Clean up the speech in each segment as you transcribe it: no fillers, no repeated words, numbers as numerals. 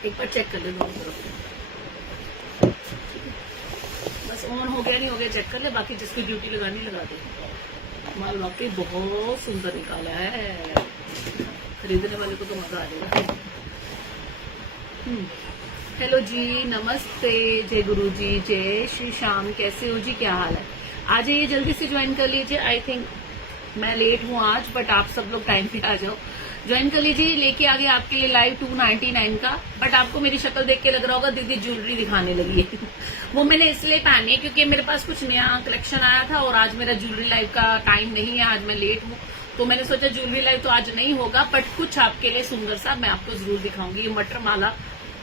एक बार चेक कर ले दोनों तरफ, बस ऑन हो गया नहीं हो गया चेक कर ले, बाकी जिसकी ड्यूटी लगानी लगा दे। माल वाकई बहुत सुंदर निकाला है, खरीदने वाले को तो मजा आ जाएगा। हेलो जी, नमस्ते, जय गुरु जी, जय श्री श्याम, कैसे हो जी, क्या हाल है? आ जाइए जल्दी से ज्वाइन कर लीजिए। आई थिंक मैं लेट हूँ आज, बट आप सब लोग टाइम पे आ जाओ, ज्वाइन कर लीजिए। लेके आ गए आपके लिए लाइव 299 का। बट आपको मेरी शक्ल देख के लग रहा होगा दीदी ज्वेलरी दिखाने लगी है वो मैंने इसलिए पहनी है क्योंकि मेरे पास कुछ नया कलेक्शन आया था और आज मेरा ज्वेलरी लाइव का टाइम नहीं है, आज मैं लेट हूँ, तो मैंने सोचा ज्वेलरी लाइव तो आज नहीं होगा, बट कुछ आपके लिए सुंदर सा मैं आपको जरूर दिखाऊंगी। ये मटर माला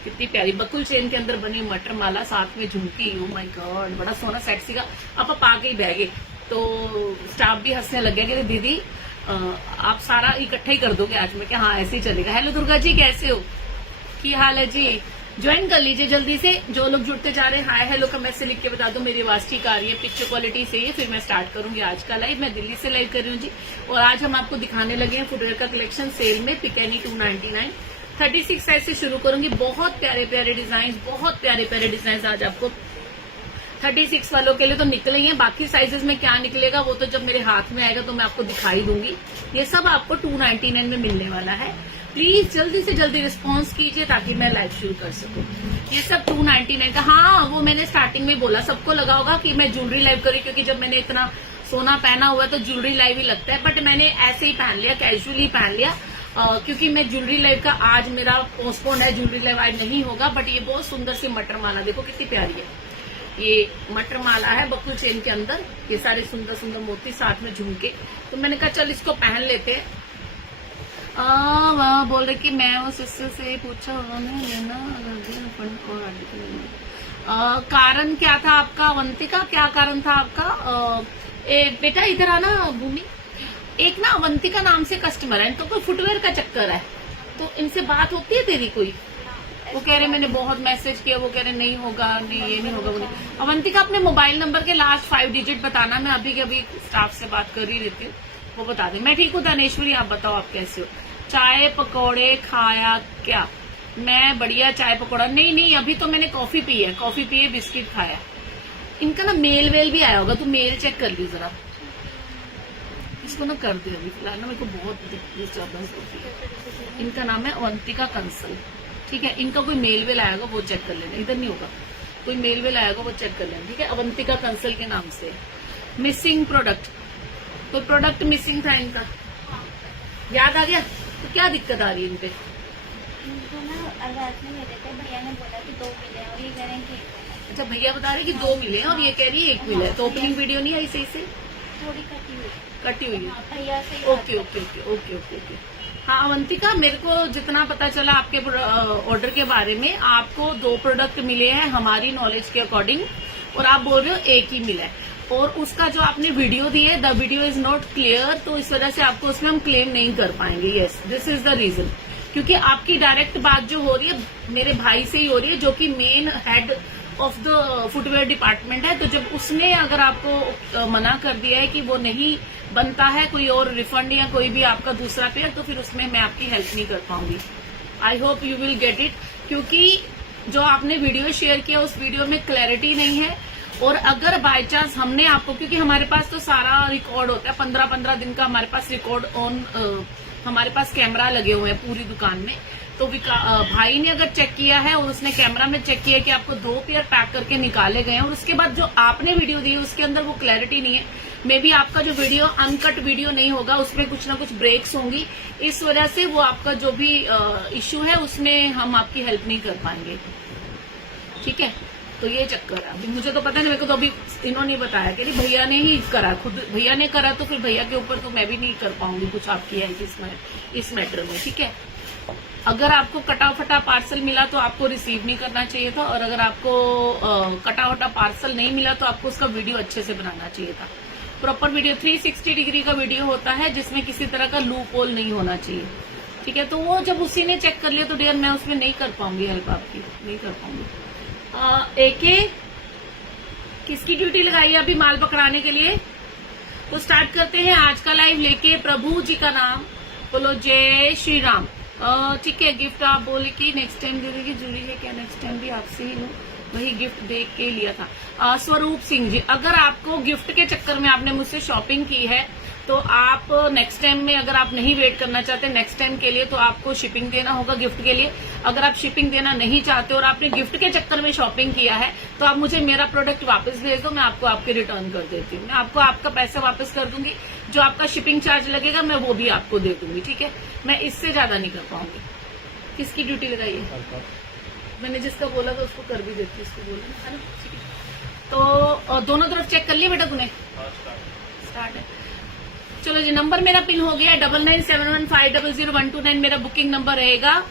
कितनी प्यारी, बकुल चेन के अंदर बनी मटर माला, साथ में झुमकी, ओ माय गॉड, बड़ा सोना सेट सीगा। आप पाके ही बह गए, तो स्टाफ भी हंसने लग गया कि दीदी आप सारा इकट्ठा ही कर दोगे आज में, क्या? हाँ, ऐसे ही चलेगा। हेलो दुर्गा जी, कैसे हो, की हाल है जी? ज्वाइन कर लीजिए जल्दी से, जो लोग जुड़ते जा रहे हैं। हाय हेलो का मैसेज लिख के बता दो, मेरी आवाज ठीक आ रही है, पिक्चर क्वालिटी से ही। फिर मैं स्टार्ट करूंगी आज का लाइव। मैं दिल्ली से लाइव कर रही हूँ जी, और आज हम आपको दिखाने लगे हैं फुटवेयर का कलेक्शन सेल में, पिकैनी 299 36 साइज से शुरू करूंगी। बहुत प्यारे प्यारे डिजाइन, बहुत प्यारे प्यारे डिजाइन आज आपको 36 वालों के लिए तो निकले हैं। बाकी साइजेस में क्या निकलेगा वो तो जब मेरे हाथ में आएगा तो मैं आपको दिखाई दूंगी। ये सब आपको 299 में मिलने वाला है। प्लीज जल्दी से जल्दी रिस्पांस कीजिए ताकि मैं लाइव शुरू कर सकूं। ये सब 299 का। हाँ, वो मैंने स्टार्टिंग में बोला, सबको लगा होगा कि मैं ज्वेलरी लाइव करी, क्योंकि जब मैंने इतना सोना पहना हुआ है तो ज्वेलरी लाइव ही लगता है, बट मैंने ऐसे ही पहन लिया, कैजुअली पहन लिया, क्योंकि मैं ज्वेलरी लाइव का आज मेरा पोस्टपोन है, ज्वेलरी लाइव आज नहीं होगा। बट ये बहुत सुंदर सी मटर माला देखो कितनी प्यारी है, ये मटर माला है बकुल चेन के अंदर, ये सारे सुंदर सुंदर मोती, साथ में झुमके। तो मैंने कहा चल इसको पहन लेते हैं। वह बोल रहे कि मैं वो सिस्टर से पूछा, उन्होंने लेना और कारण क्या था आपका? अवंतिका, क्या कारण था आपका? बेटा इधर आना भूमि। एक ना अवंतिका नाम से कस्टमर है, इनको कोई फुटवेयर का चक्कर है, तो इनसे बात होती है तेरी कोई? वो कह रहे मैंने बहुत मैसेज किया, वो कह रहे नहीं होगा, नहीं ये नहीं होगा, वो नहीं। अवंतिका अपने मोबाइल नंबर के लास्ट 5 डिजिट बताना, मैं अभी के अभी स्टाफ से बात कर ही रहती हूँ, वो बता दे। मैं ठीक हूँ दानेश्वरी, आप बताओ आप कैसे हो? चाय पकौड़े खाया क्या? मैं बढ़िया, चाय पकौड़ा नहीं, अभी तो मैंने कॉफी पी है, कॉफी पी है, बिस्किट खाया। इनका ना मेल वेल भी आया होगा, तो मेल चेक कर ली जरा, इसको ना कर दे अभी फिलहाल ना, मेरे को बहुत डिस्टर्बेंस होती है। इनका नाम है अवंतिका कंसल, ठीक है? इनका कोई मेल वेल आएगा वो चेक कर लेना, इधर नहीं होगा, कोई मेल वेल आएगा वो चेक कर लेना, ठीक है? अवंतिका कंसल के नाम से। मिसिंग प्रोडक्ट, कोई प्रोडक्ट मिसिंग था इनका, याद आ गया? तो क्या दिक्कत आ रही है इनपे? भैया ने बोला कि 2 मिले और ये कह रहे हैं कि 1 मिला। अच्छा, भैया बता रहे कि 2 मिले और ये कह रही है 1 मिला है, तो ओपनिंग वीडियो नहीं आई सही से, थोड़ी कटी हुई है। भैया से। Okay okay okay okay okay okay. हाँ अवंतिका, मेरे को जितना पता चला आपके ऑर्डर के बारे में, आपको 2 प्रोडक्ट मिले हैं हमारी नॉलेज के अकॉर्डिंग, और आप बोल रहे हो 1 ही मिला है, और उसका जो आपने वीडियो दी है, the video is not clear, तो इस वजह से आपको उसमें हम क्लेम नहीं कर पाएंगे। Yes, this is the reason, क्योंकि आपकी डायरेक्ट बात जो हो रही है मेरे भाई से ही हो रही है, जो कि main head of the footwear department है। तो जब उसने अगर आपको मना कर दिया है कि वो नहीं बनता है कोई और रिफंड या कोई भी आपका दूसरा पेयर, तो फिर उसमें मैं आपकी हेल्प नहीं कर पाऊंगी। I hope you will get it, क्योंकि जो आपने वीडियो शेयर किया उस वीडियो में क्लैरिटी नहीं है, और अगर बाय चांस हमने आपको, क्योंकि हमारे पास तो सारा रिकॉर्ड होता है, 15-15 दिन का हमारे पास रिकॉर्ड ऑन, हमारे पास कैमरा लगे हुए हैं पूरी दुकान में, तो भाई ने अगर चेक किया है और उसने कैमरा में चेक किया कि आपको 2 पेयर पैक करके निकाले गए हैं, और उसके बाद जो आपने वीडियो दी है उसके अंदर वो क्लैरिटी नहीं है, मे बी आपका जो वीडियो अनकट वीडियो नहीं होगा, उसमें कुछ ना कुछ ब्रेक्स होंगी, इस वजह से वो आपका जो भी इश्यू है उसमें हम आपकी हेल्प नहीं कर पाएंगे, ठीक है? तो ये चक्कर है। अभी मुझे तो पता नहीं, मेरे को तो अभी इन्होंने बताया कि भैया ने ही करा, खुद भैया ने करा, तो फिर भैया के ऊपर तो मैं भी नहीं कर पाऊंगी कुछ आपकी हेल्प इस मैटर में, ठीक है? अगर आपको कटा फटा पार्सल मिला तो आपको रिसीव नहीं करना चाहिए था, और अगर आपको कटा फटा पार्सल नहीं मिला तो आपको उसका वीडियो अच्छे से बनाना चाहिए था। प्रॉपर वीडियो 360 डिग्री का वीडियो होता है, जिसमें किसी तरह का लूप होल नहीं होना चाहिए, ठीक है? तो वो जब उसी ने चेक कर लिया तो डियर मैं उसमें नहीं कर पाऊंगी हेल्प आपकी, नहीं कर पाऊंगी। एके किसकी ड्यूटी लगाई है अभी माल पकड़ाने के लिए? तो स्टार्ट करते हैं आज का लाइव लेके प्रभु जी का नाम, बोलो जय श्री राम। ठीक है, गिफ्ट आप बोले कि नेक्स्ट टाइम दे देगी, जरूरी है क्या नेक्स्ट टाइम भी आपसे ही लूं? वही गिफ्ट देख के लिया था। स्वरूप सिंह जी, अगर आपको गिफ्ट के चक्कर में आपने मुझसे शॉपिंग की है तो आप नेक्स्ट टाइम में, अगर आप नहीं वेट करना चाहते नेक्स्ट टाइम के लिए, तो आपको शिपिंग देना होगा गिफ्ट के लिए। अगर आप शिपिंग देना नहीं चाहते और आपने गिफ्ट के चक्कर में शॉपिंग किया है तो आप मुझे मेरा प्रोडक्ट वापस भेज दो, मैं आपको आपके रिटर्न कर देती हूँ। मैं आपको आपका पैसा वापस कर दूंगी, जो आपका शिपिंग चार्ज लगेगा मैं वो भी आपको दे दूंगी, ठीक है? मैं इससे ज्यादा नहीं कर पाऊंगी। किसकी ड्यूटी लगाई है? मैंने जिसका बोला था उसको कर भी देती, उसको बोला है ना, ठीक है। तो दोनों तरफ चेक कर लिया बेटा तूने? स्टार्ट है। चलो जी, नंबर मेरा पिन हो गया, 9971500129 मेरा बुकिंग नंबर रहेगा।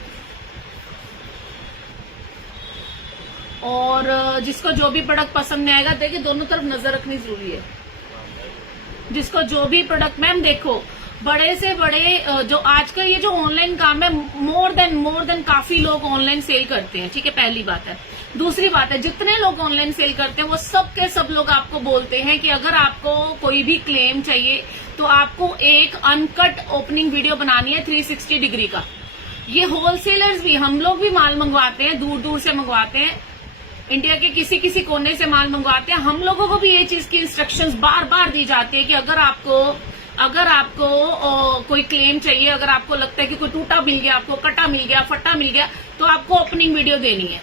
और जिसको जो भी प्रोडक्ट पसंद नहीं आएगा, देखिए दोनों तरफ नजर रखनी जरूरी है। जिसको जो भी प्रोडक्ट, मैम देखो बड़े से बड़े जो आजकल ये जो ऑनलाइन काम है, मोर देन काफी लोग ऑनलाइन सेल करते हैं, ठीक है, पहली बात है। दूसरी बात है, जितने लोग ऑनलाइन सेल करते हैं वो सब के सब लोग आपको बोलते हैं कि अगर आपको कोई भी क्लेम चाहिए तो आपको एक अनकट ओपनिंग वीडियो बनानी है 360 डिग्री का। ये होलसेलर्स भी, हम लोग भी माल मंगवाते हैं, दूर दूर से मंगवाते हैं, इंडिया के किसी किसी कोने से माल मंगवाते हैं। हम लोगों को भी ये चीज की इंस्ट्रक्शंस बार बार दी जाती है कि अगर आपको कोई क्लेम चाहिए, अगर आपको लगता है कि कोई टूटा मिल गया, आपको कटा मिल गया, फटा मिल गया, तो आपको ओपनिंग वीडियो देनी है।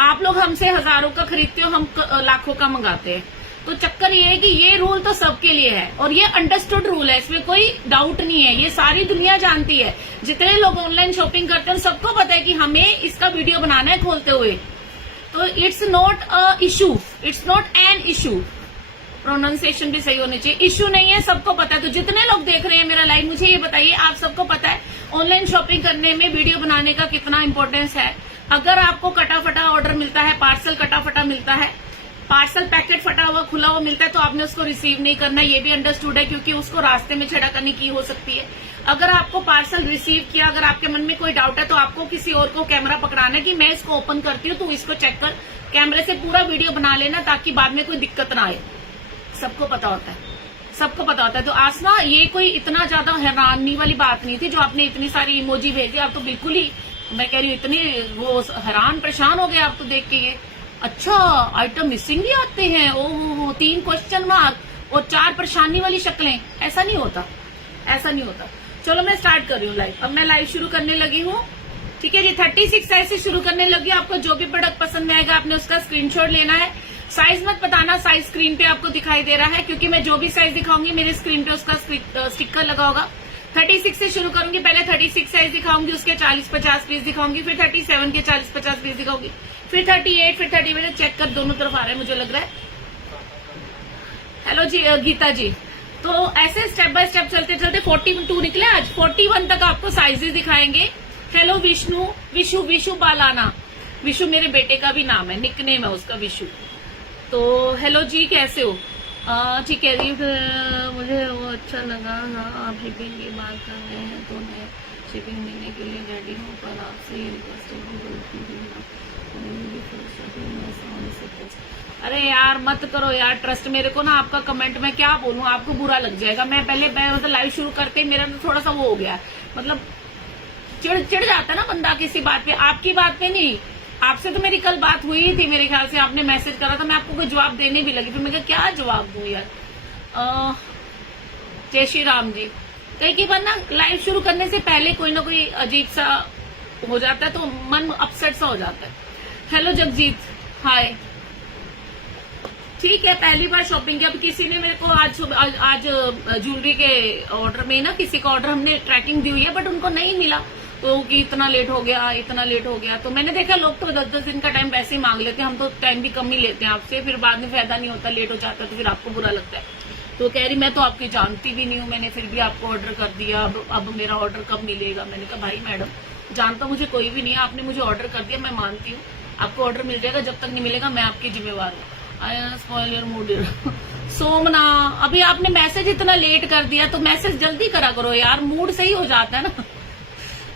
आप लोग हमसे हजारों का खरीदते हो, हम लाखों का मंगाते हैं। तो चक्कर ये है कि ये रूल तो सबके लिए है और ये अंडरस्टूड रूल है, इसमें कोई डाउट नहीं है, ये सारी दुनिया जानती है। जितने लोग ऑनलाइन शॉपिंग करते हैं सबको पता है कि हमें इसका वीडियो बनाना है खोलते हुए। तो it's not a issue, it's not an issue. Pronunciation भी सही होनी चाहिए, इश्यू नहीं है, सबको पता है। तो जितने लोग देख रहे हैं मेरा लाइव, मुझे ये बताइए, आप सबको पता है ऑनलाइन शॉपिंग करने में वीडियो बनाने का कितना इंपॉर्टेंस है। अगर आपको कटा फटा ऑर्डर मिलता है, पार्सल कटा फटा मिलता है, पार्सल पैकेट फटा हुआ खुला हुआ मिलता है, तो आपने उसको रिसीव नहीं करना, ये भी अंडरस्टूड है, क्योंकि उसको रास्ते में छेड़खानी की हो सकती है। अगर आपको पार्सल रिसीव किया, अगर आपके मन में कोई डाउट है, तो आपको किसी और को कैमरा पकड़ाना है कि मैं इसको ओपन करती हूँ, तू इसको चेक कर, कैमरे से पूरा वीडियो बना लेना ताकि बाद में कोई दिक्कत ना आए। सबको पता होता है, सबको पता होता है। तो आसमा, ये कोई इतना ज्यादा हैरानी वाली बात नहीं थी जो आपने इतनी सारी इमोजी भेजी। आप तो बिल्कुल ही, मैं कह रही हूँ, इतनी वो हैरान परेशान हो गए आप तो देख के। ये अच्छा, आइटम मिसिंग भी आते हैं, ओह 3 क्वेश्चन मार्क और 4 परेशानी वाली शक्लें। ऐसा नहीं होता, ऐसा नहीं होता। चलो मैं स्टार्ट कर रही हूँ लाइव। अब मैं लाइव शुरू करने लगी हूँ, ठीक है जी। 36 साइज से शुरू करने लगी। आपको जो भी प्रोडक्ट पसंद में आएगा आपने उसका स्क्रीनशॉट लेना है। साइज मत बताना, साइज स्क्रीन पे आपको दिखाई दे रहा है, क्योंकि मैं जो भी साइज दिखाऊंगी मेरे स्क्रीन पे उसका स्टिकर लगा होगा। 36 से शुरू करूंगी, पहले 36 साइज दिखाऊंगी, उसके 40-50 पीस दिखाऊंगी, फिर 37 के 40-50 पीस दिखाऊंगी, फिर 38, फिर 30। चेक कर, दोनों तरफ आ रहा है मुझे लग रहा है। हेलो जी गीता जी। तो ऐसे स्टेप बाय स्टेप चलते चलते 42 निकले, आज 41 तक आपको साइजेस दिखाएंगे। हेलो विष्णु, विशु बालाना, विशु मेरे बेटे का भी नाम है, निकनेम है उसका विशु। तो हेलो जी, कैसे हो? ठीक है जी, मुझे वो अच्छा लगा। हाँ, आप शिपिंग की बात कर रहे हैं तो मैं शिपिंग देने के लिए रेडी हूँ, पर आपसे ये रिक्वेस्ट अरे यार मत करो यार ट्रस्ट मेरे को ना। आपका कमेंट मैं क्या बोलूँ, आपको बुरा लग जाएगा। मैं मतलब लाइव शुरू करते ही मेरा थोड़ा सा वो हो गया, मतलब चिढ़ जाता है ना बंदा किसी बात पे। आपकी बात पे नहीं, आपसे तो मेरी कल बात हुई थी मेरे ख्याल से, आपने मैसेज करा था, मैं आपको कोई जवाब देने भी लगी, फिर मैं क्या जवाब दूं यार। जय श्री राम जी। कई बार ना लाइव शुरू करने से पहले कोई ना कोई अजीब सा हो जाता है, तो मन अपसेट सा हो जाता है। हेलो जगजीत, हाय। ठीक है, पहली बार शॉपिंग किया। अब किसी ने मेरे को आज ज्वेलरी के ऑर्डर में ना, किसी का ऑर्डर हमने ट्रैकिंग दी हुई है, बट उनको नहीं मिला, तो कि इतना लेट हो गया। तो मैंने देखा लोग तो 10-10 दिन का टाइम वैसे ही मांग लेते हैं, हम तो टाइम भी कम ही लेते हैं आपसे, फिर बाद में फायदा नहीं होता, लेट हो जाता है तो फिर आपको बुरा लगता है। तो कह रही मैं तो आपकी जानती भी नहीं हूँ, मैंने फिर भी आपको ऑर्डर कर दिया, अब मेरा ऑर्डर कब मिलेगा? मैंने कहा भाई मैडम, जानता मुझे कोई भी नहीं है, आपने मुझे ऑर्डर कर दिया, मैं मानती हूँ आपको ऑर्डर मिल जाएगा, जब तक नहीं मिलेगा मैं आपकी जिम्मेवार हूँ। स्पॉइल योर मूड सोमना, अभी आपने मैसेज इतना लेट कर दिया, तो मैसेज जल्दी करा करो यार, मूड सही हो जाता है ना।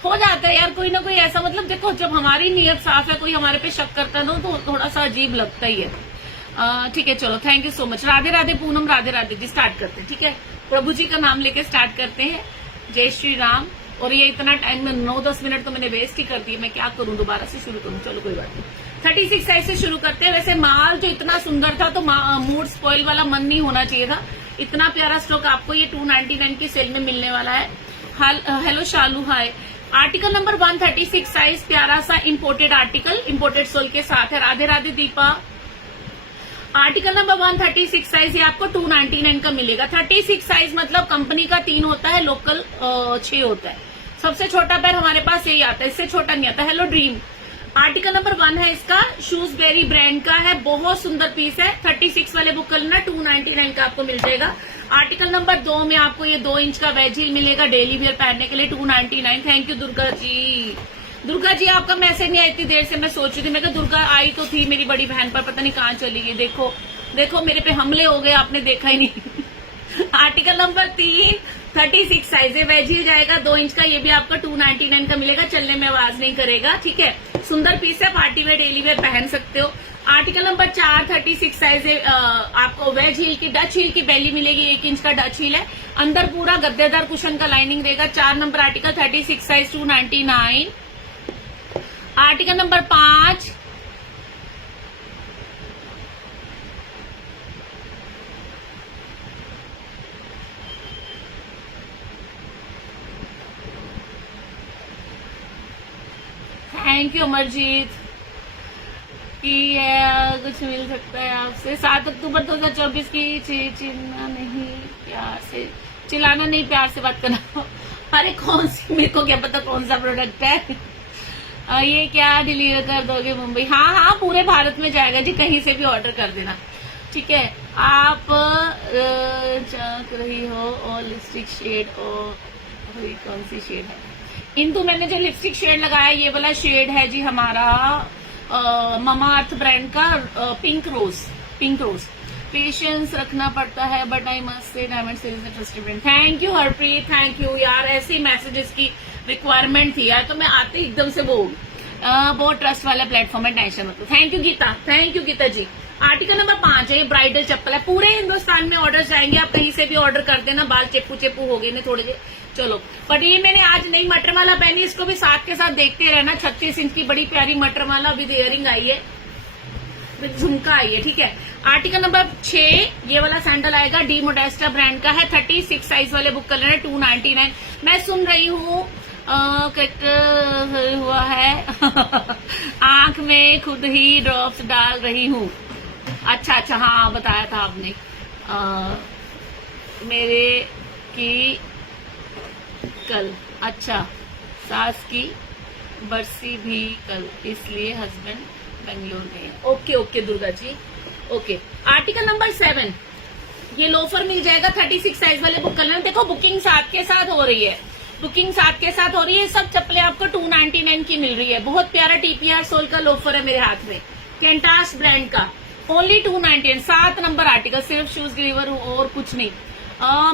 हो जाता है यार, कोई ना कोई ऐसा, मतलब देखो जब हमारी नीयत साफ है, कोई हमारे पे शक करता है ना, तो थोड़ा सा अजीब लगता ही है। ठीक है, चलो thank you so much. Radhe Radhe Poonam, Radhe Radhe ji. Start करते हैं, ठीक है, प्रभु जी का नाम लेके स्टार्ट करते हैं। जय श्री राम, और ये इतना टाइम में 9-10 मिनट तो मैंने वेस्ट ही कर दिए। मैं क्या करूं, दोबारा से शुरू करूं? चलो कोई बात नहीं। 36 साइज से शुरू करते हैं। वैसे माल जो इतना सुंदर था तो मूड स्पॉइल वाला मन नहीं होना चाहिए था। इतना प्यारा स्टॉक आपको ये 299 की सेल में मिलने वाला है। हेलो शालू, हाय। आर्टिकल नंबर 136 साइज, प्यारा सा इंपोर्टेड आर्टिकल, इंपोर्टेड सोल के साथ है। Radhe Radhe Deepa. Article number 136 size ये आपको 299 का मिलेगा। 36 साइज मतलब कंपनी का 3 होता है, लोकल 6 होता है। सबसे छोटा पैर हमारे पास यही आता है, इससे छोटा नहीं आता। Hello dream. आर्टिकल नंबर 1 है इसका, शूजबेरी ब्रांड का है, बहुत सुंदर पीस है। 36 वाले बुक कर लेना, 299 का आपको मिल जाएगा। आर्टिकल नंबर 2 में आपको ये 2 इंच का वेज हील मिलेगा डेली वेयर पहनने के लिए, 299। Thank you Durga ji. दुर्गा जी आपका मैसेज नहीं आई इतनी देर से, मैं सोच रही थी, मैं दुर्गा आई तो थी मेरी बड़ी बहन पर, पता नहीं कहाँ चली गई। देखो देखो मेरे पे हमले हो गए, आपने देखा ही नहीं। आर्टिकल नंबर 3 36 साइज है, वेज ही जाएगा 2 इंच का, ये भी आपको 299 का मिलेगा। चलने में आवाज नहीं करेगा, ठीक है। सुंदर पीस है, पार्टी वेयर डेली वेयर पहन सकते हो। आर्टिकल नंबर 4 36 साइज है, आपको वेज हील की, डच हील की बेली मिलेगी, 1 इंच का डच हील है, अंदर पूरा गद्देदार कुशन का लाइनिंग रहेगा। 4 number article 36 size 299। Article number 5 thank you Amarjeet की है, कुछ मिल सकता है आपसे। 7 अक्टूबर 2024 की चिल्लाना नहीं प्यार से, चिल्लाना नहीं प्यार से बात करना। अरे कौन सी, मेरे को क्या पता कौन सा प्रोडक्ट है। ये क्या डिलीवर कर दोगे मुंबई? हाँ हाँ, पूरे भारत में जाएगा जी, कहीं से भी ऑर्डर कर देना, ठीक है। आप चाक रही हो और लिपस्टिक शेड और कौन सी शेड है? इंदु, मैंने जो लिपस्टिक शेड लगाया ये वाला शेड है जी हमारा ममा अर्थ ब्रांड का pink rose. Pink rose patience रखना पड़ता है, but I must say diamond series है trusted brand. Thank you Harpreet, thank you यार, ऐसे मैसेजेस की रिक्वायरमेंट थी यार, तो मैं आते एकदम से बोल बहुत ट्रस्ट वाला प्लेटफॉर्म है, टेंशन मत लो। Thank you Geeta, thank you Geeta ji. Article number 5 है, ये ब्राइडल चप्पल है, पूरे हिंदुस्तान में ऑर्डर जाएंगे, आप कहीं से भी ऑर्डर कर देना। बाल चेपू चेपू हो गए ने थोड़े से, चलो। बट ये मैंने आज नई मटर माला पहनी, इसको भी साथ के साथ देखते रहना। 36 इंच की बड़ी प्यारी मटर माला विद इयरिंग आई है, विद झुमका आई है, ठीक है। आर्टिकल नंबर 6 ये वाला सैंडल आएगा, डी मोडेस्टा ब्रांड का है, 36 साइज वाले बुक कर लेना, 299। मैं सुन रही हूँ हुआ है आंख में खुद ही ड्रॉप्स डाल रही हूँ। अच्छा अच्छा, हाँ बताया था आपने। मेरे की कल, अच्छा, सास की बरसी भी कल, इसलिए हस्बैंड बेंगलोर गए। Okay okay Durga ji, okay. Article number 7 ये लोफर मिल जाएगा, 36 साइज वाले बुक कर लेना। देखो बुकिंग साथ के साथ हो रही है, बुकिंग साथ के साथ हो रही है। सब चप्पलें आपको 299 की मिल रही है। बहुत प्यारा टीपीआर सोल का लोफर है मेरे हाथ में, केंटास ब्रांड का, ओनली 299। 7 नंबर आर्टिकल, सिर्फ शूज डिलीवर और कुछ नहीं।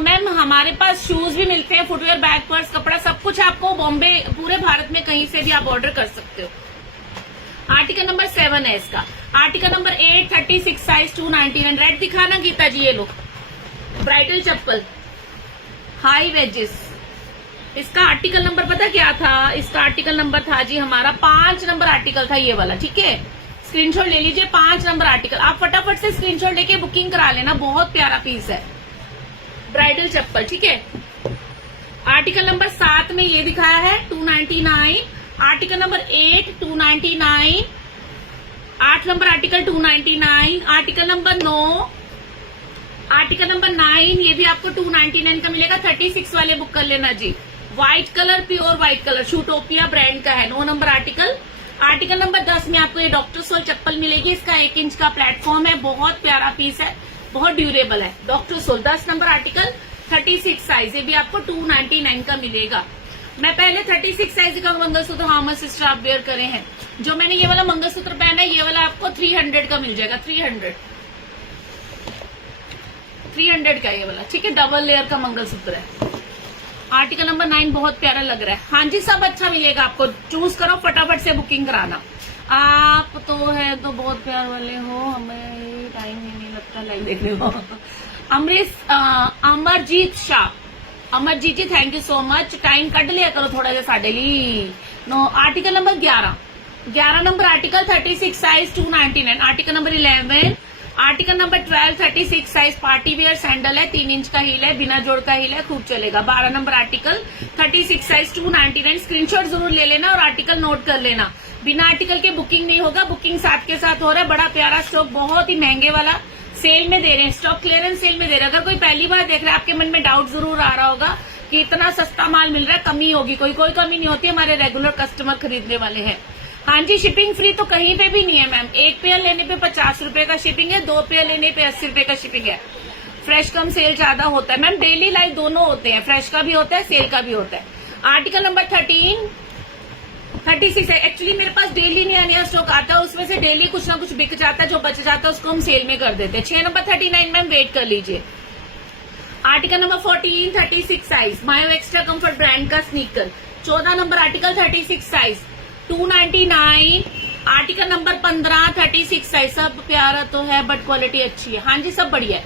मैम हमारे पास शूज भी मिलते हैं, फुटवेयर, बैग, पर्स, कपड़ा, सब कुछ आपको बॉम्बे, पूरे भारत में कहीं से भी आप ऑर्डर कर सकते हो। आर्टिकल नंबर 7 है इसका। Article number 8 36 size 299। रेड दिखाना गीता जी, ये लो ब्राइडल चप्पल, हाई वेजेस। इसका आर्टिकल नंबर पता क्या था? इसका आर्टिकल नंबर था जी हमारा 5 नंबर आर्टिकल था ये वाला, ठीक है। स्क्रीनशॉट ले लीजिए, 5 नंबर आर्टिकल। आप फटाफट से स्क्रीनशॉट लेके बुकिंग करा लेना, बहुत प्यारा पीस है, ब्राइडल चप्पल, ठीक है। आर्टिकल नंबर 7 में ये दिखाया है 299। Article number 8 299। 8 number article 299। Article number 9, article number 9 ये भी आपको 299 का मिलेगा। 36 वाले बुक कर लेना जी। White colour, pure white colour, Shoetopia brand का है, 9 नंबर आर्टिकल। आर्टिकल नंबर 10 में आपको ये डॉक्टर सोल चप्पल मिलेगी, इसका 1 इंच का प्लेटफॉर्म है, बहुत प्यारा पीस है, बहुत ड्यूरेबल है, doctor soul. 10 number article 36 size, ये भी आपको 299 का मिलेगा। मैं पहले 36 साइज का मंगलसूत्र हाउ मच सिस्टर आप वेयर करे हैं, जो मैंने ये वाला मंगलसूत्र पहना है, ये वाला आपको 300 का मिल जाएगा, 300 का ये वाला, ठीक है। डबल लेयर का मंगलसूत्र है। आर्टिकल नंबर 9 बहुत प्यारा लग रहा है। हाँ जी, सब अच्छा मिलेगा आपको, चूज करो, फटाफट से बुकिंग कराना। आप तो है तो बहुत प्यार वाले हो, हमें टाइम ही नहीं लगता लाइव देखने को। Amarjeet Shah, Amar ji thank you so much. Time cut लिया करो थोड़ा सा साडे ली। No article number 11 number article 36 size 299। Article number 11 article number 12 36 size party wear sandal है, 3 इंच का हील है, बिना जोड़ का हील है, खूब चलेगा। 12 नंबर आर्टिकल 36 साइज 299। स्क्रीनशॉट जरूर ले लेना और आर्टिकल नोट कर लेना। बिना आर्टिकल के बुकिंग नहीं होगा, बुकिंग साथ के साथ हो रहा है। बड़ा प्यारा स्टॉक, बहुत ही महंगे वाला सेल में दे रहे हैं, स्टॉक क्लियरेंस सेल में दे रहे हैं। अगर कोई पहली बार देख रहा है, आपके मन में डाउट जरूर आ रहा होगा कि इतना सस्ता माल मिल रहा है, कमी होगी। कोई कमी नहीं होती, हमारे रेगुलर कस्टमर खरीदने वाले हैं। हाँ जी, शिपिंग फ्री तो कहीं पे भी नहीं है मैम। 1 पेयर लेने पे 50 रुपए का शिपिंग है, 2 पेयर लेने पे 80 रुपए का शिपिंग है। फ्रेश कम सेल ज्यादा होता है मैम। डेली लाइफ दोनों होते हैं, फ्रेश का भी होता है, सेल का भी होता है। आर्टिकल नंबर 36 है। एक्चुअली मेरे पास डेली नया स्टॉक आता है, उसमें से डेली कुछ ना कुछ बिक जाता है, जो बच जाता है उसको हम सेल में कर देते हैं। 6 नंबर 39 मैम, वेट कर लीजिए। आर्टिकल नंबर 14 36 साइज मायो एक्स्ट्रा कंफर्ट ब्रांड का sneaker. 14 number article 36 size 299। Article number 15 36 size. सब प्यारा तो है बट क्वालिटी अच्छी है। हाँ जी, सब बढ़िया है।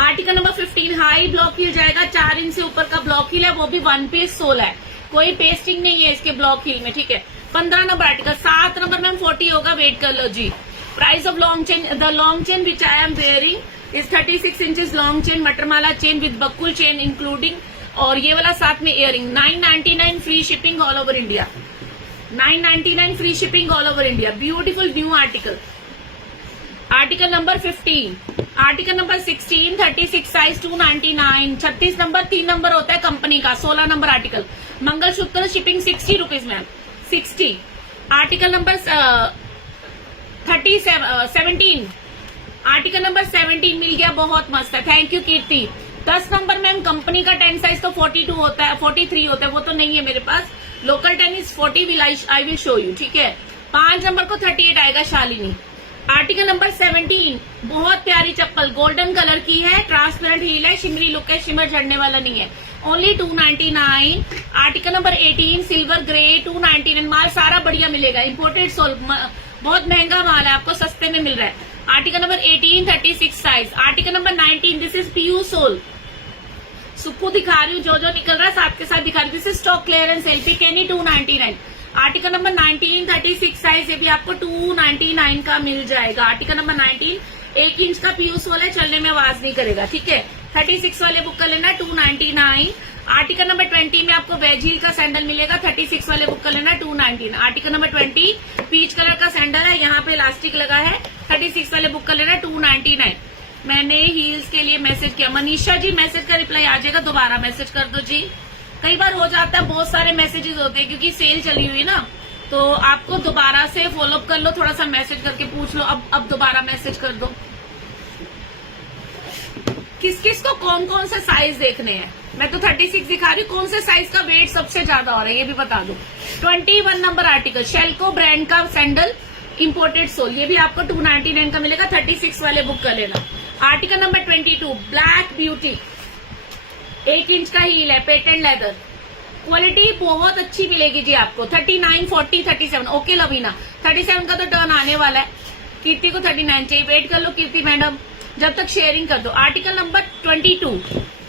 Article number 15 high block heal जाएगा, 4 इंच से ऊपर का ब्लॉक हील है, वो भी 1 पीस सोल है, कोई पेस्टिंग नहीं है इसके ब्लॉक हील में, ठीक है। 15 नंबर आर्टिकल। 7 नंबर मैम 40 होगा, वेट कर लो जी। Price of long chain, the long chain which I am wearing is 36 inches long chain, मटरमाला chain with buckle chain including, और ये वाला साथ में earring. 999 free shipping all over India. 999 free shipping all over India. Beautiful new article. Article number 15 article number 16 36 size 299। 36 number 3 number होता है company का। 16 number article mangalsutra shipping 60 rupees ma'am, 60। Article number 17 article number 17 मिल गया, बहुत मस्त है, thank you Kirti. 10 number ma'am company का 10 size तो 42 होता है, 43 होता है, वो तो नहीं है मेरे पास। Local 10 is 40, I will show you, ठीक है। 5 नंबर को 38 आएगा शालिनी। आर्टिकल नंबर 17 बहुत प्यारी चप्पल, गोल्डन कलर की है, ट्रांसपेरेंट हील है, शिमरी लुक है, शिमर झड़ने वाला नहीं है, only 299। Article number 18 silver grey 299। माल सारा बढ़िया मिलेगा, इम्पोर्टेड सोल, बहुत महंगा माल है, आपको सस्ते में मिल रहा है। Article number 18 36 size. Article number 19 this is PU sole, सुप्पू दिखा रही हूँ, जो निकल रहा है साथ के साथ दिखा रही हूँ। This is stock clearance LP केनी 299। आर्टिकल नंबर 19 36 साइज, ये भी आपको 299 का मिल जाएगा। आर्टिकल नंबर 19 1 इंच का पीयू सोल है, चलने में आवाज नहीं करेगा, ठीक है। 36 वाले बुक कर लेना 299। आर्टिकल नंबर 20 में आपको वेज हील का सैंडल मिलेगा, 36 वाले बुक कर लेना 299। आर्टिकल नंबर 20 पीच कलर का सैंडल है, यहाँ पे इलास्टिक लगा है, 36 वाले बुक कर लेना 299। मैंने हील्स के लिए मैसेज किया, मनीषा जी मैसेज का रिप्लाई आ जाएगा, दोबारा मैसेज कर दो जी। कई बार हो जाता है, बहुत सारे मैसेजेस होते हैं क्योंकि सेल चली हुई ना, तो आपको दोबारा से फॉलोअप कर लो, थोड़ा सा मैसेज करके पूछ लो, अब दोबारा मैसेज कर दो। किस किस को कौन कौन से साइज देखने हैं? मैं तो 36 दिखा रही हूँ, कौन से साइज का वेट सबसे ज्यादा हो रहा है ये भी बता दो। 21 नंबर आर्टिकल शेल्को ब्रांड का सैंडल इंपोर्टेड सोल, ये भी आपको 299 का मिलेगा, 36 वाले बुक कर लेना। Article number 22 black beauty, 1 inch का हील है, पेटेंट लेदर, क्वालिटी बहुत अच्छी मिलेगी जी आपको। 39 40 37 ओके लवीना, 37 का तो टर्न आने वाला है। कीर्ति को 39 चाहिए, वेट कर लो कीर्ति मैडम, जब तक शेयरिंग कर दो। आर्टिकल नंबर 22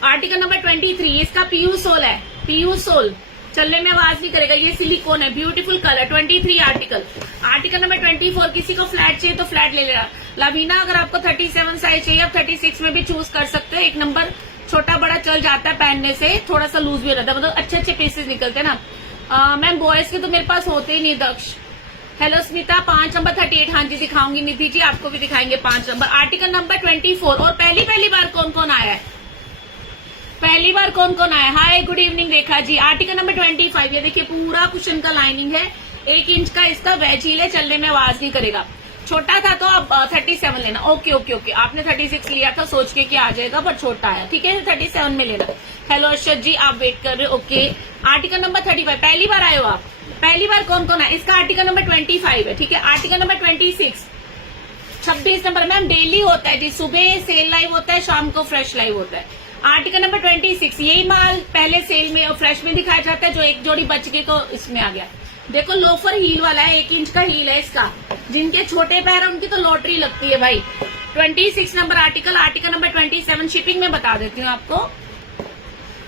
आर्टिकल नंबर 23 इसका पीयू सोल है, पीयू सोल, चलने में आवाज नहीं करेगा, ये सिलिकॉन है, beautiful colour. 23 article. Article number 24 किसी को फ्लैट चाहिए तो फ्लैट ले लेना। लवीना अगर आपको 37 साइज चाहिए, आप 36 में भी चूज कर सकते हो, एक नंबर छोटा बड़ा चल जाता है पहनने से, थोड़ा सा लूज भी रहता है, मतलब अच्छे अच्छे पीसेस निकलते हैं ना। मैम बॉयज के तो मेरे पास होते ही नहीं। दक्ष हेलो स्मिता, 5 नंबर 38 हाँ जी दिखाऊंगी। निधि जी आपको भी दिखाएंगे 5 नंबर। आर्टिकल नंबर 24 और पहली बार कौन कौन आया है, पहली बार कौन कौन आया? हाय गुड इवनिंग रेखा जी। आर्टिकल नंबर 25 ये देखिए पूरा कुशन का लाइनिंग है, 1 इंच का इसका वेज हील है, चलने में आवाज नहीं करेगा। छोटा था तो अब 37 लेना। ओके ओके ओके, आपने 36 लिया था सोच के कि आ जाएगा, पर छोटा आया, ठीक है 37 में लेना। हेलो अर्षद जी आप वेट कर रहे हो, ओके। आर्टिकल नंबर 35 पहली बार आए हो आप, पहली बार कौन कौन है? इसका आर्टिकल नंबर 25 है, ठीक है। Article number 26 number ma'am daily होता है जी, सुबह सेल लाइव होता है, शाम को फ्रेश लाइव होता है। आर्टिकल नंबर 26 यही माल पहले सेल में और फ्रेश में दिखाया जाता है, जो एक जोड़ी बच गई तो इसमें आ गया। देखो लोफर हील वाला है, 1 इंच का हील है इसका, जिनके छोटे पैर है उनकी तो लॉटरी लगती है भाई। 26 number article. Article number 27 shipping में बता देती हूँ आपको।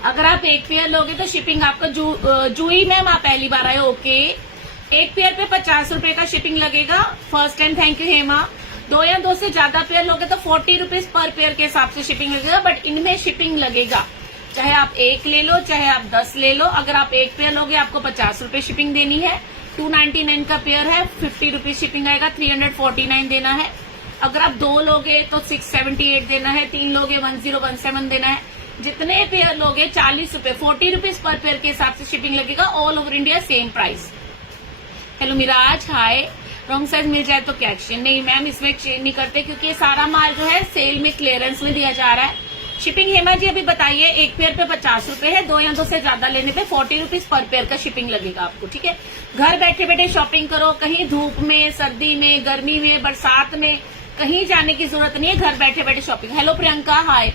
अगर आप एक पेयर लोगे तो शिपिंग आपका जूही मैम आप पहली बार आए, ओके। एक पेयर पे 50 रुपए का शिपिंग लगेगा। First time, thank you Hema. 2 या 2 से ज्यादा पेयर लोगे तो 40 रुपीज पर पेयर के हिसाब से शिपिंग लगेगा, बट इनमें शिपिंग लगेगा, चाहे आप 1 ले लो चाहे आप 10 ले लो। अगर आप 1 पेयर लोगे आपको 50 रुपए शिपिंग देनी है। 299 का पेयर है, 50 रुपीज शिपिंग आएगा, 349 देना है। अगर आप 2 लोगे तो 678 देना है, 3 लोगे 1017 देना है। जितने पेयर लोगे 40 रुपए, 40 रुपीज पर पेयर के हिसाब से शिपिंग लगेगा। All over India same price. Hello Miraj, hi. Wrong size मिल जाए तो क्या एक्सचेंज? नहीं मैम, इसमें एक्सचेंज नहीं करते क्योंकि ये सारा माल जो है सेल में क्लियरेंस में दिया जा रहा है। शिपिंग हेमा जी अभी बताइए, 1 पेयर पे 50 रुपए है, 2 या 2 से ज्यादा लेने पे 40 रुपीज पर पेयर का शिपिंग लगेगा आपको, ठीक है। घर बैठे बैठे शॉपिंग करो, कहीं धूप में, सर्दी में, गर्मी में, बरसात में कहीं जाने की जरूरत नहीं है, घर बैठे बैठे शॉपिंग। हेलो प्रियंका, हाय।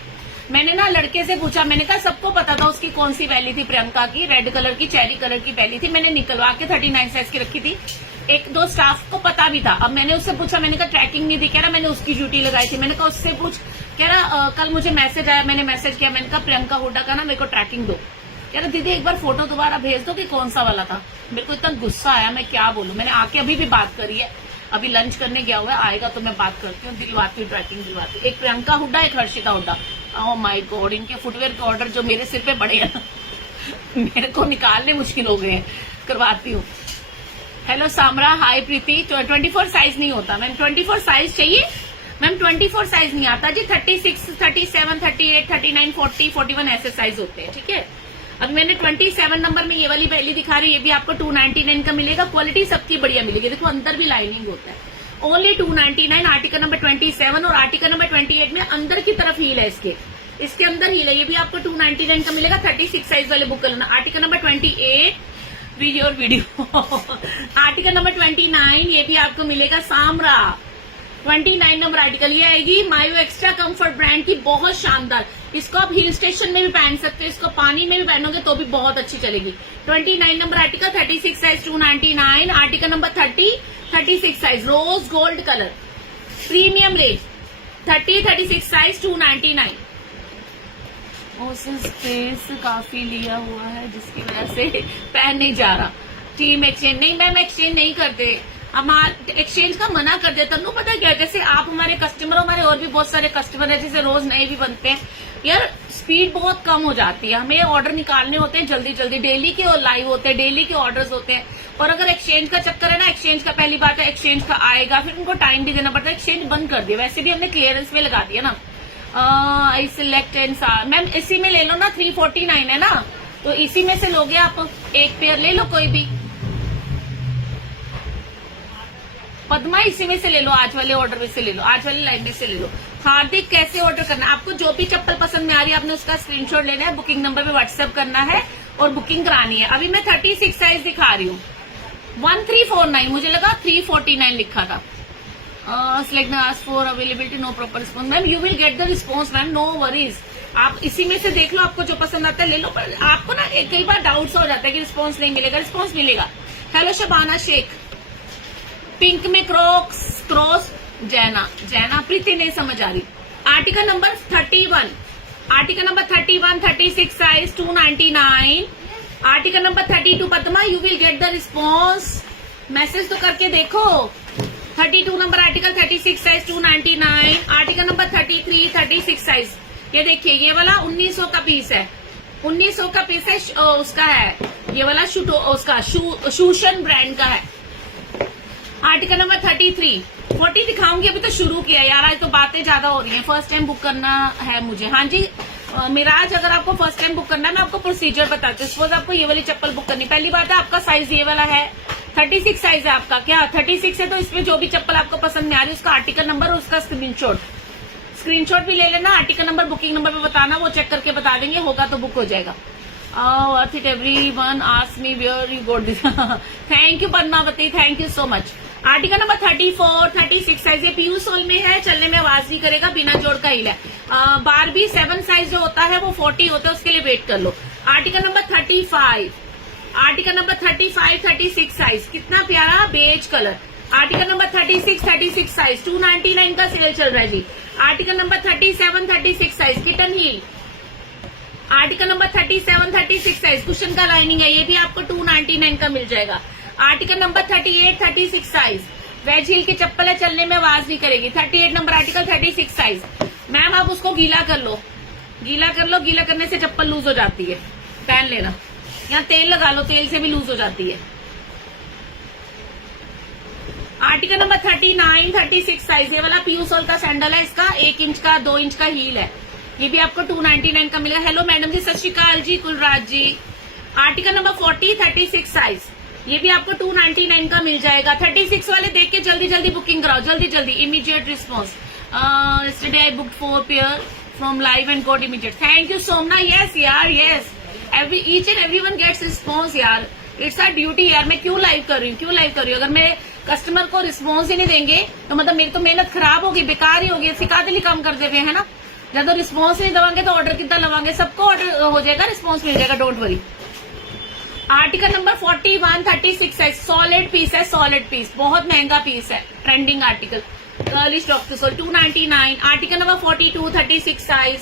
मैंने ना लड़के से पूछा, मैंने कहा सबको पता था उसकी कौन सी बैली थी, प्रियंका की रेड कलर की चेरी कलर की बैली थी, मैंने निकलवा के 39 साइज की रखी थी। 1-2 स्टाफ को पता भी था। अब मैंने उससे पूछा, मैंने कहा ट्रैकिंग नहीं दी, कह रहा मैंने उसकी ड्यूटी लगाई थी। मैंने कहा उससे पूछ, कह रहा कल मुझे मैसेज आया, मैंने मैसेज किया, मैंने कहा प्रियंका हुड्डा का ना मेरे को ट्रैकिंग दो। कह रहा दीदी एक बार फोटो दोबारा भेज दो कि कौन सा वाला था। मेरे को इतना गुस्सा आया, मैं क्या बोलूं। मैंने आके अभी भी बात करी है, अभी लंच करने गया हुआ है, आएगा तो मैं बात करती हूँ, दिलवाती हूँ, ट्रैकिंग दिलवाती हूँ। एक प्रियंका हुड्डा, एक Harshita Hooda. Oh my God, इनके फुटवेयर के ऑर्डर जो मेरे सिर पे पड़े हैं मेरे को निकालने मुश्किल हो गए हैं, करवाती हूँ। हेलो सामरा, हाय प्रीति। 24 साइज नहीं होता मैम, 24 साइज चाहिए मैम, 24 साइज नहीं आता जी। 36, 37, 38, 39, 40, 41 ऐसे साइज होते हैं, ठीक है। अभी मैंने 27 नंबर में ये वाली बैली दिखा रही है, ये भी आपको 299 का मिलेगा। क्वालिटी सबकी बढ़िया मिलेगी, देखो अंदर भी लाइनिंग होता है। ओनली 299। आर्टिकल नंबर 27 और आर्टिकल नंबर 28 में अंदर की तरफ हील है, इसके अंदर हील है, ये भी आपको 299 का मिलेगा। 36 साइज वाले बुक कर लेना। Article number 28 video article number 29 ये भी आपको मिलेगा सामरा। 29 नंबर आर्टिकल ये आएगी मायो एक्स्ट्रा कंफर्ट ब्रांड की, बहुत शानदार। इसको आप हिल स्टेशन में भी पहन सकते हो, इसको पानी में भी पहनोगे तो भी बहुत अच्छी चलेगी। 29 number article, 36 size 299। Article number 30, 36 size rose gold colour premium range, 36 size 299। Space काफी लिया हुआ है जिसकी वजह से पहन नहीं जा रहा। टीम एक्सचेंज नहीं मैम, एक्सचेंज नहीं करते, हम एक्सचेंज का मना कर देते। तनु पता क्या, जैसे आप हमारे कस्टमर, हमारे और भी बहुत सारे कस्टमर है जैसे रोज नए भी बनते हैं यार, स्पीड बहुत कम हो जाती है, हमें ऑर्डर निकालने होते हैं जल्दी जल्दी, डेली के लाइव होते हैं, डेली के ऑर्डर्स होते हैं। और अगर एक्सचेंज का चक्कर है ना, एक्सचेंज का पहली बात है एक्सचेंज का आएगा, फिर उनको टाइम भी देना पड़ता है। एक्सचेंज बंद कर दिया, वैसे भी हमने क्लियरेंस में लगा दिया ना। आई सिलेक्ट एंड मैम इसी में ले लो ना, 349 है ना, तो इसी में से लोगे आप, एक पेयर ले लो कोई भी। पद्मा इसी में से ले लो, आज वाले ऑर्डर में से ले लो, आज वाले लाइन में से ले लो। हार्दिक कैसे ऑर्डर करना है, आपको जो भी चप्पल पसंद में आ रही है आपने उसका स्क्रीनशॉट लेना है, बुकिंग नंबर पे व्हाट्सएप करना है और बुकिंग करानी है। अभी मैं 36 साइज दिखा रही हूँ, 1349, मुझे लगा 349 लिखा था। Select ask for availability, no proper response. Ma'am you will get the response ma'am, no worries। आप इसी में से देख लो, आपको जो पसंद आता है ले लो। पर आपको ना कई बार डाउट्स हो जाता है कि रिस्पॉन्स नहीं मिलेगा, रिस्पॉन्स मिलेगा। हेलो शबाना शेख, पिंक में क्रॉस जैना प्रीति नहीं समझ आ रही। Article number 31, article number 31, 36 size 299। Article number 32 Padma, you will get the response, message तो करके देखो। 32 number article, 36 size 299। Article number 33, 36 size, ये देखिए ये वाला 1900 का पीस है, 1900 का पीस है, उसका है ये वाला उसका शूशन ब्रांड का है। आर्टिकल नंबर 33, 40 दिखाऊंगी, अभी तो शुरू किया यार, आज तो बातें ज्यादा हो रही हैं। फर्स्ट टाइम बुक करना है मुझे, हाँ जी मिराज, अगर आपको फर्स्ट टाइम बुक करना है मैं आपको प्रोसीजर बताती हूँ। सपोज आपको ये वाली चप्पल बुक करनी, पहली बात है आपका साइज ये वाला है, 36 साइज है आपका, क्या 36 है, तो इसमें जो भी चप्पल आपको पसंद में आ रही है उसका आर्टिकल नंबर और उसका स्क्रीनशॉट भी ले लेना। आर्टिकल नंबर बुकिंग नंबर पे बताना, वो चेक करके बता देंगे, होगा तो बुक हो जाएगा। Worth it, everyone ask me where you got this. Thank you Padmavati, thank you so much. Article number 34, 36 size, ये पीयू सोल में है, चलने में आवाज नहीं करेगा, बिना जोड़ का हिल है। बारबी 7 साइज जो होता है वो 40 होता है, उसके लिए वेट कर लो। Article number 35, article number 35, 36 size, कितना प्यारा beige colour. Article number 36 size 299 का सेल चल रहा है जी। Article number 37, 36 size kitten heel. Article number 37, 36 size cushion का लाइनिंग है, ये भी आपको 299 का मिल जाएगा। Article number 38, 36 size wedge heel की चप्पल है, चलने में आवाज नहीं करेगी। 38 नंबर आर्टिकल 36 साइज। मैम आप उसको गीला कर लो, गीला कर लो, गीला करने से चप्पल लूज हो जाती है, पहन लेना। यहाँ तेल लगा लो, तेल से भी लूज हो जाती है। आर्टिकल नंबर 39, 36 साइज, ये वाला पीयू सोल का सैंडल है, इसका 1 इंच का 2 इंच का हील है, ये भी आपको 299 का मिलेगा। हेलो मैडम जी, सत श्रीकाल जी, कुलराज जी। आर्टिकल नंबर 40, 36 साइज, ये भी आपको 299 का मिल जाएगा। 36 वाले देख के जल्दी जल्दी बुकिंग कराओ, जल्दी जल्दी, immediate response. yesterday I booked 4 pair from live and got immediate. Thank you Somna. Yes यार, yes. Each and everyone gets response यार. It's our duty यार। मैं क्यों लाइव कर रही हूँ, अगर मैं कस्टमर को रिस्पॉन्स ही नहीं देंगे तो मतलब मेरी तो मेहनत खराब होगी, बेकार ही होगी, सिकादिली काम कर दे है ना। जब तो रिस्पॉन्स नहीं देवांगे तो ऑर्डर कितना लवांगे, सबको ऑर्डर हो जाएगा, रिस्पॉन्स मिल जाएगा, don't worry. Article number 41, 36 size, solid piece है, सॉलिड पीस, बहुत महंगा पीस है, trending article, girlish doctor sole 299। Article number 42, 36 size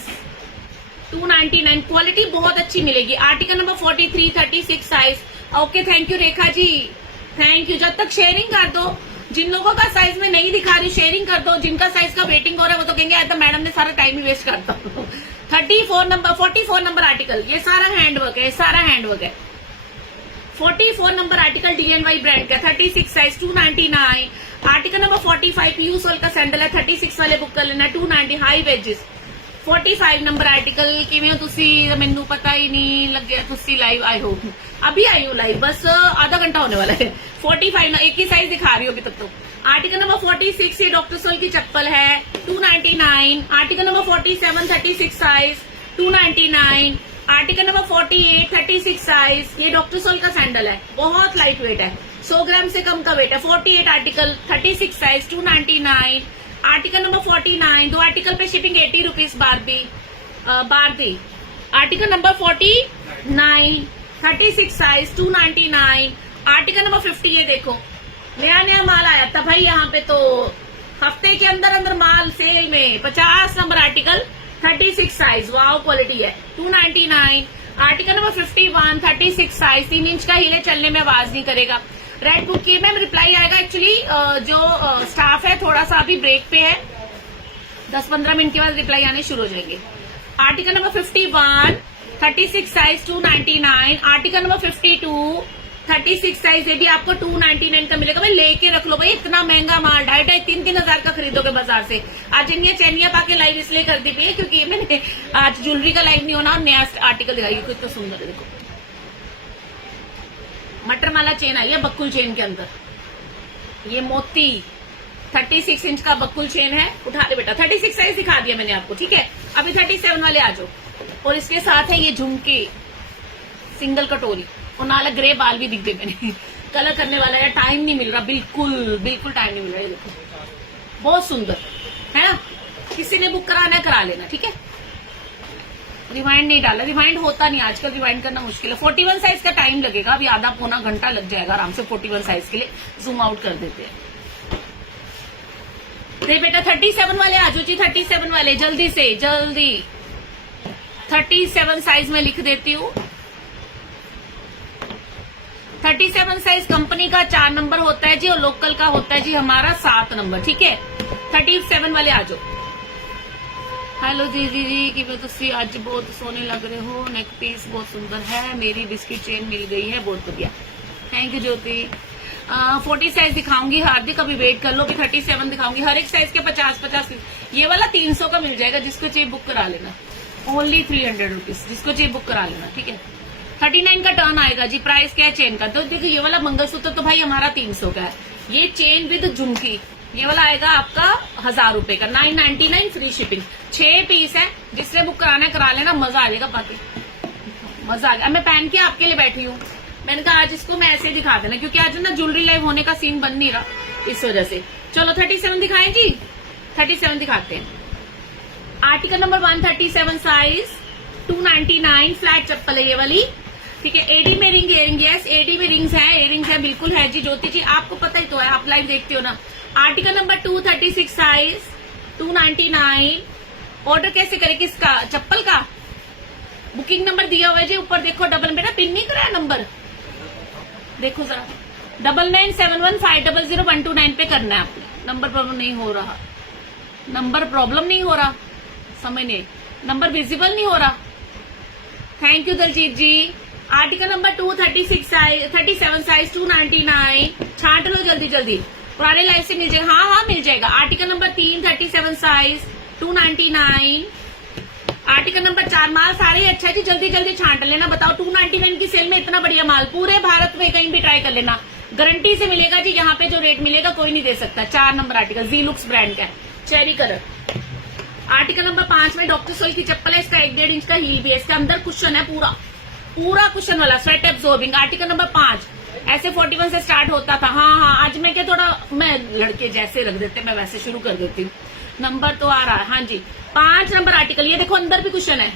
299, quality बहुत अच्छी मिलेगी। Article number 43, 36 size. Okay thank you Rekha ji, thank you. जब तक शेयरिंग कर दो, जिन लोगों का साइज में नहीं दिखा रही शेयरिंग कर दो, जिनका साइज का वेटिंग हो रहा है वो तो कहेंगे आज तो मैडम ने सारा टाइम ही वेस्ट करता। 44 नंबर आर्टिकल, ये सारा हैंडवर्क है, सारा हैंडवर्क है। 44 नंबर आर्टिकल DNY ब्रांड का, 36 size 299। Article number 45 PU sole का सैंडल है, 36 वाले बुक कर लेना, 290 हाई वेजेस। 45 नंबर आर्टिकल किवें तुसी, मैनू पता ही नहीं लगे तुसी लाइव आए हो, अभी आई हो लाइव, बस आधा घंटा होने वाला है। 45 एक ही साइज दिखा रही हो अभी तक तो। आर्टिकल नंबर 46 ये डॉक्टर सोल की चप्पल है, 299। Article number 47, 36 size 299। Article number 48, 36 size, ये डॉक्टर सोल का सैंडल है, बहुत लाइट वेट है, 100 ग्राम से कम का वेट है। 48 article 36 size 299। Article number 49, 2 article पे शिपिंग 80 रुपीज बारदी। Article number 49, 36 size 299। Article number 50, ये देखो नया नया माल आया था भाई, यहाँ पे तो हफ्ते के अंदर अंदर माल सेल में। 50 number article 36 size, wow quality है, 299। आर्टिकल नंबर 51, 36 साइज, 3 इंच का हील है, चलने में आवाज नहीं करेगा। रेड बुक की मैम रिप्लाई आएगा, एक्चुअली जो स्टाफ है थोड़ा सा अभी ब्रेक पे है, 10-15 मिनट के बाद रिप्लाई आने शुरू हो जाएंगे। Article number 51, 36 size 299। Article number 52, 36 size, ये भी आपको 299 का मिलेगा। भाई लेके रख लो भाई, इतना महंगा माल 2,500-3,000 हजार का खरीदोगे बाजार से। आज इन्हें चैनिया पाके लाइव इसलिए कर दी है क्योंकि मैंने आज ज्वेलरी का लाइव नहीं होना और नया आर्टिकल दिखाई, कितना सुंदर है देखो, मटर माला चेन आई है बक्कुल चेन के अंदर, ये मोती 36 इंच का बक्कुल चेन है, उठा ले बेटा। 36 साइज दिखा दिया मैंने आपको, ठीक है। अभी 37 वाले आ जाओ, और इसके साथ है ये झुमके सिंगल कटोरी, और नाला ग्रे बाल भी दिख गए मैंने, कलर करने वाला है, टाइम नहीं मिल रहा, बिल्कुल टाइम नहीं मिल रहा है, देखो बहुत सुंदर है ना। किसी ने बुक कराना है करा लेना, ठीक है। रिवाइंड नहीं डाला, रिवाइंड होता नहीं आजकल, रिवाइंड करना मुश्किल है। 41 साइज का टाइम लगेगा, अभी आधा पौना घंटा लग जाएगा आराम से 41 साइज के लिए। जूम आउट कर देते हैं। दे बेटा 37 वाले आ जाओ जी, 37 वाले जल्दी से जल्दी। 37 साइज में लिख देती हूँ। 37 साइज कंपनी का 4 नंबर होता है जी, और लोकल का होता है जी हमारा 7 नंबर, ठीक है। 37 वाले आ जाओ। हेलो दीदी जी, कि तुसी आज बहुत सोने लग रहे हो, नेक पीस बहुत सुंदर है, मेरी बिस्किट चेन मिल गई है, बहुत बढ़िया, थैंक यू ज्योति। 40 साइज दिखाऊंगी हार्दिक, अभी वेट कर लो, कि 37 दिखाऊंगी, हर एक साइज के 50-50। ये वाला 300 का मिल जाएगा, जिसको चाहिए बुक करा लेना, ओनली 300 रुपीज, जिसको चाहिए बुक करा लेना, ठीक है। 39 का टर्न आएगा जी। प्राइस क्या है चेन का, तो देखिए ये वाला मंगलसूत्र तो भाई हमारा 300 का है, ये चेन विद झुमकी ये वाला आएगा आपका 1000 रुपए का, 999 फ्री शिपिंग। 6 पीस है, जिसने बुक कराना है करा लेना, मजा आ जाएगा, बाकी मजा आ गया। मैं पहन के आपके लिए बैठी हूँ, मैंने कहा आज इसको मैं ऐसे ही दिखा देना, क्योंकि आज ना ज्वेलरी लाइव होने का सीन बन नहीं रहा, इस वजह से। चलो 37 दिखाएं जी, 37 दिखाते हैं। आर्टिकल नंबर 137 साइज 299, फ्लैट चप्पल है ये वाली, ठीक है। एडी में रिंग इयरिंग, यस एडी में रिंग्स है, इयरिंग्स है, बिल्कुल है जी। ज्योति जी आपको पता ही तो है, आप लाइव देखते हो ना। Article number 236 size 299। ऑर्डर कैसे करें, किसका, चप्पल का? बुकिंग नंबर दिया हुआ है जी ऊपर देखो, डबल बेटा पिन नहीं कराया नंबर, देखो जरा 9971500129 पे करना है आपने। नंबर प्रॉब्लम नहीं हो रहा, नंबर प्रॉब्लम नहीं हो रहा, समझ नहीं, नंबर विजिबल नहीं हो रहा। Thank you Daljeet ji. Article number 236 size 37 size 299, छांट लो जल्दी जल्दी, पुराने लाइफ से मिल जाएगा। हाँ हाँ मिल जाएगा। Article number 337 size 299, article number 4 माल सारे ही अच्छा है जी, जल्दी जल्दी छांट लेना। बताओ 299 की सेल में इतना बढ़िया माल पूरे भारत में कहीं भी ट्राई कर लेना, गारंटी से मिलेगा जी। यहाँ पे जो रेट मिलेगा कोई नहीं दे सकता। 4 नंबर आर्टिकल जी लुक्स ब्रांड का है, चेरी कलर। आर्टिकल नंबर 5 में डॉक्टर सोल की चप्पल है, इसका 1.5 इंच का हील भी है, इसका अंदर कुशन है, पूरा पूरा कुशन वाला, स्वेट एब्जॉर्बिंग। आर्टिकल नंबर 5 ऐसे 41 से स्टार्ट होता था। हाँ हाँ आज मैं क्या थोड़ा मैं लड़के जैसे रख देते, मैं वैसे शुरू कर देती हूँ। नंबर तो आ रहा है, हाँ जी। 5 नंबर आर्टिकल, ये देखो अंदर भी कुशन है,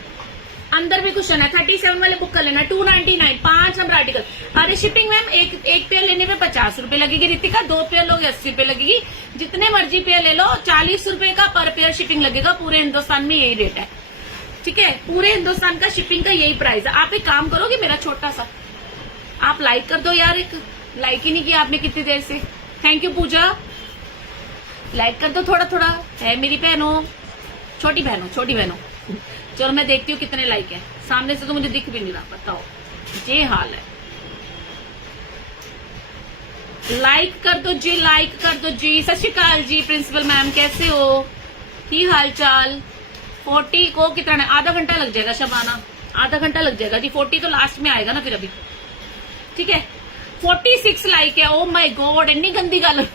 अंदर भी कुशन है। 37 वाले बुक कर लेना, 299 5 नंबर आर्टिकल। अरे शिपिंग मैम एक पेयर लेने में 50 रुपए लगेगी रितिका, 2 पेयर लोगे 80 रुपए लगेगी, जितने मर्जी पेयर ले लो 40 रुपए का पर पेयर शिपिंग लगेगा। पूरे हिंदुस्तान में यही रेट है, ठीक है, पूरे हिंदुस्तान का शिपिंग का यही प्राइस है। आप एक काम करोगे मेरा छोटा सा, आप लाइक कर दो यार, एक लाइक ही नहीं किया आपने कितनी देर से। थैंक यू पूजा, लाइक कर दो थोड़ा थोड़ा, है मेरी बहनों, छोटी बहनों, छोटी बहनों। चलो मैं देखती हूँ कितने लाइक है, सामने से तो मुझे दिख भी नहीं रहा, बताओ ये हाल है। लाइक कर दो जी, लाइक कर दो जी। सत श्री अकाल जी प्रिंसिपल मैम, कैसे हो, की हाल चाल। 40 को कितना है, आधा घंटा लग जाएगा शबाना, आधा घंटा लग जाएगा जी। 40 तो लास्ट में आएगा ना फिर अभी, ठीक है। 46 लाइक है, ओ माय गॉड इतनी गंदी गल।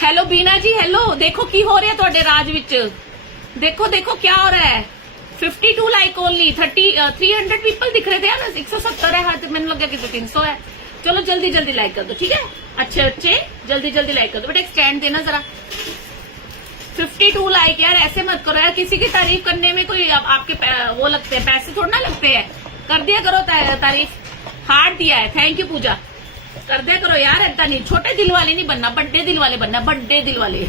हेलो बीना जी, हेलो, देखो की हो रहा है थोड़े राज विच, देखो देखो क्या हो रहा है। 52 लाइक ओनली, 300 पीपल दिख रहे थे यार, 170 है, हाथ मैंने लगा कि 300 है। चलो जल्दी जल्दी लाइक कर दो, ठीक है अच्छे बच्चे, जल्दी जल्दी लाइक कर दो। बेटा एक स्टैंड देना जरा। 52 लाइक यार, ऐसे मत करो यार, किसी की तारीफ करने में कोई आपके वो लगते हैं, पैसे थोड़ा ना लगते हैं। कर दिया करो तारीफ, हार्ट दिया है। थैंक यू पूजा, कर दिया करो यार, ऐसा नहीं, छोटे दिल वाले नहीं बनना, बड़े दिल वाले बनना, बड़े दिल वाले,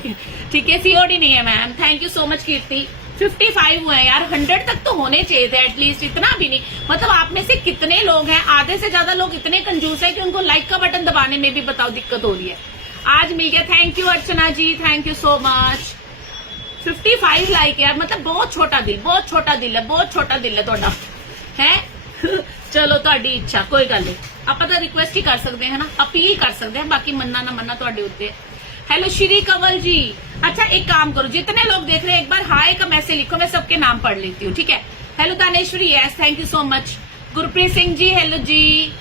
ठीक है। सीओडी नहीं है ma'am. Thank you so much Kirti. 55 हुए हैं यार, 100 तक तो होने चाहिए थे एटलीस्ट, इतना भी नहीं। मतलब आप में से कितने लोग हैं, आधे से ज्यादा लोग इतने कंजूस है कि उनको लाइक का बटन दबाने में भी बताओ दिक्कत हो रही है। आज मिल गया, thank you Archana ji, thank you so much. 55 like यार, मतलब बहुत छोटा दिल, बहुत छोटा दिल है, बहुत छोटा दिल है थोड़ा है। चलो ਤੁਹਾਡੀ ਇੱਛਾ, कोई गल नहीं, ਆਪਾਂ ਤਾਂ रिक्वेस्ट ही कर सकते हैं ना, अपील कर सकते हैं, बाकी मनना ना मनना ਤੁਹਾਡੇ ਉੱਤੇ। हेलो श्री कंवल जी। अच्छा एक काम करो, जितने लोग देख रहे हैं एक बार हाय का मैसेज लिखो, मैं सबके नाम पढ़ लेती हूँ, ठीक है। Hello Daneshwari, yes thank you so much. Gurpreet Singh ji, hello जी।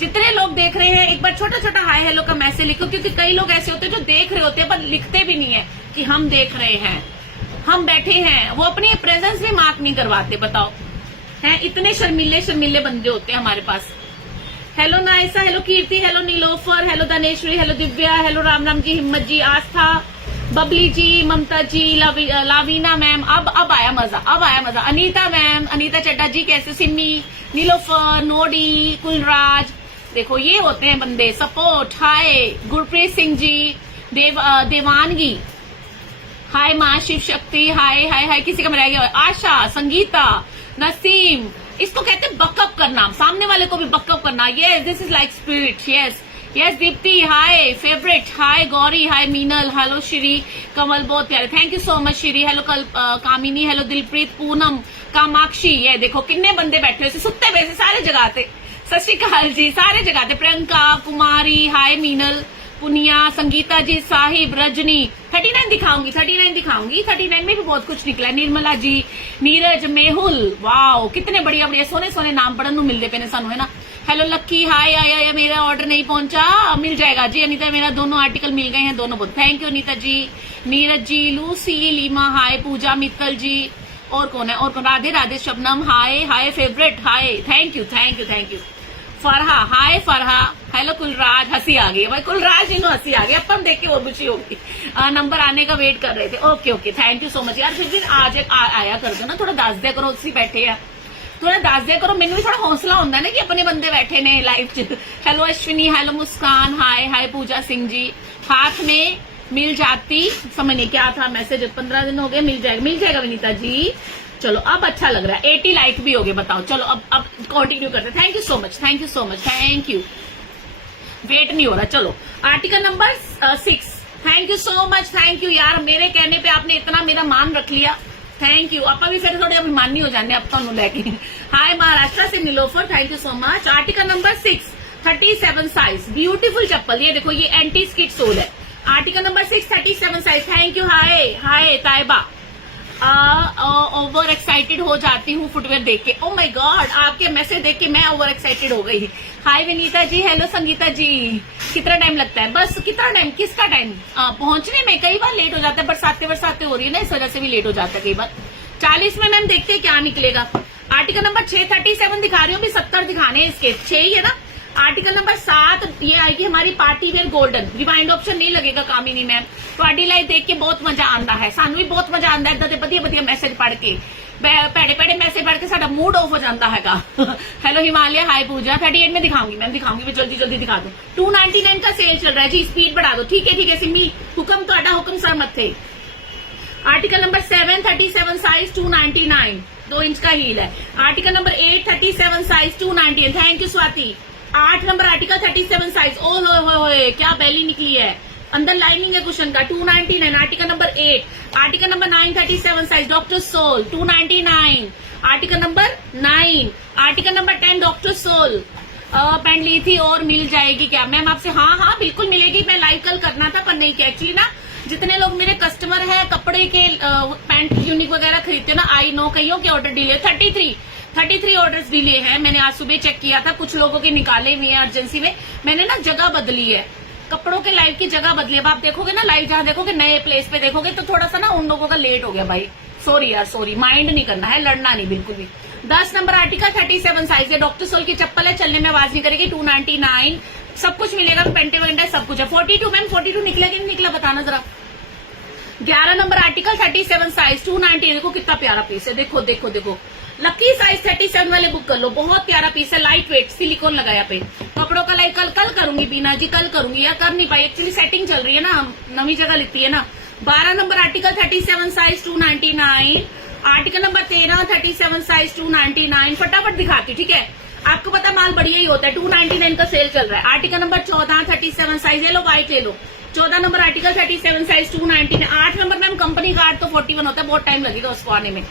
जितने लोग देख रहे हैं एक बार छोटा छोटा हाय हेलो का मैसेज लिखो, क्योंकि कई लोग ऐसे होते हैं जो देख रहे होते हैं पर लिखते भी नहीं है कि हम देख रहे हैं, हम बैठे हैं, वो अपनी प्रेजेंस भी मार्क नहीं करवाते। बताओ हैं, इतने शर्मीले शर्मीले बंदे होते हैं हमारे पास। Hello Naisa, hello Kirti, hello Nilofar, hello Daneshwari, hello Divya, hello Ram Ram ji, Himmat ji, आस्था, बबली जी, ममता जी, लावीना मैम। अब आया मजा, अब आया मजा। अनीता मैम, अनीता चड्डा जी कैसे, सिमी, नीलोफर, नोडी, कुलराज, देखो ये होते हैं बंदे। सपोर्ट, हाय गुरप्रीत सिंह जी, देवानगी, हाय माँ शिव शक्ति, हाय हाय हाय, किसी का मेरा गया, आशा, संगीता, नसीम, इसको कहते हैं बकअप करना, सामने वाले को भी बकअप करना। Yes this is like spirit, yes yes. Deepti hi, favourite hi, Gauri hi, Meenal, hello Shri Kamal, बहुत प्यारे, thank you so much Shri. Hello Kamini, hello Dilpreet, Poonam, Kamakshi, ये देखो कितने बंदे बैठे हुए, सुत्ते हुए सारे जगाते। सत श्री अकाल जी, सारे जगाते। प्रियंका, कुमारी, हाय मीनल, पुनिया, संगीता जी, साहिब, रजनी। 39 दिखाऊंगी, 39 दिखाऊंगी, 39 में भी बहुत कुछ निकला है। निर्मला जी, नीरज, मेहुल, वाओ कितने बढ़िया बढ़िया सोने सोने नाम पढ़न नूं मिलते पे सानू, है ना। हेलो लक्की, हाय आया, मेरा ऑर्डर नहीं पहुंचा, मिल जाएगा जी। अनीता मेरा दोनों आर्टिकल मिल गए हैं, दोनों बहुत thank you Anita ji. Neeraj ji, Lucy, Leema, hi, Pooja, Mittal ji, और कौन है, और कौन, Radhe Radhe, Shabnam, hi hi, favourite, hi, thank you thank you thank you. Farah, hi Farah, hello Kulraj, हंसी आ गई भाई, कुलराज इन्हों हंसी आ गई, अपन देख के वो खुशी होगी। नंबर आने का वेट कर रहे थे, okay okay, thank you so much यार। फिर दिन आज आया कर दो ना, थोड़ा दस दिया करो, उसी बैठे हैं, थोड़ा दस दिया करो, मैंने भी थोड़ा हौसला होता है ना कि अपने बंदे बैठे ने लाइव च। हेलो अश्विनी, हेलो मुस्कान, हाय हाय, पूजा सिंह जी, हाथ में मिल जाती, समझ नहीं क्या था मैसेज, 15 दिन हो गए, मिल जाएगा विनीता जी। चलो अब अच्छा लग रहा है, 80 लाइक भी हो गए, बताओ। चलो अब कंटिन्यू करते हैं। Thank you so much, thank you so much, thank you. Wait नहीं हो रहा। चलो article number 6। Thank you so much, thank you यार, मेरे कहने पे आपने इतना मेरा मान रख लिया, थैंक यू। आप भी फिर थोड़े अभिमानी हो जाने अब तो लेके। हाय महाराष्ट्र से Nilofar, thank you so much. Article number 6, 37 size, beautiful चप्पल, ये देखो, ये एंटी स्किड सोल है। Article number 6, 37 size, thank you. Hi hi Taiba, over excited हो जाती हूँ फुटवेयर देख के। ओ माय गॉड, आपके मैसेज देख के मैं ओवर एक्साइटेड हो गई। Hi Vinita ji, hello Sangeeta ji. कितना टाइम लगता है? बस कितना टाइम, किसका टाइम पहुंचने में? कई बार लेट हो जाता है, बरसाते हो रही है ना, इस वजह से भी लेट हो जाता है कई बार। 40 में मैम देखते हैं क्या निकलेगा। आर्टिकल नंबर 6, 37 दिखा रही हूँ, भी 70 दिखाने हैं इसके, 6 ही है ना। आर्टिकल नंबर 7, ये आएगी हमारी party wear golden, rewind option नहीं लगेगा कामिनी मैम। ਤੁਹਾਡੀ ਲਾਈਵ देख के बहुत मजा आंदा है, सानू भी बहुत मजा आंदा है इदां दे ਵਧੀਆ ਵਧੀਆ मैसेज पढ़ के, ਭੈੜੇ ਭੈੜੇ मैसेज पढ़ के साडा मूड ऑफ हो जाता हैगा। हेलो हिमालय, हाय पूजा। 38 में दिखाऊंगी मैम, दिखाऊंगी भी, जल्दी जल्दी दिखा दो। 299 का सेल चल रहा है जी, स्पीड बढ़ा दो। ठीक है सिमी, हुक्म ਤੁਹਾਡਾ, हुक्म सर मथे। आर्टिकल नंबर 7, 37 साइज, 299, 2 इंच का हील है। Article number 8, 37 size, 299, thank you Swati. 8 number article 37 size, ओ हो क्या बेली निकली है, अंदर लाइनिंग है कुशन का, 299। Article number 8, article number 9, 37 size, doctor sole, 299। Article number 9, article number 10, doctor sole. Pant ली थी और मिल जाएगी क्या मैम आपसे? हाँ बिल्कुल मिलेगी। मैं लाइव कल करना था पर नहीं किया एक्चुअली ना, जितने लोग मेरे कस्टमर है कपड़े के पैंट यूनिक वगैरह खरीदते ना, आई नो कईयों के ऑर्डर डिले, 33 ऑर्डर्स डिले हैं। मैंने आज सुबह चेक किया था, कुछ लोगों के निकाले हुए हैं अर्जेंसी में। मैंने ना जगह बदली है, कपड़ों के लाइव की जगह बदली। अब आप देखोगे ना लाइव, जहां देखोगे नए प्लेस पे देखोगे तो थोड़ा सा ना उन लोगों का लेट हो गया भाई, सॉरी यार सॉरी, माइंड नहीं करना है, लड़ना नहीं बिल्कुल भी। 10 नंबर आर्टिकल 37 साइज है, डॉक्टर सोल की चप्पल है, चलने में आवाज नहीं करेगी, 299, सब कुछ मिलेगा, पेंटे वगैरह सब कुछ है। 42 मैम, 42 निकला कि नहीं निकला बताना जरा। 11 नंबर आर्टिकल 37 साइज, 290, देखो कितना प्यारा पीस है, देखो देखो देखो, लकी साइज 37 वाले बुक कर लो, बहुत प्यारा पीस है, लाइट वेट, सिलिकॉन लगाया पे। कपड़ों का लाइव कल करूंगी बीना जी, कल करूंगी यार, कर नहीं पाई एक्चुअली, सेटिंग चल रही है ना, नवी जगह लिखती है ना। 12 number article 37 size, 299। Article number 13, 37 size, 299। फटाफट दिखाती हूँ, ठीक है, आपको पता माल बढ़िया ही होता है। 299 का सेल चल रहा है। आर्टिकल नंबर 14, 37 साइज, ले लो व्हाइट ले लो। 14 number article 37 size, 299। 8 number ma'am company card तो 41 होता है, बहुत टाइम लगेगा उसको आने में।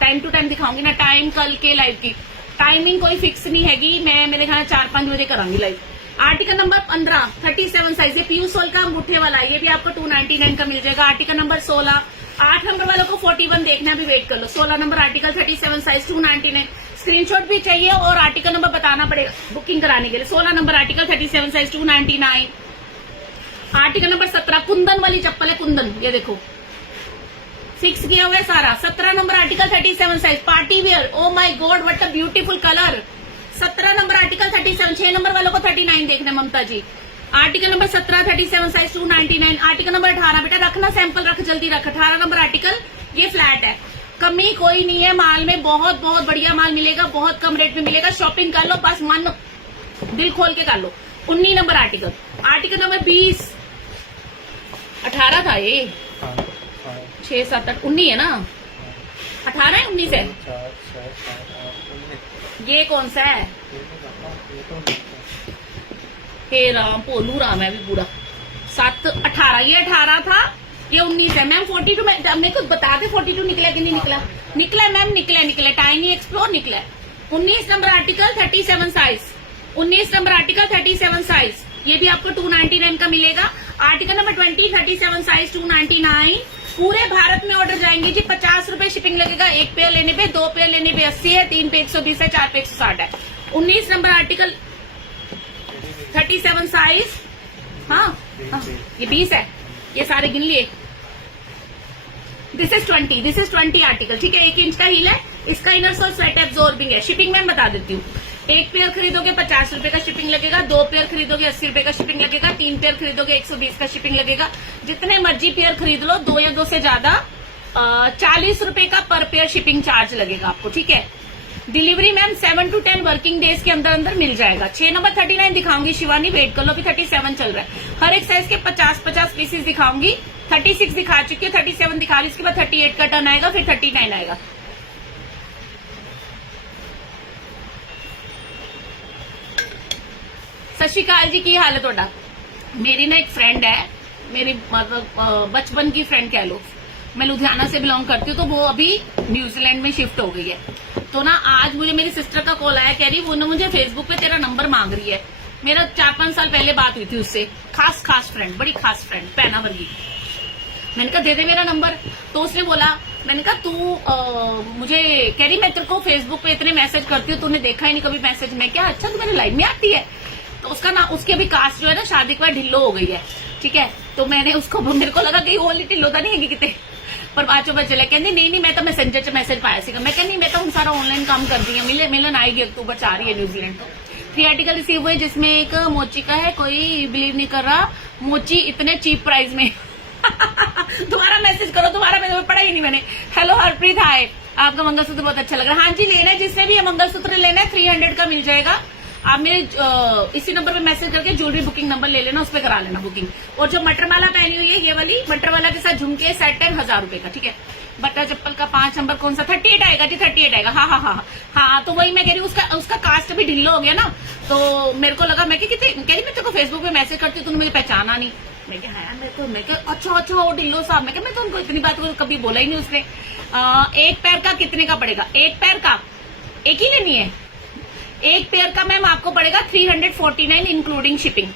टाइम टू टाइम दिखाऊंगी ना, टाइम कल के लाइव की टाइमिंग कोई फिक्स नहीं हैगी, मैं मेरे ख्याल 4-5 बजे करांगी लाइव। आर्टिकल नंबर 15, 37 साइज, ये पीयू सोल का अंगूठे वाला, ये भी आपको 299 का मिल जाएगा। आर्टिकल नंबर 16, 8 नंबर वालों को 41 देखना भी वेट कर लो। 16 नंबर आर्टिकल 37 साइज, 299। स्क्रीनशॉट भी चाहिए और आर्टिकल नंबर बताना पड़ेगा बुकिंग कराने के लिए। 16 number article 37 size, 299। Article number 17, Kundan वाली चप्पल है, कुंदन, ये देखो 6 किया हुआ है सारा। 17 number article 37 size, party wear, oh my god what a beautiful colour. 17 number article 37, 6 number वालों को 39 देखना Mamta ji. Article number 17, 37 size, 299। Article number 18, बेटा रखना सैंपल, रख जल्दी रख। 18 नंबर आर्टिकल, ये फ्लैट है, कमी कोई नहीं है माल में, बहुत बहुत बढ़िया माल मिलेगा, बहुत कम रेट में मिलेगा, शॉपिंग कर लो, बस मन दिल खोल के कर लो। 19 नंबर आर्टिकल, आर्टिकल नंबर 20, 18 था ये, 6, 7, 8, 19 है ना, 18 है 19 है, ये कौन सा है? हे राम, पोलू राम है भी पूरा। 7, 18, ये 18 था, ये 19 है मैम। 42 में मेरे को बता दे 42 निकला कि नहीं निकला? निकला मैम, निकला, टाइनी एक्सप्लोर निकला। 19 number article 37 size, 19 number article 37 size, ये भी आपको 299 का मिलेगा। Article number 20, 37 size, 299। पूरे भारत में ऑर्डर जाएंगे जी, 50 रुपए शिपिंग लगेगा, 1 पेयर लेने पे, 2 पेयर लेने पे 80 है, 3 पे 120 है, 4 पे 160 है। 19 नंबर आर्टिकल 37 साइज, हाँ ये 20 है, ये सारे गिन लिए। दिस इज 20 आर्टिकल, ठीक है, 1 इंच का हील है, इसका इनर सोल स्वेट एब्जॉर्बिंग है। शिपिंग मैं बता देती हूँ, 1 पेयर खरीदोगे 50 रुपए का शिपिंग लगेगा, 2 पेयर खरीदोगे 80 रुपए का शिपिंग लगेगा, 3 पेयर खरीदोगे 120 का शिपिंग लगेगा। जितने मर्जी पेयर खरीद लो, 2 या 2 से ज्यादा 40 रुपए का पर पेयर शिपिंग चार्ज लगेगा आपको, ठीक है। Delivery ma'am 7 to 10 working days के अंदर अंदर मिल जाएगा। 6 नंबर 39 दिखाऊंगी शिवानी, वेट कर लो, अभी 37 चल रहा है। हर एक साइज के 50 पीसेस दिखाऊंगी, 36 दिखा चुकी है, 37 दिखा रही, इसके बाद 38 का टर्न आएगा, फिर 39 आएगा। सत श्री अकाल जी, की हाल है ਤੁਹਾਡਾ? मेरी ना एक फ्रेंड है, मेरी मतलब बचपन की फ्रेंड कह लो। मैं लुधियाना से बिलोंग करती हूँ, तो वो अभी न्यूजीलैंड में शिफ्ट हो गई है। तो ना आज मुझे मेरी सिस्टर का कॉल आया, कह रही वो ना मुझे फेसबुक पे तेरा नंबर मांग रही है। मेरा 4-5 साल पहले बात हुई थी उससे, खास फ्रेंड, बड़ी खास फ्रेंड, पैना वर्गी। मैंने कहा दे दे मेरा नंबर। तो उसने बोला, मैंने कहा तू मुझे कह रही मैं तेरे को फेसबुक पे इतने मैसेज करती हूँ, तूने देखा ही नहीं कभी मैसेज। मैं क्या, अच्छा तू मेरे लाइव में आती है? तो उसका ना, उसकी अभी कास्ट जो है ना शादी के बाद ढिल्लो हो गई है, ठीक है। तो मैंने उसको, मेरे को लगा कहीं ओली ढिल्लो तो नहीं है कितने, पर बाद चो चले कहते नहीं मैं तो मैसेंजर च मैसेज पाया सीगा। मैं कहनी मैं तो हम सारा ऑनलाइन काम कर दी है, मिलन आएगी अक्टूबर 4 है न्यूजीलैंड। तो 3 आर्टिकल रिसीव हुए, जिसमें एक मोची का है, कोई बिलीव नहीं कर रहा, मोची इतने चीप प्राइस में। दोबारा मैसेज करो, दोबारा मैंने पढ़ा ही नहीं मैंने। हेलो हरप्रीत, हाय, आपका मंगलसूत्र बहुत अच्छा लग रहा है। हाँ जी, लेना है, जिसने भी मंगलसूत्र लेना है 300 का मिल जाएगा। आप मेरे इसी नंबर पे मैसेज करके ज्वेलरी बुकिंग नंबर ले लेना, उस पर करा लेना बुकिंग। और जो मटर माला पहनी हुई है, ये वाली मटर वाला के साथ झुमके सेट है 1000 रुपए का, ठीक है। बट्टा चप्पल का 5 नंबर कौन सा? 38 आएगा जी, 38 आएगा। हाँ, तो वही मैं कह रही हूँ, उसका कास्ट अभी ढिल्लो हो गया ना, तो मेरे को लगा, मैं कह रही मैं तेरे को फेसबुक पे मैसेज करती हूँ, तूने मुझे पहचाना नहीं। मैं क्या है मेरे को, मैं क्या अच्छा वो ढिल्लो साहब। मैं तो उनको इतनी बात कभी बोला ही नहीं उसने। एक पैर का कितने का पड़ेगा? एक पैर का एक ही लेनी है, एक पेयर का मैम आपको पड़ेगा 349 इंक्लूडिंग शिपिंग।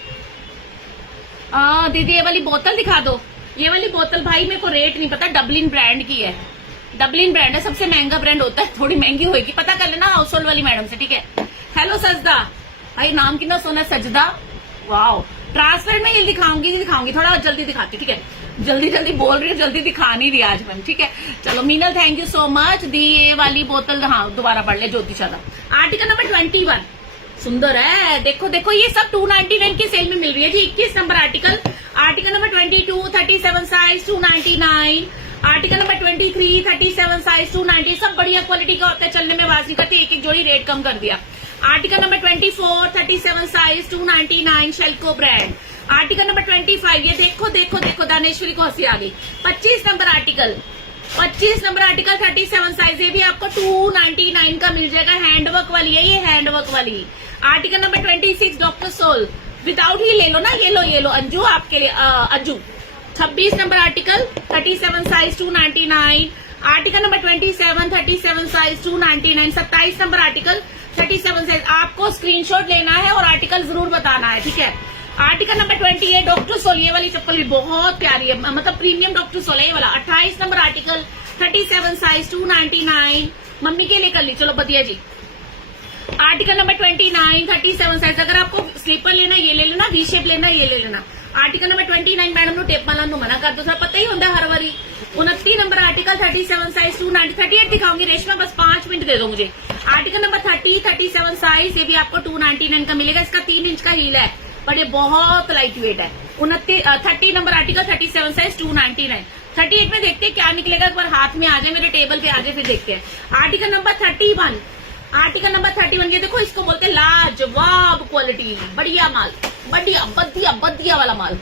दीदी ये वाली बोतल दिखा दो। ये वाली बोतल भाई मेरे को रेट नहीं पता, डबलिन ब्रांड की है, डबलिन ब्रांड है, सबसे महंगा ब्रांड होता है, थोड़ी महंगी होगी, पता कर लेना हाउस होल्ड वाली मैडम से, ठीक है। हेलो सजदा, भाई नाम कितना सोना, सजदा, वाओ। ट्रांसपेरेंट में ये दिखाऊंगी, थोड़ा जल्दी दिखाती, ठीक है। जल्दी बोल रही हूँ, जल्दी दिखा नहीं रही आज मैम, ठीक है। चलो Meenal, thank you so much. दी ये वाली बोतल, हाँ दोबारा पढ़ ले ज्योति चादा। आर्टिकल नंबर 21 सुंदर है, देखो ये सब 299 की सेल में मिल रही है जी। 21 number article number 22 37 size 299। Article number 23 37 size 290। सब बढ़िया क्वालिटी का होता है, चलने में आवाज नहीं करती, एक जोड़ी रेट कम कर दिया। Article number 24 37 size 299 Shelco brand. Article number 25, ये देखो दानेश्वरी को हंसी आ गई। 25 नंबर आर्टिकल 37 साइज, ये भी आपको 299 का मिल जाएगा। हैंडवर्क वाली है ये, हैंडवर्क वाली। Article number 26 doctor sole without ही ले लो ना, ये लो अंजू, आपके लिए Anju. 26 number article 37 size 299। Article number 27 37 size 299। 27 number article 37 size. आपको स्क्रीनशॉट लेना है और आर्टिकल जरूर बताना है, ठीक है। आर्टिकल नंबर 20 है डॉक्टर सोल, ये वाली चप्पल भी बहुत प्यारी है, मतलब प्रीमियम डॉक्टर सोल है ये वाला। 28 नंबर आर्टिकल 37 साइज 299। मम्मी के लिए कर ली, चलो बढ़िया जी। Article number 29 37 size. अगर आपको स्लीपर लेना ये ले लेना, वी शेप लेना ये ले लेना। Article number 29 madam no tape माला मना कर दो, सर पता ही होता है हर बारी। 29 नंबर आर्टिकल 37 साइज 290। 38 दिखाऊंगी रेशमा, बस 5 मिनट दे दो मुझे। आर्टिकल नंबर 37 साइज, ये भी आपको 299 का मिलेगा। इसका 3 इंच का हील है, पर ये बहुत लाइट वेट है। 30 नंबर आर्टिकल 37 साइज 299। 38 में देखते हैं क्या निकलेगा, एक बार हाथ में आ जाए, मेरे टेबल पे आ जाए, फिर देखते हैं। आर्टिकल नंबर 31, ये देखो, इसको बोलते हैं लाजवाब क्वालिटी, बढ़िया माल, बढ़िया वाला माल।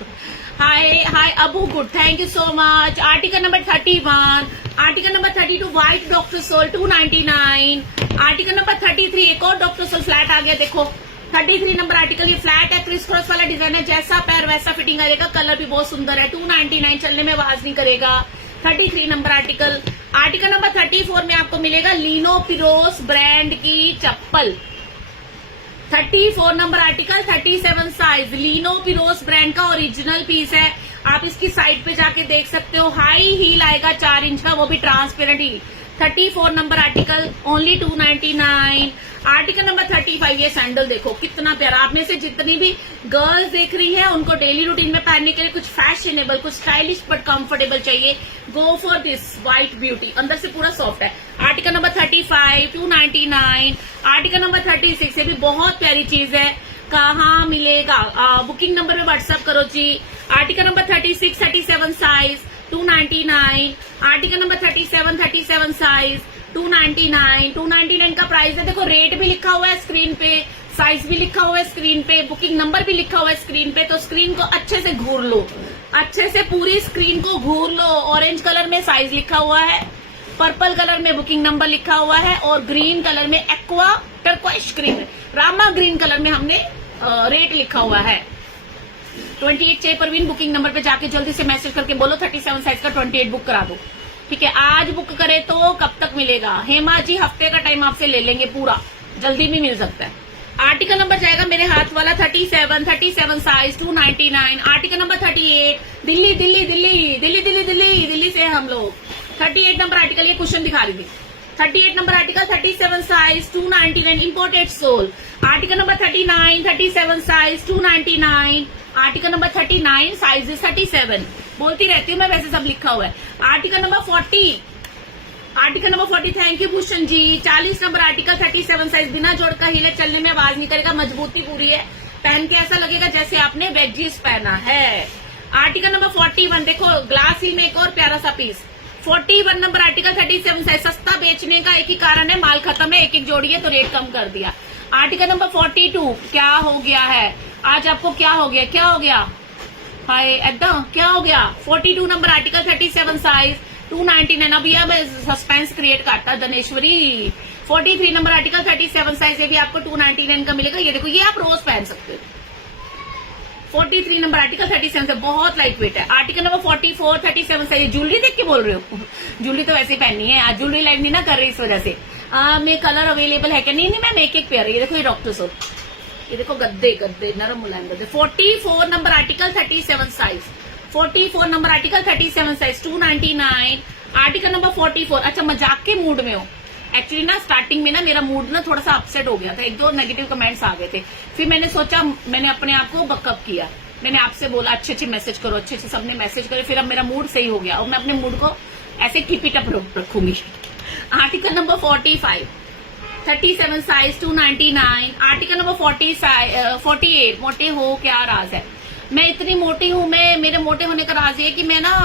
हाय अबू गुड, thank you so much. Article number 31। Article number 32 white doctor sole 299। Article number 33 एक और डॉक्टर सोल फ्लैट आ गया, देखो 33 नंबर आर्टिकल, ये फ्लैट है, क्रिस क्रॉस वाला डिजाइन है, जैसा पैर वैसा फिटिंग आएगा, कलर भी बहुत सुंदर है। 299, चलने में आवाज नहीं करेगा। 33 नंबर आर्टिकल नंबर 34 में आपको मिलेगा लिनो पिरोस ब्रांड की चप्पल। 34 नंबर आर्टिकल 37 साइज, लिनो पिरोस ब्रांड का ओरिजिनल पीस है। आप इसकी साइड पे जाके देख सकते हो, हाई हील आएगा 4 इंच का, वो भी transparent heal. 34 number article only 299। Article number 35, ये सैंडल देखो कितना प्यारा। आप में से जितनी भी गर्ल्स देख रही हैं, उनको डेली रूटीन में पहनने के लिए कुछ फैशनेबल, कुछ स्टाइलिश बट कंफर्टेबल चाहिए, go for this white beauty. अंदर से पूरा सॉफ्ट है। Article number 35 299। आर्टिकल नंबर 36, ये भी बहुत प्यारी चीज है, कहाँ मिलेगा? बुकिंग नंबर पे व्हाट्सएप करो जी। Article number 36 37 size 299। Article number 37 size 299 का प्राइस है। देखो रेट भी लिखा हुआ है स्क्रीन पे, साइज भी लिखा हुआ है स्क्रीन पे, बुकिंग नंबर भी लिखा हुआ है स्क्रीन पे, तो स्क्रीन को अच्छे से घूर लो, अच्छे से पूरी स्क्रीन को घूर लो। ऑरेंज कलर में साइज लिखा हुआ है, पर्पल कलर में बुकिंग नंबर लिखा हुआ है और ग्रीन कलर में एक्वा टर्क्वाइश ग्रीन, रामा ग्रीन कलर में हमने रेट लिखा हुआ है। 28 चाहिए परवीन, बुकिंग नंबर पे जाके जल्दी से मैसेज करके बोलो 37 साइज का 28 बुक करा दो। ठीक है, आज बुक करे तो कब तक मिलेगा? हेमा जी हफ्ते का टाइम आपसे ले लेंगे पूरा, जल्दी भी मिल सकता है। आर्टिकल नंबर जाएगा मेरे हाथ वाला 37 size 299। Article number 38 Delhi Delhi Delhi Delhi Delhi Delhi Delhi से हम लोग 38 नंबर आर्टिकल, ये क्वेश्चन दिखा रही थी। 38 number article 37 size 299 imported sole. Article number 39 37 size 299। Article number 39 size 37। बोलती रहती हूँ मैं, वैसे सब लिखा हुआ है। Article number 40, article number 40 thank you Bhushan ji. 40 number article 37 size, बिना जोड़ का हिले, चलने में आवाज नहीं करेगा, मजबूती पूरी है, पहन के ऐसा लगेगा जैसे आपने वेजीज पहना है। आर्टिकल नंबर 41 देखो ग्लास ही में एक और प्यारा सा पीस। 41 नंबर आर्टिकल 37 साइज, सस्ता बेचने का एक ही कारण है, माल खत्म है, एक एक जोड़ी है तो रेट कम कर दिया। आर्टिकल नंबर 42 क्या हो गया है आज आपको, क्या हो गया, क्या हो गया, हाय एकदम क्या हो गया? 42 नंबर आर्टिकल 37 साइज 299। अब यह सस्पेंस क्रिएट करता धनेश्वरी। 43 नंबर आर्टिकल 37 साइज, ये भी आपको 299 का मिलेगा। ये देखो, ये आप रोज पहन सकते हो। 43 नंबर आर्टिकल 37 से बहुत लाइट वेट है। आर्टिकल नंबर 44 37 साइज, ज्वेलरी देख के बोल रहे हो? ज्वेलरी तो वैसे ही पहननी है, आज ज्वेलरी लाइव नहीं ना कर रही इस वजह से। मैं कलर अवेलेबल है क्या? नहीं मैम एक एक पेयर है। ये देखो ये डॉक्टर सोल, ये देखो गद्दे गद्दे नरम मुलायम गद्दे। 44 number article 37 size, 44 number article 37 size 299। Article number 44, अच्छा मजाक के मूड में हो एक्चुअली ना, स्टार्टिंग में ना मेरा मूड ना थोड़ा सा अपसेट हो गया था, एक दो नेगेटिव कमेंट्स आ गए थे, फिर मैंने सोचा, मैंने अपने आप को बकअप किया, मैंने आपसे बोला अच्छे अच्छे मैसेज करो, अच्छे अच्छे सबने मैसेज करे, फिर अब मेरा मूड सही हो गया और मैं अपने मूड को ऐसे टिपी टप रखूंगी। Article number 45 37 size 299। Article number 48 मोटे हो क्या राज है? मैं इतनी मोटी हूँ, मैं मेरे मोटे होने का राज है कि मैं ना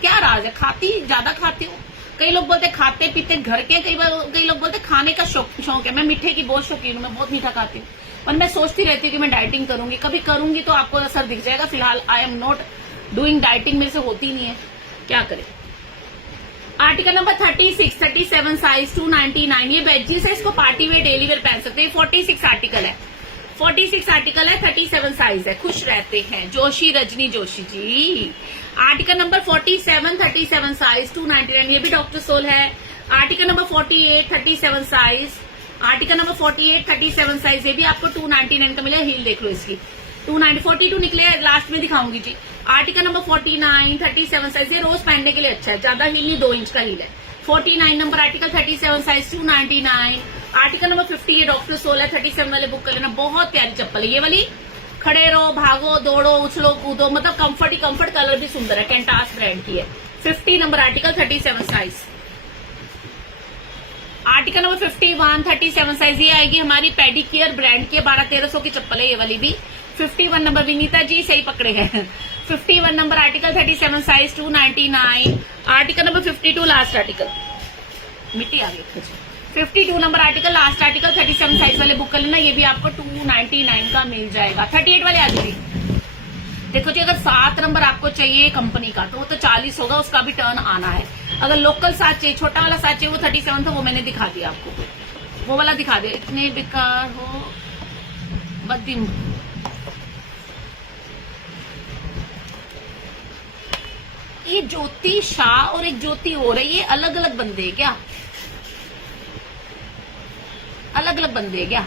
क्या राज है, खाती ज्यादा खाती हूँ। कई लोग बोलते खाते पीते घर के, कई लोग बोलते खाने का शौक है। मैं मीठे की बहुत शौकीन हूँ, मैं बहुत मीठा खाती हूँ और मैं सोचती रहती हूँ कि मैं डाइटिंग करूंगी, कभी करूंगी तो आपको असर दिख जाएगा। फिलहाल I am not doing dieting, मेरे से होती नहीं है, क्या करें। Article number 37 size 299। ये वेजीज है, इसको पार्टी वेयर डेली वेयर पहन सकते हैं। 46 आर्टिकल है, 46 आर्टिकल है, 37 साइज है। खुश रहते हैं Joshi Rajni Joshi ji. Article number 47 37 size 299, ये भी डॉक्टर सोल है। Article number 48 37 size, article number 48 37 size, ये भी आपको 299 का मिलेगा। हील देख लो इसकी 290, 42 निकले, लास्ट में दिखाऊंगी जी। आर्टिकल नंबर 49 37 साइज, ये रोज पहनने के लिए अच्छा है, ज्यादा हील नहीं, 2 इंच का हील है। 49 number article 37 size 299। Article number 50, ये डॉक्टर सोल है, 37 वाले बुक कर लेना, बहुत प्यारी चप्पल है ये वाली। खड़े रहो, भागो, दौड़ो, उछलो, कूदो, मतलब कंफर्ट ही कंफर्ट, कलर भी सुंदर है, कैंटास ब्रांड की है। 50 number article 37 size. Article number 51 37 size, ये आएगी हमारी पेडिकेयर ब्रांड की, 1200-1300 की चप्पल है ये वाली भी। 51 नंबर, विनीता जी सही पकड़े हैं। 51 number article 37 size 299। Article number 52 last article, मिट्टी आ गई। 52 number article last article, 37 size वाले बुक कर लेना, ये भी आपको 299 का मिल जाएगा। 38 वाले आ जाइए। देखो जी, अगर 7 नंबर आपको चाहिए कंपनी का तो वो तो 40 होगा, उसका भी टर्न आना है। अगर लोकल 7 चाहिए, छोटा वाला 7 चाहिए, वो 37 था, वो मैंने दिखा दिया आपको, वो वाला दिखा दिया। इतने बेकार हो बददिम। ये ज्योति शाह और एक ज्योति हो रही है, अलग अलग बंदे है क्या? अलग अलग बंदे है क्या?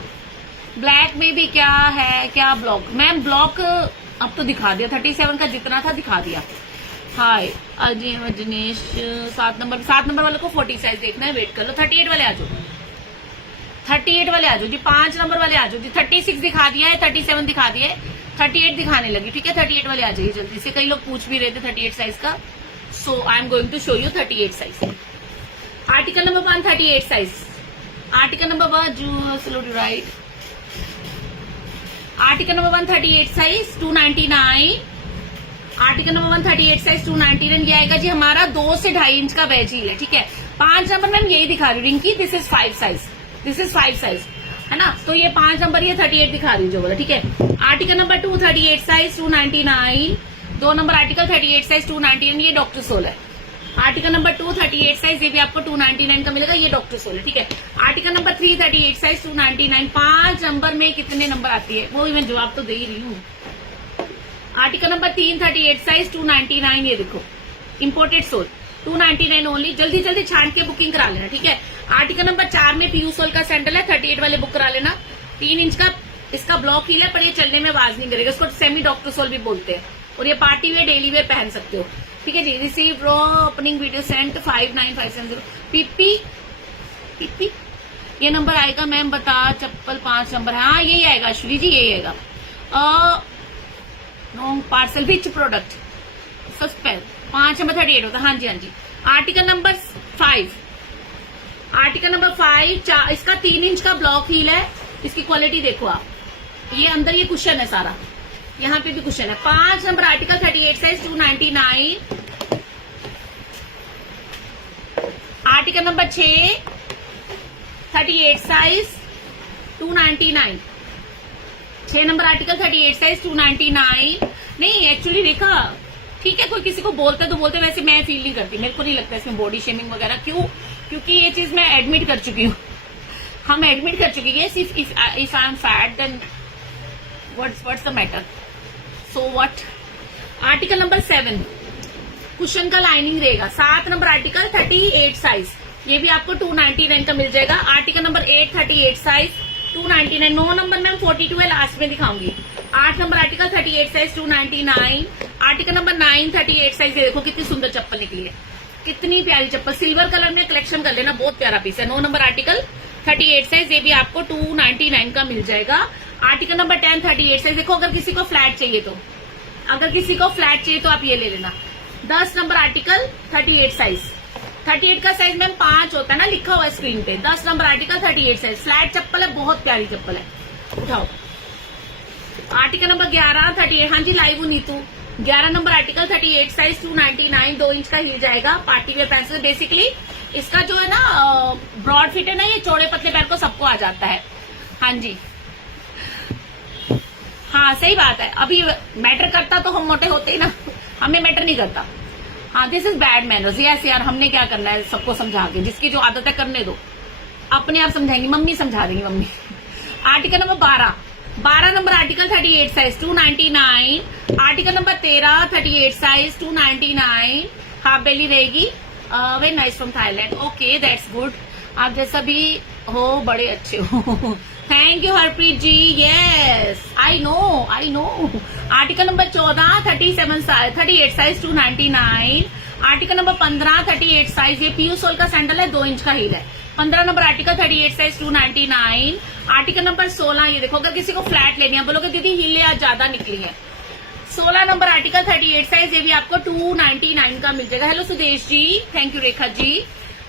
ब्लैक में भी क्या है, क्या ब्लॉक? मैम ब्लॉक अब तो दिखा दिया, 37 का जितना था दिखा दिया। हाय अजय मजनीश 7 नंबर वाले को 40 साइज देखना है, वेट कर लो। 38 वाले आ जाओ, 38 वाले आ जाओ जी। 5 नंबर वाले आ जाओ जी। 36 दिखा दिया है, 37 दिखा दिया है, 38 दिखाने लगी, ठीक है। 38 वाले आ जाइए जल्दी से, कई लोग पूछ भी रहे थे 38 साइज का, so I am going to show you 38 size. Article number 1 38 size. Article number 1 right. Article number 1 38 size 299। Article number 1 38 size 299, ये आएगा जी हमारा 2 से 2.5 इंच का वेज हील है, ठीक है। 5 नंबर मैम यही दिखा रही हूँ Rinki, this is 5 size, this is 5 size है ना, तो ये 5 नंबर, ये 38 दिखा रही हूँ जो बोला, ठीक है। Article number 2 38 size 299। 2 number article 38 size 299, ये डॉक्टर सोल है। आर्टिकल नंबर 2 38 साइज, ये भी आपको 299 का मिलेगा, ये डॉक्टर सोल है, ठीक है। आर्टिकल नंबर 3 38 साइज 299, 5 नंबर में कितने नंबर आती है वो मैं जवाब तो दे ही रही हूँ। आर्टिकल नंबर 3 38 साइज 299, ये देखो इंपोर्टेड सोल 299 ओनली, जल्दी जल्दी छांट के बुकिंग करा लेना, ठीक है। आर्टिकल नंबर 4 में पीयू सोल का सैंडल है, 38 वाले बुक करा लेना। 3 इंच का इसका ब्लॉक हील है, पर ये चलने में आवाज नहीं करेगा, इसको सेमी डॉक्टर सोल भी बोलते हैं, और ये पार्टी वेयर डेली वेयर पहन सकते हो, ठीक है जी। Receive raw opening video sent 59570 PP PP, ये नंबर आएगा मैम बता, चप्पल 5 नंबर, हाँ यही आएगा अश्विनी जी, यही आएगा। No parcel which product suspense 5 number 38 होता है, हाँ जी हाँ जी। आर्टिकल नंबर 5, आर्टिकल नंबर 5 इसका 3 इंच का ब्लॉक हील है, इसकी क्वालिटी देखो आप, ये अंदर ये कुशन है सारा, यहाँ पे भी कुशन है। 5 number article 38 size 299। Article number 6 38 size 299, 6 number article 38 size 299। नहीं एक्चुअली देखा, ठीक है कोई किसी को बोलता है तो बोलते, वैसे मैं फील नहीं करती, मेरे को नहीं लगता इसमें बॉडी शेमिंग वगैरह, क्यों? क्योंकि ये चीज मैं एडमिट कर चुकी हूँ, हम एडमिट कर चुके हैं। If I am fat then what's the matter, so what. Article number 7 cushion का लाइनिंग रहेगा। 7 नंबर आर्टिकल 38 साइज, ये भी आपको 299 का मिल जाएगा। Article number 8 38 size 299। 9 number ma'am 42 है, लास्ट में दिखाऊंगी। 8 number article 38 size 299। Article number 9 38 size, ये देखो कितनी सुंदर चप्पल निकली है, कितनी प्यारी चप्पल, सिल्वर कलर में कलेक्शन कर लेना, बहुत प्यारा पीस है। 9 नंबर आर्टिकल 38 साइज, ये भी आपको 299 का मिल जाएगा। आर्टिकल नंबर 10 38 साइज, देखो अगर किसी को फ्लैट चाहिए तो, अगर किसी को फ्लैट चाहिए तो आप ये ले लेना। 10 नंबर आर्टिकल 38 साइज, 38 का साइज मैम 5 होता है ना, लिखा हुआ है स्क्रीन पे। 10 नंबर आर्टिकल 38 साइज, फ्लैट चप्पल है, बहुत प्यारी चप्पल है, उठाओ। आर्टिकल नंबर 11 38, हाँ जी लाइव हूँ Neetu. 11 number article 38 size 299, 2 inch का हिल जाएगा, पार्टी वेयर पेंसिल। बेसिकली इसका जो है ना ब्रॉड फिट है ना, ये चौड़े पतले पैर को सबको आ जाता है, हाँ जी हाँ सही बात है। अभी मैटर करता तो हम मोटे होते ही ना, हमें मैटर नहीं करता। हाँ this is bad manners, yes यार हमने क्या करना है, सबको समझा के, जिसकी जो आदत है करने दो, अपने आप समझाएंगी, मम्मी समझा देंगी मम्मी। Article number 12 number article 38 size 299। Article number 13 38 size 299, half belly रहेगी। Very nice from Thailand, okay that's good. आप जैसा भी हो बड़े अच्छे हो, thank you Harpreet ji, yes I know. Article number 14 37 size 38 size 299। Article number 15 38 size, ये पीयू सोल का सैंडल है, 2 इंच का हील है। 15 number article 38 size 299। Article number 16, ये देखो अगर किसी को फ्लैट लेनी है, बोलोगे दीदी हीलें आज ज्यादा निकली है। 16 नंबर आर्टिकल 38 साइज, ये भी आपको 299 का मिल जाएगा। Hello Sudesh ji, thank you Rekha ji.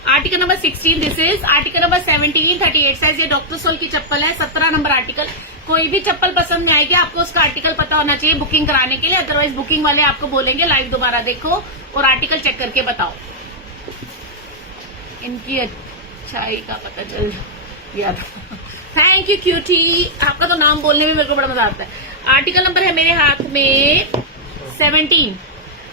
Article number 16 this is. Article number 17 38 size, ये डॉक्टर सोल की चप्पल है। 17 नंबर आर्टिकल, कोई भी चप्पल पसंद में आएगी आपको उसका आर्टिकल पता होना चाहिए बुकिंग कराने के लिए, अदरवाइज बुकिंग वाले आपको बोलेंगे लाइव दोबारा देखो और आर्टिकल चेक करके बताओ। इनकी अच्छाई का पता चल गया था, थैंक यू क्यूटी, आपका तो नाम बोलने में मेरे को बड़ा मजा आता है। आर्टिकल नंबर है मेरे हाथ में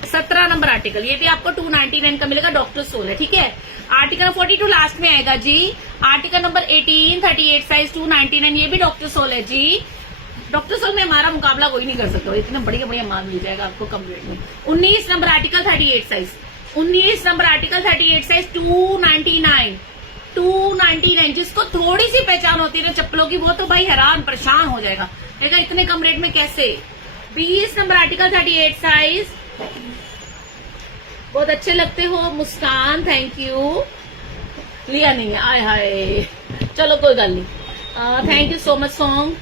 17 नंबर आर्टिकल, ये भी आपको 299 का मिलेगा, डॉक्टर सोल है, ठीक है। आर्टिकल 42 लास्ट में आएगा जी। आर्टिकल नंबर 18 38 साइज 299, ये भी डॉक्टर सोल है जी। डॉक्टर सोल में हमारा मुकाबला कोई नहीं कर सकता, इतना बढ़िया बढ़िया माल मिल जाएगा आपको कम रेट में। 19 number article 38 size, 19 number article 38 size 299, जिसको थोड़ी सी पहचान होती है ना चप्पलों की, वो तो भाई हैरान परेशान हो जाएगा, इतने कम रेट में कैसे। 20 नंबर आर्टिकल 38 साइज, बहुत अच्छे लगते हो मुस्कान, थैंक यू। लिया नहीं है, आय हाय, चलो कोई गल नहीं, thank you so much song.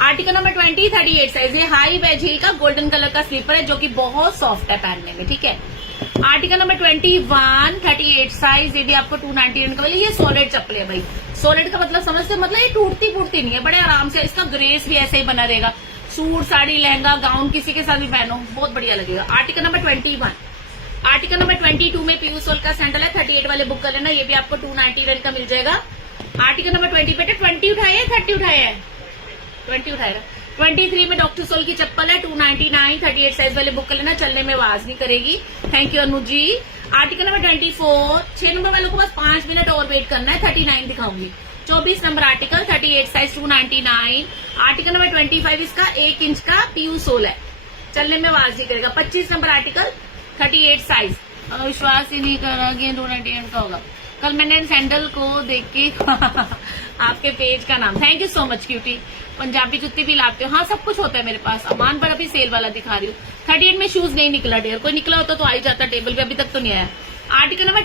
Article number 20 38 size, ये हाई वेज हील का गोल्डन कलर का स्लीपर है, जो कि बहुत सॉफ्ट है पहनने में, ठीक है। आर्टिकल नंबर 21 38 साइज, ये भी आपको 299 का मिलेगा। ये सॉलिड चप्पल है भाई, सॉलिड का मतलब समझते, मतलब ये टूटती फूटती नहीं है, बड़े आराम से, इसका ग्रेस भी ऐसे ही बना रहेगा, सूट साड़ी लहंगा गाउन किसी के साथ भी पहनो बहुत बढ़िया लगेगा। आर्टिकल नंबर 21, आर्टिकल नंबर 22 में पीयू सोल का सैंडल है, 38 वाले बुक कर लेना, ये भी आपको 299 का मिल जाएगा। आर्टिकल नंबर 20 बेटे 20 उठाए 30 उठाए है, 20 उठाएगा। 23 में डॉक्टर सोल की चप्पल है 299, 38 साइज वाले बुक कर लेना, चलने में आवाज नहीं करेगी। Thank you Anu ji. Article number 24, 6 number वालों को बस 5 मिनट और वेट करना है, 39 दिखाऊंगी। 24 number article 38 size 299। Article number 25 इसका 1 इंच का पीयू सोल है, चलने में आवाज नहीं करेगा। 25 नंबर आर्टिकल 38 साइज, विश्वास ही नहीं कर रहा कि 299 का होगा। कल मैंने सैंडल को देख के आपके पेज का नाम, thank you so much cutie. Punjabi jutti भी लाते हो, हाँ सब कुछ होता है मेरे पास। अमान पर अभी सेल वाला दिखा रही हूँ। 38 में शूज नहीं निकला डेयर, कोई निकला होता तो आ ही जाता टेबल पे, अभी तक तो नहीं आया। Article number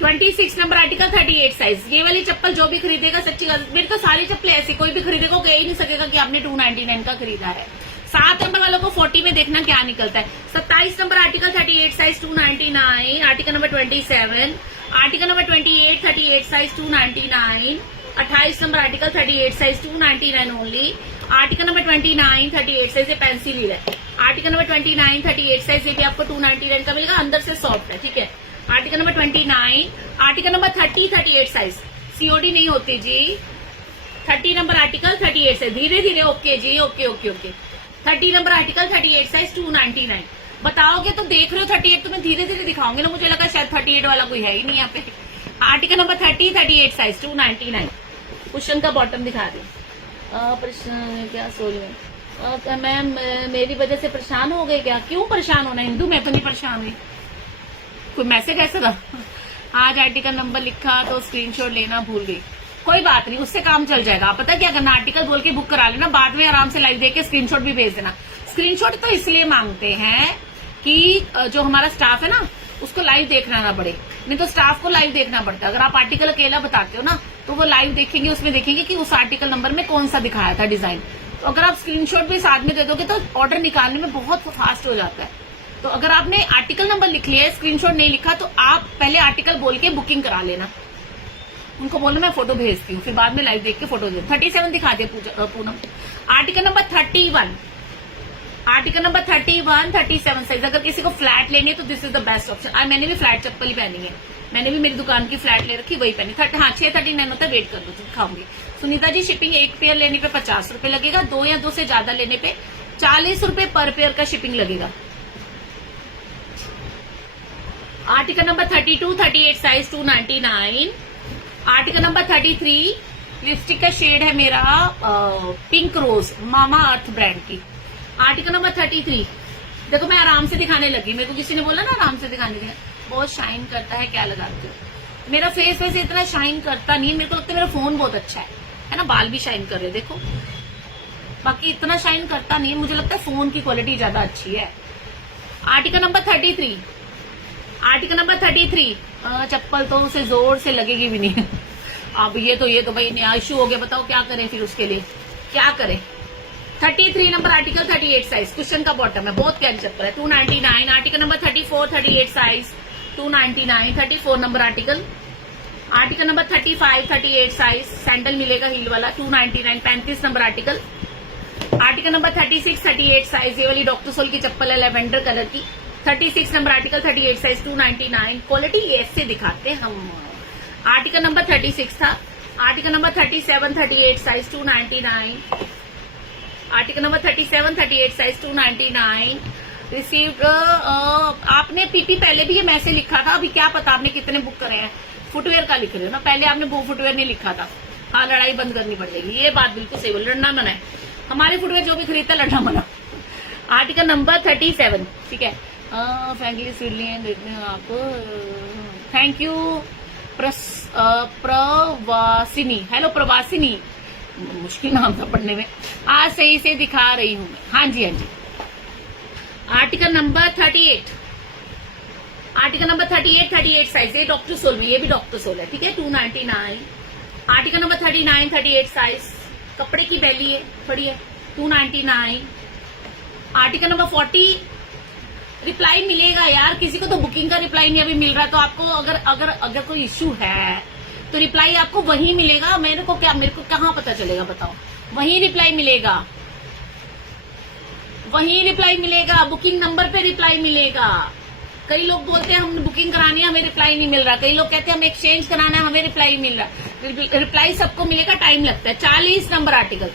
26 number article 38 size. ये वाली चप्पल जो भी खरीदेगा, सच्ची मेरे तो सारी चप्पलें ऐसी, कोई भी खरीदेगा कह ही नहीं सकेगा कि आपने 299 का खरीदा है। 7 नंबर वालों को 40 में देखना क्या निकलता है। 27 number article 38 size 299। Article number 27, article number 28 38 size 299। 28 number article 38 size 299 only. Article number 29 38 size, ये पेंसिल हील है। आर्टिकल नंबर 29 38 साइज, ये भी आपको 299 का मिलेगा, अंदर से सॉफ्ट है, ठीक है। Article number 29, article number 30 38 size, COD नहीं होती जी। 30 नंबर आर्टिकल 38 साइज, धीरे धीरे, ओके जी, okay okay okay. 30 number article 38 size 299। बताओगे तो देख रहे हो 38, तो मैं धीरे धीरे दिखाऊंगी ना, मुझे लगा शायद 38 वाला कोई है ही नहीं यहाँ पे। Article number 30 38 size 299। कुशन का बॉटम दिखा दी। क्या सॉरी मैम, मेरी वजह से परेशान हो गए क्या? क्यों परेशान होना हिंदू, मैं तो नहीं परेशान हुई। कोई मैसेज ऐसा था आज आर्टिकल नंबर लिखा तो स्क्रीनशॉट लेना भूल गई, कोई बात नहीं, उससे काम चल जाएगा। आप पता क्या करना, आर्टिकल बोल के बुक करा लेना, बाद में आराम से लाइव देख के स्क्रीनशॉट भी भेज देना। स्क्रीनशॉट तो इसलिए मांगते हैं कि जो हमारा स्टाफ है ना उसको लाइव देखना ना पड़े, नहीं तो स्टाफ को लाइव देखना पड़ता है। अगर आप आर्टिकल अकेला बताते हो ना तो वो लाइव देखेंगे, उसमें देखेंगे कि उस आर्टिकल नंबर में कौन सा दिखाया था डिजाइन। तो अगर आप स्क्रीनशॉट भी साथ में दे दोगे तो ऑर्डर निकालने में बहुत फास्ट हो जाता है। तो अगर आपने आर्टिकल नंबर लिख लिया है, स्क्रीनशॉट नहीं लिखा, तो आप पहले आर्टिकल बोल के बुकिंग करा लेना। उनको बोलो मैं फोटो भेजती हूँ, फिर बाद में लाइव देख के फोटो दे। 37 दिखा दिया Poonam. Article number 31, article number 31 37 size. अगर किसी को फ्लैट लेनी है तो this is the best option. मैंने भी फ्लैट चप्पल ही पहनी है, मैंने भी मेरी दुकान की फ्लैट ले रखी, वही पहनी। 639 होता है, वेट कर लो दिखाऊंगी। सुनीता जी, शिपिंग एक पेयर लेने पे 50 रुपए लगेगा, 2 या 2 से ज्यादा लेने पे 40 रुपए पर पेयर का शिपिंग लगेगा। Article number 32 38 size 299। Article number 33, lipstick का शेड है मेरा पिंक रोज, मामा अर्थ ब्रांड की। आर्टिकल नंबर 33, देखो मैं आराम से दिखाने लगी, मेरे को किसी ने बोला ना आराम से दिखाने के लिए। बहुत शाइन करता है, क्या लगाते हो? मेरा फेस वैसे इतना शाइन करता नहीं है, मेरे को लगता है मेरा फोन बहुत अच्छा है ना, बाल भी शाइन कर रहे देखो, बाकी इतना शाइन करता नहीं है, मुझे लगता है फोन की क्वालिटी ज्यादा अच्छी है। आर्टिकल नंबर 33, आर्टिकल नंबर 33, चप्पल तो उसे जोर से लगेगी भी नहीं। अब ये तो भाई नया इशू हो गया, बताओ क्या करें फिर उसके लिए, क्या करें। 33 नंबर आर्टिकल 38 साइज, क्वेश्चन का बॉटम है, बहुत प्यारी चप्पल है, 299। Article number 34 38 size 299। 34 number article, article number 35 38 size, sandal मिलेगा हील वाला, 299। 35 number article, article number 36 38 size, ये वाली डॉक्टर सोल की चप्पल है लेवेंडर कलर की। 36 नंबर आर्टिकल 38 साइज 299। क्वालिटी ऐसे दिखाते हैं हम। आर्टिकल नंबर 36 था। Article number 37 38 size 299। Article number 37 38 size 299। Received, आपने पीपी पहले भी ये मैसेज लिखा था, अभी क्या पता आपने कितने बुक करे हैं। फुटवेयर का लिख रहे हो ना, पहले आपने वो फुटवेयर नहीं लिखा था। हाँ, लड़ाई बंद करनी पड़ेगी, ये बात बिल्कुल सही बोल, लड़ना मना है, हमारे फुटवेयर जो भी खरीदता लड़ना मना। आर्टिकल नंबर 37, ठीक है। फ्रेंकली स्वीटली आप, थैंक यू प्रवासिनी, हेलो प्रवासिनी, मुश्किल नाम था पढ़ने में, आज सही से दिखा रही हूँ मैं। हाँ जी, हाँ जी। Article number 38, article number 38 size, ये डॉक्टर सोल में, ये भी डॉक्टर सोल है, ठीक है, 299। आर्टिकल नंबर 39 38 साइज, कपड़े की बैली है, बड़ी है, 299। आर्टिकल नंबर 40, रिप्लाई मिलेगा यार, किसी को तो बुकिंग का रिप्लाई नहीं अभी मिल रहा, तो आपको अगर कोई इश्यू है तो रिप्लाई आपको वहीं मिलेगा। मेरे को कहाँ पता चलेगा बताओ? वहीं रिप्लाई मिलेगा, वहीं रिप्लाई मिलेगा, बुकिंग नंबर पे रिप्लाई मिलेगा। कई लोग बोलते हैं हम बुकिंग करानी है, हमें रिप्लाई नहीं मिल रहा। कई लोग कहते हैं हमें एक्सचेंज कराना है, हमें रिप्लाई मिल रहा। रिप्लाई सबको मिलेगा, टाइम लगता है। 40 number article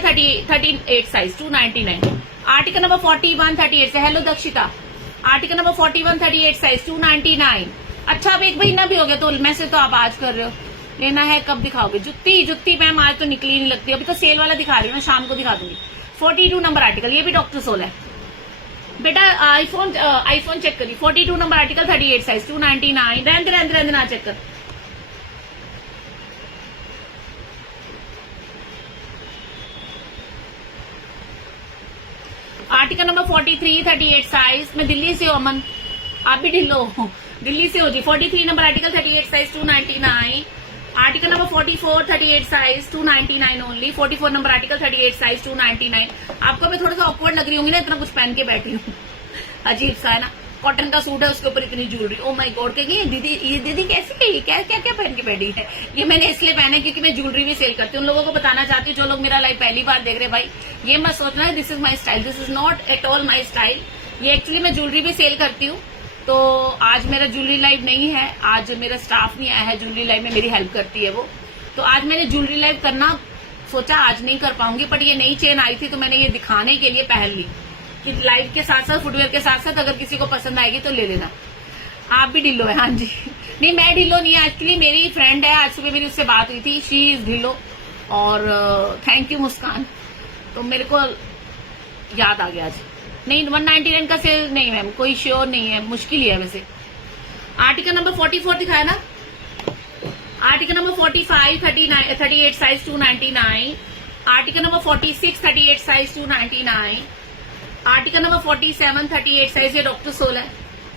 38 size 299। Article number 41 38 से hello Dakshita. Article number 41 38 size 299। अच्छा, अब 1 महीना भी हो गया तो मैसेज तो आप आज कर रहे हो। लेना है कब दिखाओगे? जुत्ती मैम आज तो निकली नहीं लगती, अभी तो सेल वाला दिखा रही हूँ, मैं शाम को दिखा दूंगी। 42 नंबर आर्टिकल, ये भी डॉक्टर सोल है बेटा। आईफोन चेक करिए। 42 नंबर आर्टिकल 38 साइज 299। रहने ना चेक कर। Article number 43 38 size. मैं दिल्ली से हूं अमन, आप भी ढिल्लो हो, दिल्ली से हो जी। 43 number article 38 size 299। Article number 44 38 size 299 only. 44 number article 38 size 299। आपको मैं थोड़ा सा ऑकवर्ड लग रही होंगी ना, इतना कुछ पहन के बैठी हूँ, अजीब सा है ना। कॉटन का सूट है, उसके ऊपर इतनी ज्वेलरी। ओ माय गॉड, कहेंगे दीदी कैसी है, क्या क्या क्या पहन के बैठी है। ये मैंने इसलिए पहना है क्योंकि मैं ज्वेलरी भी सेल करती हूँ। उन लोगों को बताना चाहती हूँ जो लोग मेरा लाइव पहली बार देख रहे हैं, भाई ये मत सोचना है this is my style, this is not at all my style. ये एक्चुअली मैं ज्वेलरी भी सेल करती हूँ। तो आज मेरा ज्वेलरी लाइव नहीं है, आज मेरा स्टाफ नहीं आया है ज्वेलरी लाइव में, मेरी हेल्प करती है वो। तो आज मैंने ज्वेलरी लाइव करना सोचा, आज नहीं कर पाऊंगी, बट ये नई चेन आई थी तो मैंने ये दिखाने के लिए पहन ली कि लाइव के साथ साथ फुटवेयर के साथ साथ अगर किसी को पसंद आएगी तो ले लेना। आप भी ढिल्लो है? हाँ जी। नहीं, मैं ढिल्लो नहीं है, एक्चुअली मेरी फ्रेंड है, आज सुबह मेरी उससे बात हुई थी, शी इज ढिल्लो। और थैंक यू मुस्कान, तो मेरे को याद आ गया आज। नहीं, 199 का सेल नहीं मैम, कोई श्योर नहीं है, मुश्किल ही है वैसे। आर्टिकल नंबर 44 दिखाया ना। Article number 45 38 size 299। Article number 46 38 size 299। Article number 47 38 size, ये डॉक्टर सोल है।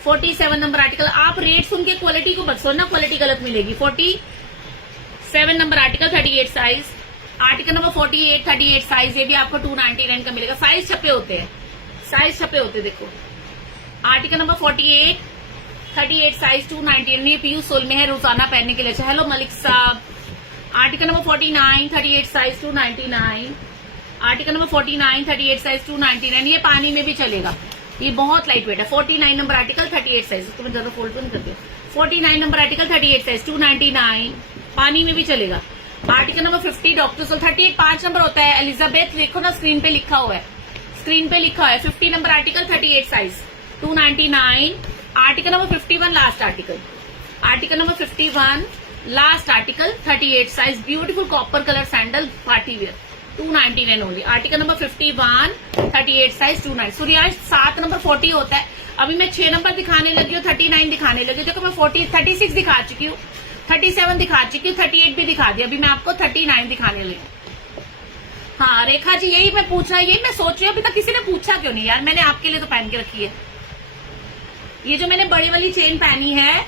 47 नंबर आर्टिकल। आप रेट सुन के क्वालिटी को मत सोचना, क्वालिटी गलत मिलेगी। 47 number article 38 size. Article number 48 38 size, ये भी आपको 299 का मिलेगा। साइज छपे होते हैं, साइज छपे होते हैं, देखो। आर्टिकल नंबर 48 38 साइज 299, ये पीयू सोल में है, रोजाना पहनने के लिए। अच्छा, हेलो मलिक साहब। Article number 49 38 size 299। Article number 49 38 size 299, ये पानी में भी चलेगा, ये बहुत लाइट वेट है। 49 नंबर आर्टिकल 38 साइज, इसको मैं ज्यादा फोल्ड नहीं करती। 49 नंबर आर्टिकल 38 साइज 299, पानी में भी चलेगा। Article number 50 doctor soul 38 5 number होता है। एलिजाबेथ देखो ना, स्क्रीन पे लिखा हुआ है, स्क्रीन पे लिखा हुआ है। 50 number article 38 size 299। Article number 51 last article. Article number 51 last article 38 size, beautiful copper colour sandal party wear 299 only. Article number 51 38 size 29। Suryansh 7 number 40 होता है। अभी मैं 6 नंबर दिखाने लगी हूँ, 39 दिखाने लगी हूँ। देखो मैं 36 दिखा चुकी हूँ, 37 दिखा चुकी हूँ, 38 भी दिखा दिया। अभी मैं आपको 39 दिखाने लगी हूँ। हाँ रेखा जी, यही मैं पूछना, यही मैं सोच रही हूँ, अभी तक किसी ने पूछा क्यों नहीं यार। मैंने आपके लिए तो पहन के रखी है। ये जो मैंने बड़ी वाली चेन पहनी है,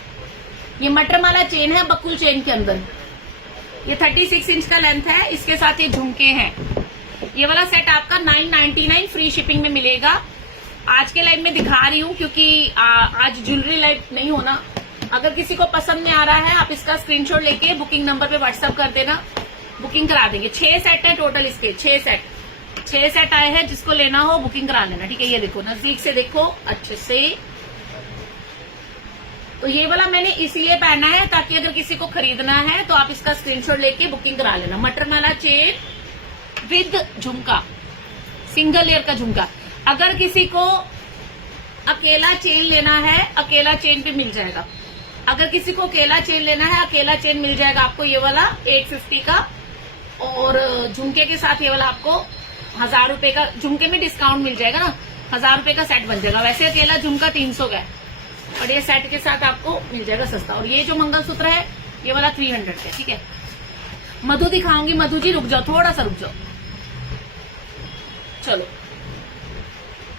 ये मटरमाला चेन है बकुल चेन के अंदर। ये 36 इंच का लेंथ है, इसके साथ ये झुमके हैं। ये वाला सेट आपका 999 फ्री शिपिंग में मिलेगा। आज के लाइव में दिखा रही हूँ क्योंकि आज ज्वेलरी लाइव नहीं होना। अगर किसी को पसंद नहीं आ रहा है, आप इसका स्क्रीनशॉट लेके बुकिंग नंबर पे व्हाट्सएप कर देना, बुकिंग करा देंगे। 6 सेट है टोटल, इसके 6 सेट आए हैं। जिसको लेना हो बुकिंग करा लेना, ठीक है। ये देखो, नजदीक से देखो अच्छे से। तो ये वाला मैंने इसलिए पहना है ताकि अगर किसी को खरीदना है तो आप इसका स्क्रीनशॉट लेके बुकिंग करा लेना। मटरमाला चेन विद झुमका, सिंगल लेयर का झुमका। अगर किसी को अकेला चेन लेना है, अकेला चेन भी मिल जाएगा। अगर किसी को अकेला चेन लेना है, अकेला चेन मिल जाएगा आपको। ये वाला 850 का, और झुमके के साथ ये वाला आपको 1000 रुपए का। झुमके में डिस्काउंट मिल जाएगा ना, 1000 रुपए का सेट बन जाएगा। वैसे अकेला झुमका 300 का है, और ये सेट के साथ आपको मिल जाएगा सस्ता। और ये जो मंगलसूत्र है, ये वाला 300 का, ठीक है। मधु दिखाऊंगी। मधु जी रुक जाओ, थोड़ा सा रुक जाओ। चलो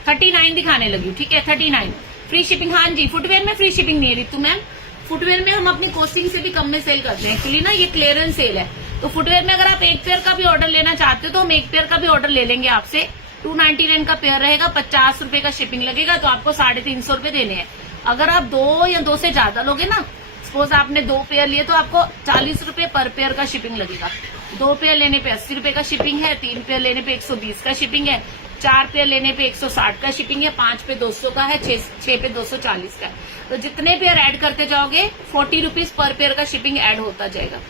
39 दिखाने लगी हूँ, ठीक है। 39 फ्री शिपिंग। हाँ जी, फुटवेयर में फ्री शिपिंग नहीं है रितु मैम। फुटवेयर में हम अपनी कॉस्टिंग से भी कम में सेल करते हैं। एक्चुअली ना ये क्लियरेंस सेल है, तो फुटवेयर में अगर आप एक पेयर का भी ऑर्डर लेना चाहते हो तो हम एक पेयर का भी ऑर्डर ले लेंगे आपसे। 299 का पेयर रहेगा, 50 रुपए का शिपिंग लगेगा, तो आपको 350 रुपए देने हैं। अगर आप 2 या 2 से ज्यादा लोगे ना, सपोज आपने 2 पेयर लिए, तो आपको 40 रुपए पर पेयर का शिपिंग लगेगा। 2 पेयर लेने पे 80 रुपए का शिपिंग है, 3 पेयर लेने पे 120 का शिपिंग है, 4 पेयर लेने पे 160 का शिपिंग है, 5 पे 200 का है, 6 पे 240 का है। तो जितने पेयर ऐड करते जाओगे 40 रुपीज पर पेयर का शिपिंग ऐड होता जाएगा।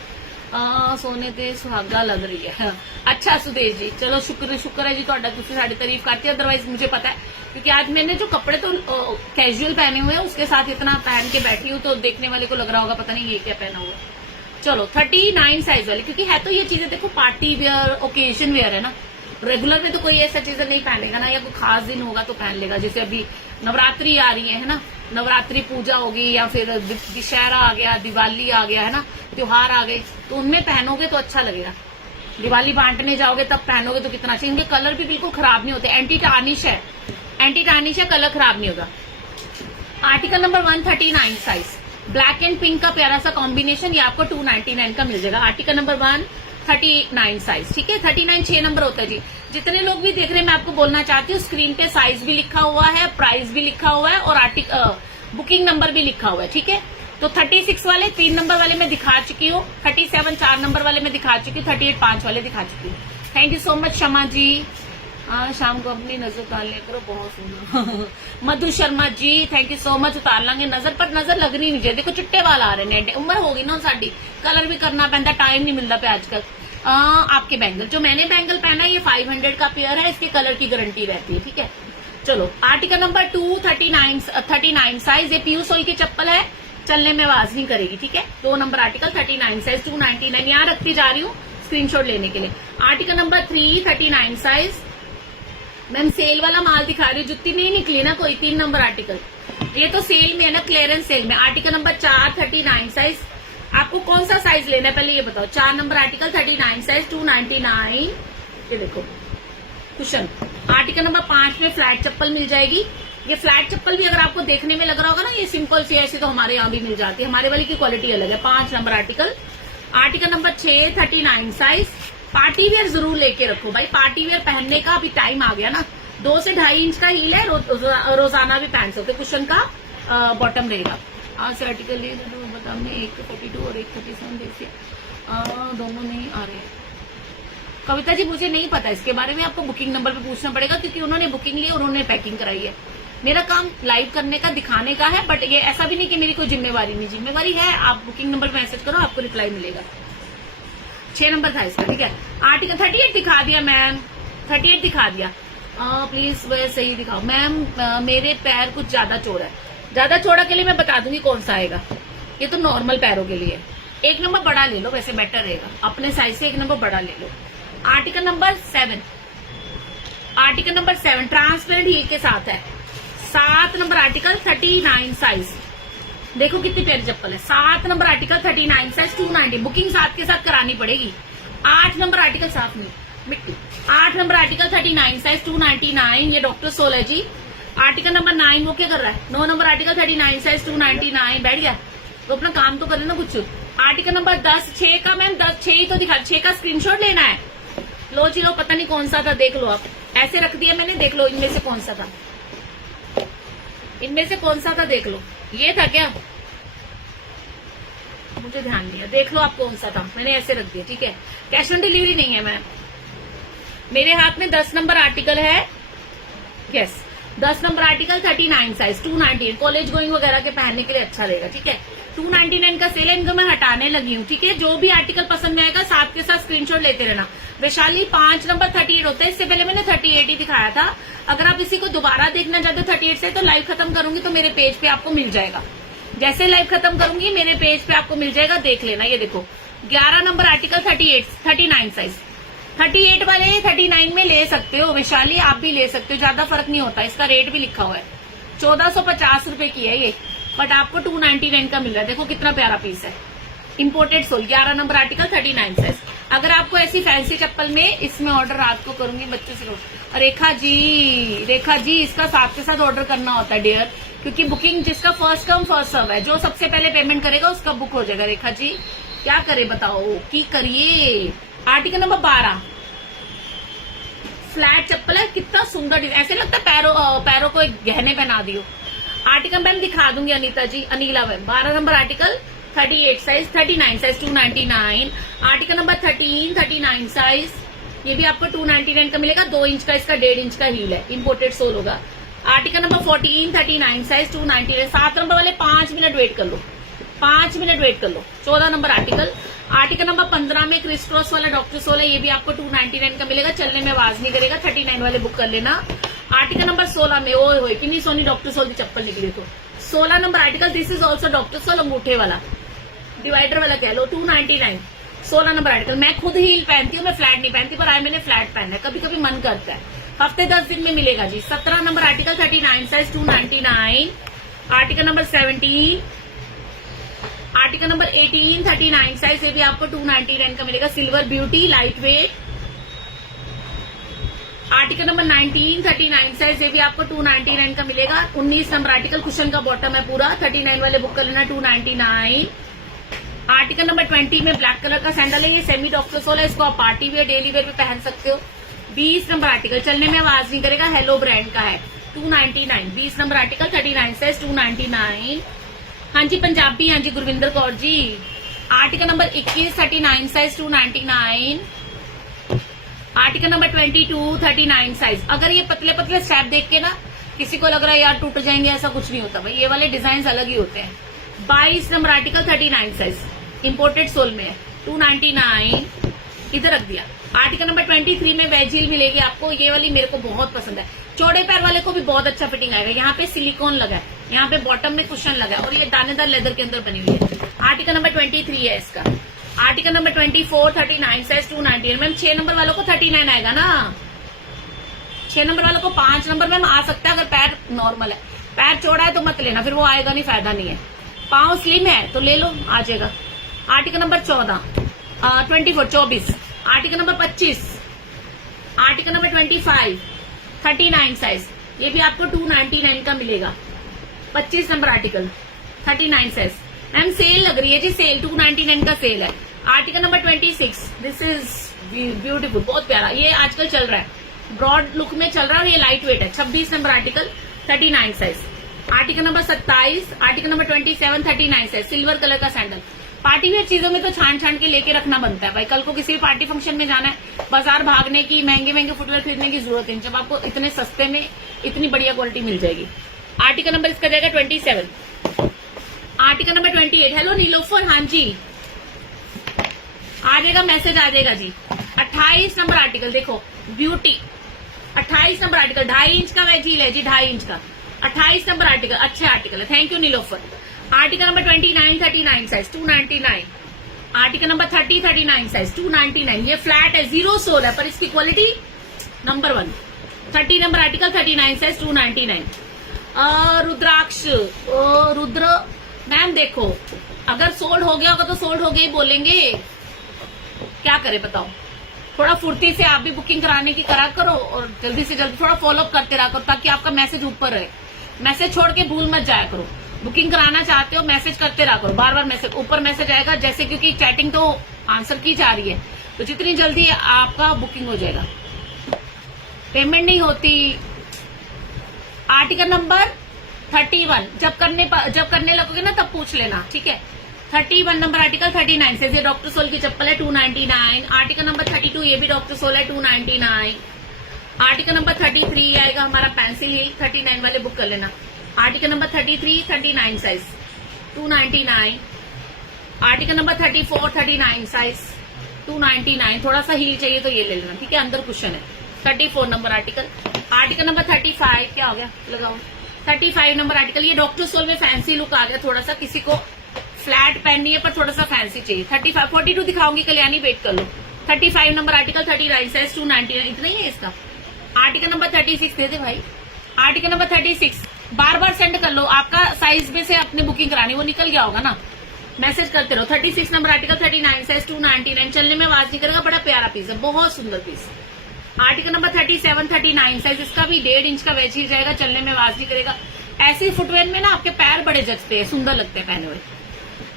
सोने ते सुहागा लग रही है। अच्छा सुदेश जी, चलो शुक्र है जी ਤੁਹਾਡਾ, ਤੁਸੀਂ ਸਾਡੀ तारीफ करते हैं। अदरवाइज मुझे पता है, क्योंकि आज मैंने जो कपड़े तो कैजुअल पहने हुए हैं उसके साथ इतना पहन के बैठी हूँ, तो देखने वाले को लग रहा होगा पता नहीं ये क्या पहना हुआ। चलो 39 साइज वाले, क्योंकि है तो ये चीजें देखो पार्टी वेयर, ओकेजन वेयर है ना। रेगुलर में तो कोई ऐसा चीजें नहीं पहनेगा ना, या कोई खास दिन होगा तो पहन लेगा। जैसे अभी नवरात्रि आ रही है ना, नवरात्रि पूजा होगी, या फिर दशहरा आ गया, दिवाली आ गया है ना, त्योहार आ गए, तो उनमें पहनोगे तो अच्छा लगेगा। दिवाली बांटने जाओगे तब पहनोगे तो कितना अच्छा। इनके कलर भी बिल्कुल खराब नहीं होते, एंटी टार्निश है, कलर खराब नहीं होगा। Article number 139 size, black and pink का प्यारा सा कॉम्बिनेशन, ये आपको 299 का मिल जाएगा। आर्टिकल नंबर 139 साइज, ठीक है। 39 6 नंबर होता है जी। जितने लोग भी देख रहे हैं मैं आपको बोलना चाहती हूँ, स्क्रीन पे साइज भी लिखा हुआ है, प्राइस भी लिखा हुआ है, और बुकिंग नंबर भी लिखा हुआ है, ठीक है। तो 36 वाले 3 नंबर वाले मैं दिखा चुकी हूँ, 37 4 नंबर वाले मैं दिखा चुकी हूँ, 38 5 वाले दिखा चुकी हूँ। थैंक यू सो मच शमा जी। शाम को अपनी नजर उतार लिया करो, बहुत सुंदर। Madhu Sharma ji, thank you so much. उतार लांगे नजर, पर नजर लग नहीं चाहिए। देखो चिट्टे वाल आ रहे हैं, उम्र होगी ना साडी, कलर भी करना पैंदा, टाइम नहीं मिलता पे आजकल। आपके बैंगल, जो मैंने बैंगल पहना है ये 500 का पेयर है, इसके कलर की गारंटी रहती है, ठीक है। चलो आर्टिकल नंबर 239 साइज, ये पीयू सोल की चप्पल है, चलने में आवाज नहीं करेगी, ठीक है। 2 नंबर आर्टिकल 39 साइज 299, यहाँ रखती जा रही हूँ स्क्रीनशॉट लेने के लिए। Article number 339 size, ma'am sale वाला माल दिखा रही हूँ, जुत्ती नहीं निकली ना कोई। 3 नंबर आर्टिकल, ये तो सेल में है ना, क्लियरेंस सेल में। आर्टिकल नंबर 4 39 साइज, आपको कौन सा साइज लेना है पहले ये बताओ। 4 नंबर आर्टिकल 39 साइज 299, ये देखो कुशन। आर्टिकल नंबर 5 में फ्लैट चप्पल मिल जाएगी। ये फ्लैट चप्पल भी अगर आपको देखने में लग रहा होगा ना ये सिंपल सी, ऐसी तो हमारे यहाँ भी मिल जाती है, हमारे वाली की क्वालिटी अलग है। 5 number article. Article number 6 39 size, party where जरूर लेके रखो भाई, पार्टी वेयर पहनने का अभी टाइम आ गया ना। 2 से 2.5 इंच का हील है, रोजाना भी पहन सकते। कुशन का बॉटम रहेगा। आज से आर्टिकल ले बता, मैं 142 और 137 देखिए, दोनों नहीं आ रहे। कविता जी मुझे नहीं पता इसके बारे में, आपको बुकिंग नंबर पे पूछना पड़ेगा, क्योंकि उन्होंने बुकिंग ली और उन्होंने पैकिंग कराई है। मेरा काम लाइव करने का, दिखाने का है, बट ये ऐसा भी नहीं कि मेरी कोई जिम्मेवारी नहीं, जिम्मेवारी है। आप बुकिंग नंबर पे मैसेज करो, आपको रिप्लाई मिलेगा। 6 नंबर था इसका, ठीक है। आर्टिकल 38 दिखा दिया मैम, 38 दिखा दिया। प्लीज वह सही दिखाओ मैम, मेरे पैर कुछ ज्यादा चौड़ा है। ज्यादा चौड़ा के लिए मैं बता दूंगी कौन सा आएगा, ये तो नॉर्मल पैरों के लिए। 1 नंबर बड़ा ले लो, वैसे बेटर रहेगा, अपने साइज से 1 नंबर बड़ा ले लो। Article number 7, article number 7 transparent heel के साथ है। 7 नंबर आर्टिकल 39 साइज, देखो कितनी प्यारी चप्पल है। 7 नंबर आर्टिकल 39 साइज 290, बुकिंग साथ के साथ करानी पड़ेगी। 8 नंबर आर्टिकल, साथ में मिट्टी। 8 नंबर आर्टिकल 39 साइज 299, ये डॉक्टर सोल है जी। आर्टिकल नंबर 9 वो क्या कर रहा है। 9 नंबर आर्टिकल 39 साइज 299, बैठ गया तो अपना काम तो करे ना कुछ। आर्टिकल नंबर 10 6 का मैम 10 6 ही तो दिखा, 6 का स्क्रीनशॉट लेना है। लो जी लो, पता नहीं कौन सा था, देख लो आप, ऐसे रख दिया मैंने, देख लो इनमें से कौन सा था, इनमें से कौन सा था देख लो। ये था क्या, मुझे ध्यान नहीं है, देख लो आप कौन सा था, मैंने ऐसे रख दिया, ठीक है। कैश ऑन डिलीवरी नहीं है मैम। मेरे हाथ में 10 नंबर आर्टिकल है, yes 10 number article 39 size 290, college going वगैरह के पहनने के लिए अच्छा रहेगा, ठीक है। 299 का सेल है, इनको मैं हटाने लगी हूँ, ठीक है। जो भी आर्टिकल पसंद में आएगा साथ के साथ स्क्रीनशॉट लेते रहना। वैशाली 5 नंबर 38 होता है, इससे पहले मैंने 38 ही दिखाया था। अगर आप इसी को दोबारा देखना चाहते हो 38 से, तो लाइव खत्म करूंगी तो मेरे पेज पे आपको मिल जाएगा। जैसे लाइव खत्म करूंगी मेरे पेज पे आपको मिल जाएगा, देख लेना। ये देखो 11 नंबर आर्टिकल 39 साइज, 38 वाले 39 में ले सकते हो। वैशाली आप भी ले सकते हो, ज्यादा फर्क नहीं होता, इसका रेट भी लिखा हुआ है। 1450 रुपए की है ये, बट आपको 299 का मिल रहा है। देखो कितना प्यारा पीस है, imported soul. 11 number article 39 size. अगर आपको ऐसी फैंसी चप्पल में, इसमें ऑर्डर रात को करूंगी बच्चों से। रेखा जी इसका साथ के साथ ऑर्डर करना होता है डियर, क्योंकि बुकिंग जिसका फर्स्ट कम फर्स्ट सर्व है, जो सबसे पहले पेमेंट करेगा उसका बुक हो जाएगा। रेखा जी क्या करे बताओ, की करिए। आर्टिकल नंबर 12 फ्लैट चप्पल है, कितना सुंदर डिजाइन, ऐसे लगता है पैरों को एक गहने पहना दियो। आर्टिकल मैम दिखा दूंगी Anita ji, Anila ma'am. 12 number article 38 size 39 size 299। Article number 13 39 size ये भी आपको 299 का मिलेगा। 2 इंच का इसका 1.5 इंच का हील है, इंपोर्टेड सोल होगा। Article number 14 39 size 299। 7 नंबर वाले 5 मिनट वेट कर लो, 5 मिनट वेट कर लो। 14 नंबर आर्टिकल। आर्टिकल नंबर 15 में क्रिस्टोस वाला डॉक्टर सोल है, ये भी आपको 299 का मिलेगा। चलने में आवाज नहीं करेगा। 39 वाले बुक कर लेना। आर्टिकल नंबर 16 में ओए होए कितनी सोनी डॉक्टर सोल की चप्पल निकली। तो 16 number article, this is also doctor soul, अंगूठे वाला, डिवाइडर वाला कह लो, 299। 16 नंबर आर्टिकल। मैं खुद हील पहनती हूँ, मैं फ्लैट नहीं पहनती, पर आज मैंने फ्लैट पहना है, कभी कभी मन करता है। हफ्ते 10 दिन में मिलेगा जी। 17 number article 39 size 299। Article number 17, article number 18 39 size, ये भी आपको 299 का मिलेगा। Silver beauty light weight. Article number 19 39 size, ये भी आपको 299 का मिलेगा। 19 नंबर आर्टिकल, कुशन का बॉटम है पूरा। 39 वाले बुक कर लेना, 299। आर्टिकल नंबर 20 में ब्लैक कलर का सैंडल है, ये सेमी डॉक्टर सोल है, इसको आप पार्टी वेयर डेली वेयर पे पहन सकते हो। 20 नंबर आर्टिकल, चलने में आवाज नहीं करेगा, हेलो ब्रांड का है, 299। 20 नंबर आर्टिकल 39 साइज 299। हाँ जी पंजाबी, हाँ जी Gurvinder Kaur ji. Article number 21 39 size 299। Article number 22 39 size. अगर ये पतले पतले स्ट्रैप देख के ना किसी को लग रहा है यार टूट जाएंगे, ऐसा कुछ नहीं होता भाई, ये वाले डिजाइन अलग ही होते हैं। 22 number article 39 size, imported sole में है, 299। इधर रख दिया। आर्टिकल नंबर 23 में वेज हील मिलेगी आपको, ये वाली मेरे को बहुत पसंद है। चौड़े पैर वाले को भी बहुत अच्छा फिटिंग आएगा। यहाँ पे सिलिकॉन लगा है, यहाँ पे बॉटम में कुशन लगा है, और ये दानेदार लेदर के अंदर बनी हुई है। आर्टिकल नंबर 23 है इसका। Article number 24 39 size 299। Ma'am 6 number वालों को 39 आएगा ना, 6 नंबर वालों को 5 नंबर मैम आ सकता है अगर पैर नॉर्मल है। पैर चौड़ा है तो मत लेना, फिर वो आएगा नहीं, फायदा नहीं है। पाँव स्लिम है तो ले लो, आ जाएगा। Article number 24। Article number 25, article number 25 39 size, ये भी आपको 299 का मिलेगा। 25 number article 39 size. Ma'am sale लग रही है जी, सेल 299 का सेल है। Article number 26, this is beautiful, बहुत प्यारा, ये आजकल चल रहा है, ब्रॉड लुक में चल रहा है और ये लाइट वेट है। 26 number article 39 size. Article number 27, article number 27 39 size, silver colour का सैंडल। पार्टी वेयर चीजों में तो छान छान के लेके रखना बनता है भाई, कल को किसी भी पार्टी फंक्शन में जाना है, बाजार भागने की, महंगे महंगे फुटवेयर खरीदने की जरूरत नहीं, जब आपको इतने सस्ते में इतनी बढ़िया क्वालिटी मिल जाएगी। आर्टिकल नंबर इसका जाएगा 27। आर्टिकल नंबर 28, हेलो नीलोफर, हाँ जी आ जाएगा, मैसेज आ जाएगा जी। 28 नंबर आर्टिकल देखो, ब्यूटी 28 नंबर आर्टिकल, 2.5 इंच का वेज हील है जी, 2.5 इंच का। 28 नंबर आर्टिकल, अच्छे आर्टिकल है, thank you Nilofar. Article number 29 39 size 299। Article number 30 39 size 299। ये फ्लैट है, जीरो सोल है, पर इसकी quality number 1। 30 number article 39 size 299। Rudraksh, Rudra ma'am देखो, अगर सोल्ड हो गया होगा तो सोल्ड हो गया ही बोलेंगे, क्या करे बताओ। थोड़ा फुर्ती से आप भी बुकिंग कराने की करा करो, और जल्दी से जल्दी थोड़ा फॉलोअप करते रहा करो, ताकि आपका मैसेज ऊपर रहे। मैसेज छोड़ के भूल मत जाया करो, बुकिंग कराना चाहते हो मैसेज करते रहा करो, बार बार मैसेज, ऊपर मैसेज आएगा, जैसे क्योंकि चैटिंग तो आंसर की जा रही है, तो जितनी जल्दी आपका बुकिंग हो जाएगा। पेमेंट नहीं होती। आर्टिकल नंबर 31, जब करने लगोगे ना तब पूछ लेना, ठीक है। 31 नंबर आर्टिकल 39 से, ये डॉक्टर सोल की चप्पल है, 299। आर्टिकल नंबर 32, ये भी डॉक्टर सोल है, 299। आर्टिकल नंबर 33 आएगा हमारा पेंसिल हील, 39 वाले बुक कर लेना। Article number 33 39 size 299। Article number 34 39 size 299। थोड़ा सा हील चाहिए तो ये ले लेना, ठीक है, अंदर कुशन है। 34 नंबर आर्टिकल। आर्टिकल नंबर 35, क्या हो गया लगाओ, 35 नंबर आर्टिकल, ये डॉक्टर सोल में फैंसी लुक आ गया थोड़ा सा, किसी को फ्लैट पहननी है पर थोड़ा सा फैंसी चाहिए। 35 42 दिखाऊंगी कल्याणी, वेट कर लो। 35 नंबर आर्टिकल 39 साइज 299, इतना ही है इसका। आर्टिकल नंबर 36 दे दे भाई। आर्टिकल नंबर 36 बार बार सेंड कर लो, आपका साइज में से अपने बुकिंग करानी, वो निकल गया होगा ना, मैसेज करते रहो। 36 नंबर आर्टिकल 39 साइज 299, चलने में आवाज नहीं करेगा, बड़ा प्यारा पीस है, बहुत सुंदर पीस। आर्टिकल नंबर 37 39 साइज, इसका भी 1.5 इंच का वेज ही जाएगा, चलने में आवाज नहीं करेगा। ऐसे फुटवेयर में ना आपके पैर बड़े जचते हैं, सुंदर लगते हैं पहने हुए।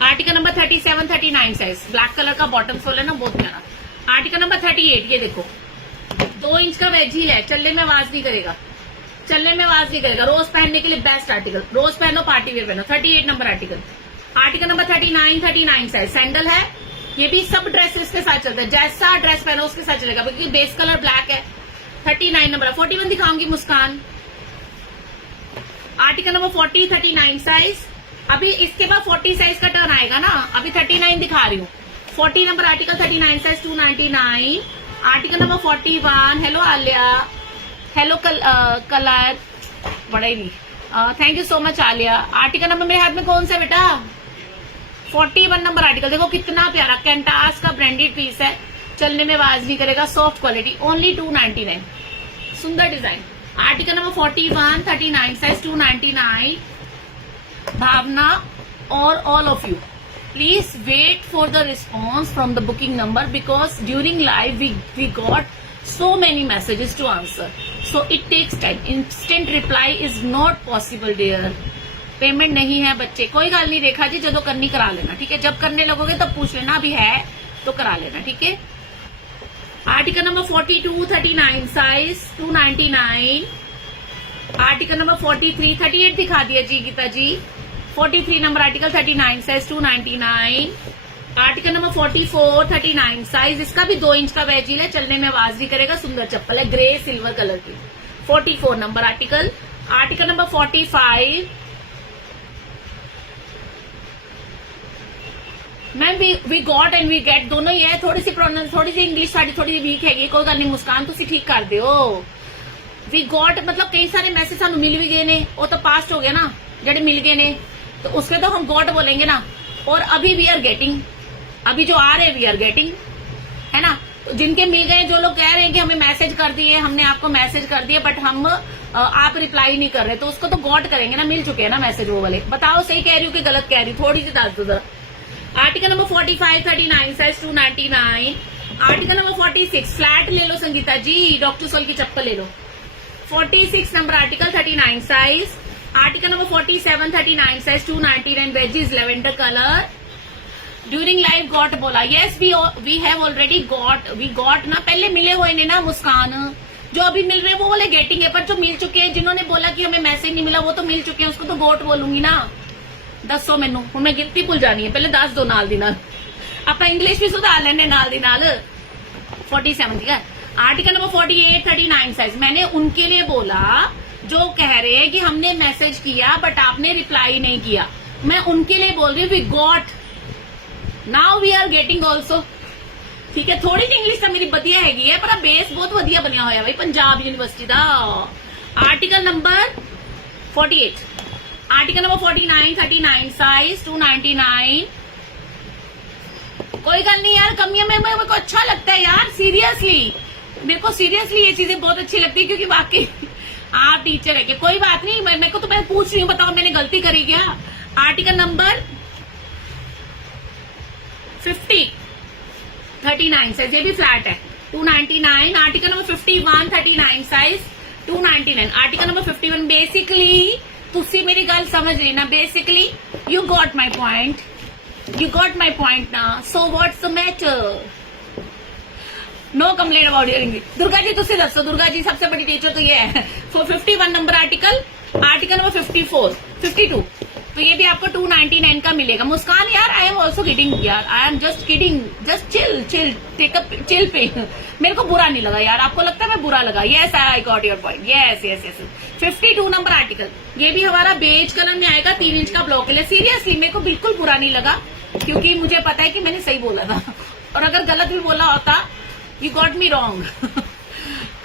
Article number 37 39 size, black colour का बॉटम सोल है ना, बहुत प्यारा। आर्टिकल नंबर 38, ये देखो 2 इंच का वेज ही है, चलने में आवाज नहीं करेगा, चलने में आवाज नहीं करेगा। रोज पहनने के लिए बेस्ट आर्टिकल, रोज पहनो, पार्टी वेयर पहनो। 38 number article. Article number 39 39 size, sandal है, ये भी सब ड्रेसेस के साथ चलता है, जैसा ड्रेस पहनो उसके साथ चलेगा, क्योंकि बेस कलर ब्लैक है। 39 नंबर। 41 दिखाऊंगी मुस्कान। Article number 40, 39 size. अभी इसके बाद 40 साइज का टर्न आएगा ना, अभी 39 दिखा रही हूँ। 40 number article 39 size 299। Article number 41। Hello Alia, hello colour, बड़ा ही नहीं, thank you so much Alia. Article number मेरे हाथ में कौन सा बेटा? 41 नंबर आर्टिकल। देखो कितना प्यारा कैंटास का ब्रांडेड पीस है, चलने में आवाज नहीं करेगा, सॉफ्ट क्वालिटी, ओनली 299। सुंदर design. Article number 41, 39 size 299। Bhavna और all of you, please wait for the response from the booking number, because during live we got so many messages to answer, so it takes time. Instant reply is not possible dear. Payment नहीं है बच्चे, कोई गल नहीं रेखा जी, जदों करनी करा लेना, ठीक है? जब करने लगोगे तब पूछ लेना, अभी है तो करा लेना, ठीक है? Article number 42, 39 size 299। Article number 43, 38 दिखा दिया जी गीता जी। 43 number article 39 size 299। Article number 44, 39 size, इसका भी 2 इंच का वेजील है, चलने में आवाज नहीं करेगा, सुंदर चप्पल है, ग्रे सिल्वर कलर की। 44 number article. Article number 45। Ma'am we got and we get दोनों ही है, थोड़ी सी इंग्लिश साड़ी थोड़ी वीक हैगी, कोई गल नहीं मुस्कान, तुसी ठीक कर दियो। वी गॉट मतलब कई सारे मैसेज सानू मिल भी गए ने, वो तो पास्ट हो गया ना, जेडे मिल गए ने तो उसमें तो हम गॉट बोलेंगे ना। और अभी वी आर गेटिंग, अभी जो आ रहे हैं वी आर गेटिंग, है ना? तो जिनके मिल गए, जो लोग कह रहे हैं कि हमें मैसेज कर दिए, हमने आपको मैसेज कर दिए बट हम आप रिप्लाई नहीं कर रहे, तो उसको तो गॉट करेंगे ना, मिल चुके हैं ना मैसेज वो वाले। बताओ सही कह रही हूँ कि गलत कह रही हूँ, थोड़ी सी दाद दो जरा। Article number 45, 39 size 299। Article number 46 flat ले लो संगीता जी, डॉक्टर सोल की चप्पल ले लो। 46 number article 39 size. Article number 47, 39 size 299 वेजीज lavender colour. During live got बोला, yes we have already got, we got ना, पहले मिले हुए ने ना मुस्कान, जो अभी मिल रहे हैं वो वाले गेटिंग है, पर जो मिल चुके हैं, जिन्होंने बोला कि हमें मैसेज नहीं मिला, वो तो मिल चुके हैं, उसको तो गॉट बोलूंगी ना। दसो मैनू, हुण मैं गिनती भुल जानी है, पहले दस दो नाल दी नाल, आप इंग्लिश भी सुधार लेने नाल दी नाल। 47 ठीक है। आर्टिकल नंबर 48, 39 साइज, मैंने उनके लिए बोला जो कह रहे हैं कि हमने मैसेज किया बट आपने रिप्लाई नहीं किया, मैं उनके लिए बोल रही हूँ we got, now we are getting also, ठीक है? थोड़ी सी इंग्लिश तो मेरी बढ़िया हैगी है, पर बेस बहुत बढ़िया बनया होया भाई पंजाब यूनिवर्सिटी का। Article number 48। Article number 49, 39 size 299। कोई गल नहीं यार, कमियां मेरे को अच्छा लगता है यार, सीरियसली मेरे को सीरियसली ये चीजें बहुत अच्छी लगती है, क्योंकि वाकई आप टीचर है कि कोई बात नहीं, मेरे को तो मैं पूछ रही हूँ, बताओ मैंने गलती करी क्या? आर्टिकल नंबर 50, 39 साइज, ये भी फ्लैट है 299। Article number 51, 39 size 299। Article number 51 basically तुसी मेरी गल समझ लेना, basically you got my point, you got my point ना, so what's the matter, no complain about your English. Durga ji तुसी दसो, दुर्गा जी सबसे बड़ी टीचर तो ये है। 51 नंबर आर्टिकल। आर्टिकल नंबर 54, 52, तो ये भी आपको 299 का मिलेगा। मुस्कान यार आई एम ऑल्सो किडिंग यार, I am just kidding, just chill chill, take a chill पे। मेरे को बुरा नहीं लगा यार, आपको लगता है मैं बुरा लगा? Yes I got your point, yes yes yes. 52 number article, ये भी हमारा बेज कलर में आएगा, 3 इंच का ब्लॉक है। सीरियसली मेरे को बिल्कुल बुरा नहीं लगा, क्योंकि मुझे पता है कि मैंने सही बोला था, और अगर गलत भी बोला होता you got me wrong,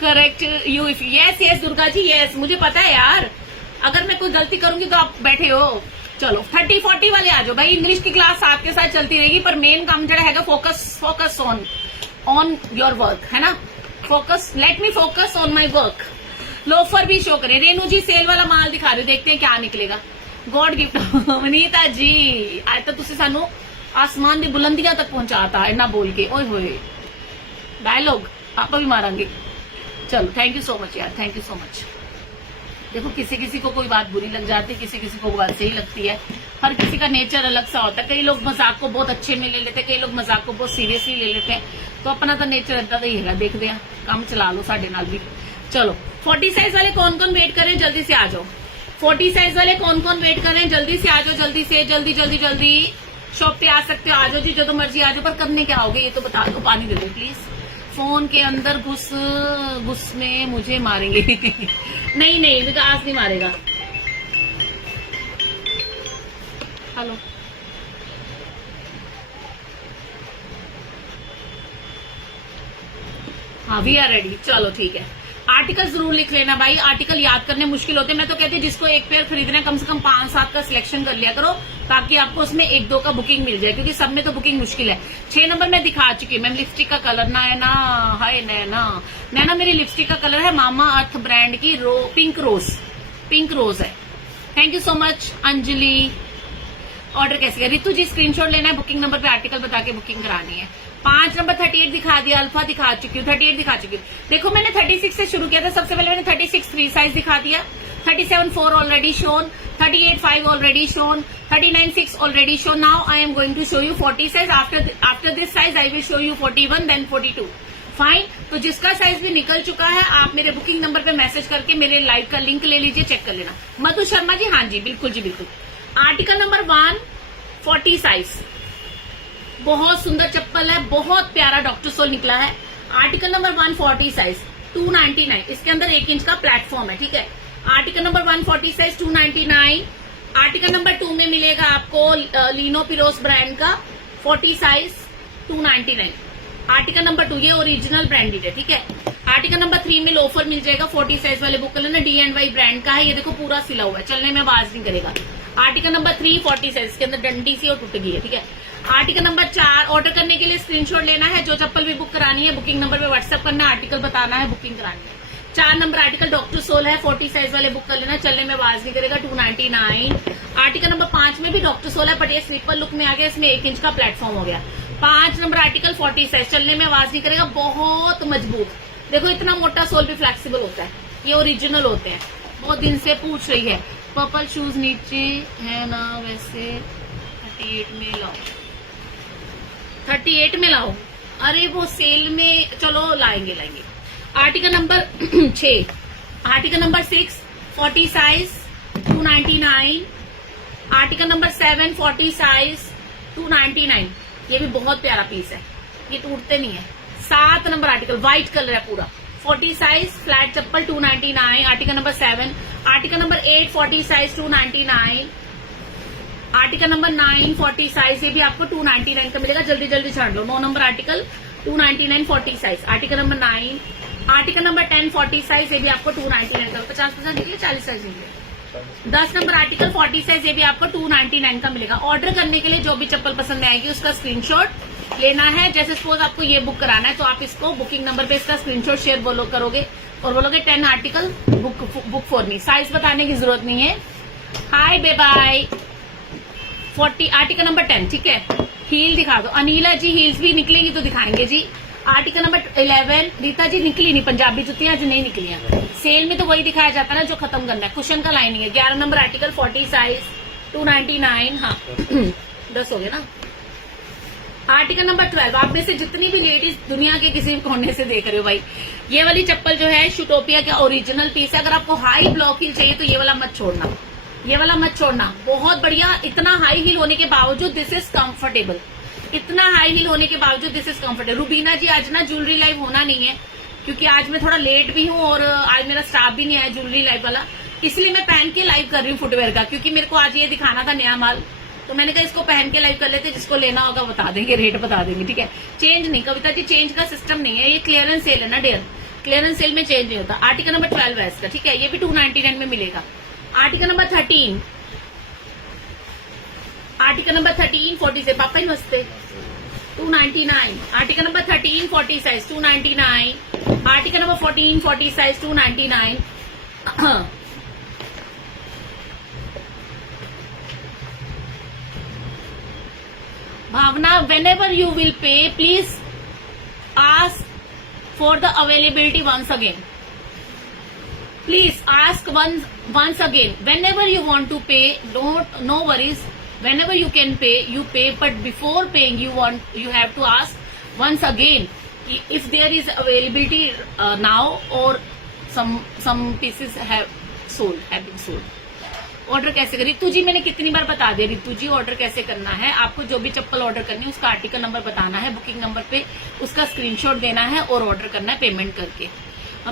correct you if yes yes Durga ji yes, मुझे पता है यार, अगर मैं कोई गलती करूंगी तो आप बैठे हो। चलो 30-40 वाले आ जाओ भाई, इंग्लिश की क्लास आपके साथ चलती रहेगी, पर मेन काम जरा है फोकस ऑन योर वर्क, है ना? Focus, let me focus on my work. Loafer भी शो करें। रेनू जी सेल वाला माल दिखा रहे, देखते हैं क्या निकलेगा। गॉड गिफ्ट वनीता जी, आज तो तुसी सानू आसमान की बुलंदियां तक पहुंचाता इन्ना बोल के, ओए होए डायलॉग आप भी मारेंगे। चलो थैंक यू सो मच यार, थैंक यू सो मच। देखो किसी किसी को कोई बात बुरी लग जाती है, किसी किसी को बात सही लगती है, हर किसी का नेचर अलग सा होता है। कई लोग मजाक को बहुत अच्छे में ले लेते हैं, कई लोग मजाक को बहुत सीरियसली ले लेते हैं, तो अपना तो नेचर इदा का ही है। देखते हैं, काम चला लो साडे नाल भी। चलो 40 साइज वाले कौन कौन वेट कर रहे हैं, जल्दी से आ जाओ। 40 साइज वाले कौन कौन वेट कर रहे हैं, जल्दी से आ जाओ, जल्दी से, जल्दी जल्दी जल्दी। शॉप पे आ सकते हो, आ जाओ जी, जो मर्जी आ जाओ, पर करने क्या आओगे ये तो बता दो। पानी दे दो प्लीज। फोन के अंदर घुस में मुझे मारेंगे। नहीं नहीं, विकास नहीं मारेगा। हेलो, हाँ वी आर रेडी। चलो ठीक है, आर्टिकल जरूर लिख लेना भाई, आर्टिकल याद करने मुश्किल होते हैं। मैं तो कहती हूँ जिसको एक पेयर खरीदना है कम से कम 5-7 का सिलेक्शन कर लिया करो, ताकि आपको उसमें 1-2 का बुकिंग मिल जाए, क्योंकि सब में तो बुकिंग मुश्किल है। 6 नंबर मैं दिखा चुकी हूँ मैम। लिपस्टिक का कलर ना है ना, हाय नैना मेरी लिपस्टिक का कलर है मामा अर्थ ब्रांड की पिंक रोज है। Thank you so much Anjali. Order कैसे है? रितु जी स्क्रीनशॉट लेना है, बुकिंग नंबर पे आर्टिकल बता के बुकिंग करानी है। 5 नंबर 38 दिखा दिया, अल्फा दिखा चुकी हूँ, 38 दिखा चुकी हूँ। देखो मैंने 36 से शुरू किया था, सबसे पहले मैंने 36 3 साइज दिखा दिया, 37 4 already shown, 38 5 already shown, 39 6 already shown. Now I am going to show you 40 size. After this size I will show you 41 then 42। Fine. तो जिसका साइज भी निकल चुका है आप मेरे बुकिंग नंबर पे मैसेज करके मेरे लाइव का लिंक ले लीजिए, चेक कर लेना। मधु शर्मा जी, हाँ जी बिल्कुल जी बिल्कुल। आर्टिकल नंबर 1 40 साइज, बहुत सुंदर चप्पल है, बहुत प्यारा डॉक्टर सोल निकला है। आर्टिकल नंबर 140 साइज 299, इसके अंदर 1 इंच का प्लेटफॉर्म है, ठीक है। Article number 140 size 299। Article number 2 में मिलेगा आपको लीनो पिरोस ब्रांड का 40 साइज 299। आर्टिकल नंबर 2 ये ओरिजिनल ब्रांडेड है, ठीक है। आर्टिकल नंबर 3 में लोफर मिल जाएगा 40 साइज वाले, बुक कर लेना, D&Y ब्रांड का है। ये देखो पूरा सिला हुआ है, चलने में आवाज नहीं करेगा। आर्टिकल नंबर 3 40 साइज, इसके अंदर डंडी सी और टूट गई है, ठीक है। आर्टिकल नंबर 4 ऑर्डर करने के लिए स्क्रीनशॉट लेना है, जो चप्पल भी बुक करानी है बुकिंग नंबर पे व्हाट्सएप करना, आर्टिकल बताना है, बुकिंग करानी है। 4 नंबर आर्टिकल डॉक्टर सोल है, 40 साइज वाले बुक कर लेना, चलने में आवाज नहीं करेगा, 299। आर्टिकल नंबर 5 में भी डॉक्टर सोल है, बट ये स्लीपर लुक में आ गया, इसमें 1 इंच का प्लेटफॉर्म हो गया। 5 नंबर आर्टिकल 40 साइज, चलने में आवाज नहीं करेगा, बहुत मजबूत। देखो इतना मोटा सोल भी फ्लेक्सिबल होता है, ये ओरिजिनल होते हैं। बहुत दिन से पूछ रही है, पर्पल शूज नीचे है ना, वैसे 38 में लाओ, 38 में लाओ। अरे वो सेल में, चलो लाएंगे। Article number 6, article number 6 40 size 299। Article number 7 40 size 299, ये भी बहुत प्यारा पीस है, ये टूटते नहीं है। 7 नंबर आर्टिकल व्हाइट कलर है पूरा, 40 साइज फ्लैट चप्पल 299। Article number 7। Article number 8 40 size 299। Article number 9 40 size, ये भी आपको 299 का मिलेगा, जल्दी जल्दी छाड़ लो। 9 number article 299 40 size. Article number 9। Article number 10 40 size, ये भी आपको 299 का, 50% निकले, 40 साइज निकले। 10 नंबर आर्टिकल 40 साइज, ये भी आपको 299 का मिलेगा। ऑर्डर करने के लिए जो भी चप्पल पसंद आएगी उसका स्क्रीनशॉट लेना है। जैसे सपोज आपको ये बुक कराना है तो आप इसको बुकिंग नंबर पे इसका स्क्रीनशॉट शेयर करोगे और बोलोगे 10 article book for me, size बताने की जरूरत नहीं है। हाय बे बाय। 40 आर्टिकल नंबर 10, ठीक है। हील दिखा दो अनिला जी, हील्स भी निकलेंगी तो दिखाएंगे जी। आर्टिकल नंबर 11 रीता जी, निकली नहीं, पंजाबी जुतियां आज नहीं निकलियां, सेल में तो वही दिखाया जाता है ना जो खत्म करना है। कुशन का लाइनिंग है। 11 नंबर आर्टिकल 40 साइज 299, हाँ 10 हो गया ना। आर्टिकल नंबर 12, आप में से जितनी भी लेडीज दुनिया के किसी भी कोने से देख रहे हो भाई, ये वाली चप्पल जो है शूटोपिया का ओरिजिनल पीस है। अगर आपको हाई ब्लॉक हील चाहिए तो ये वाला मत छोड़ना, ये वाला मत छोड़ना, बहुत बढ़िया। इतना हाई हील होने के बावजूद दिस इज कंफर्टेबल, इतना हाई हील होने के बावजूद दिस इज कंफर्टेबल। रुबीना जी आज ना ज्वेलरी लाइव होना नहीं है, क्योंकि आज मैं थोड़ा लेट भी हूँ और आज मेरा स्टाफ भी नहीं आया ज्वेलरी लाइव वाला, इसलिए मैं पहन के लाइव कर रही हूँ फुटवेयर का, क्योंकि मेरे को आज ये दिखाना था नया माल, तो मैंने कहा इसको पहन के लाइव कर लेते, जिसको लेना होगा बता देंगे, रेट बता देंगे, ठीक है। चेंज नहीं कविता जी, चेंज का सिस्टम नहीं है, ये क्लियरेंस सेल है ना डियर, क्लियरेंस सेल में चेंज नहीं होता। आर्टिकल नंबर 12 है इसका, ठीक है, ये भी 299 में मिलेगा। आर्टिकल नंबर 13, आर्टिकल नंबर 13 40 से पापा ही मस्ते 299। Article number 13 40 size 299। Article number 14 40 size 299। Bhavna, whenever you will pay, please ask for the availability once again. Please ask once again. Whenever you want to pay, no worries. Whenever you can pay, you pay. But before paying, you have to ask once again if there is availability now, or some pieces have been sold. Order कैसे करें रितु जी, मैंने कितनी बार बता दिया रितु जी order कैसे करना है। आपको जो भी चप्पल ऑर्डर करनी है उसका आर्टिकल नंबर बताना है, बुकिंग नंबर पे उसका स्क्रीनशॉट देना है और ऑर्डर करना है पेमेंट करके।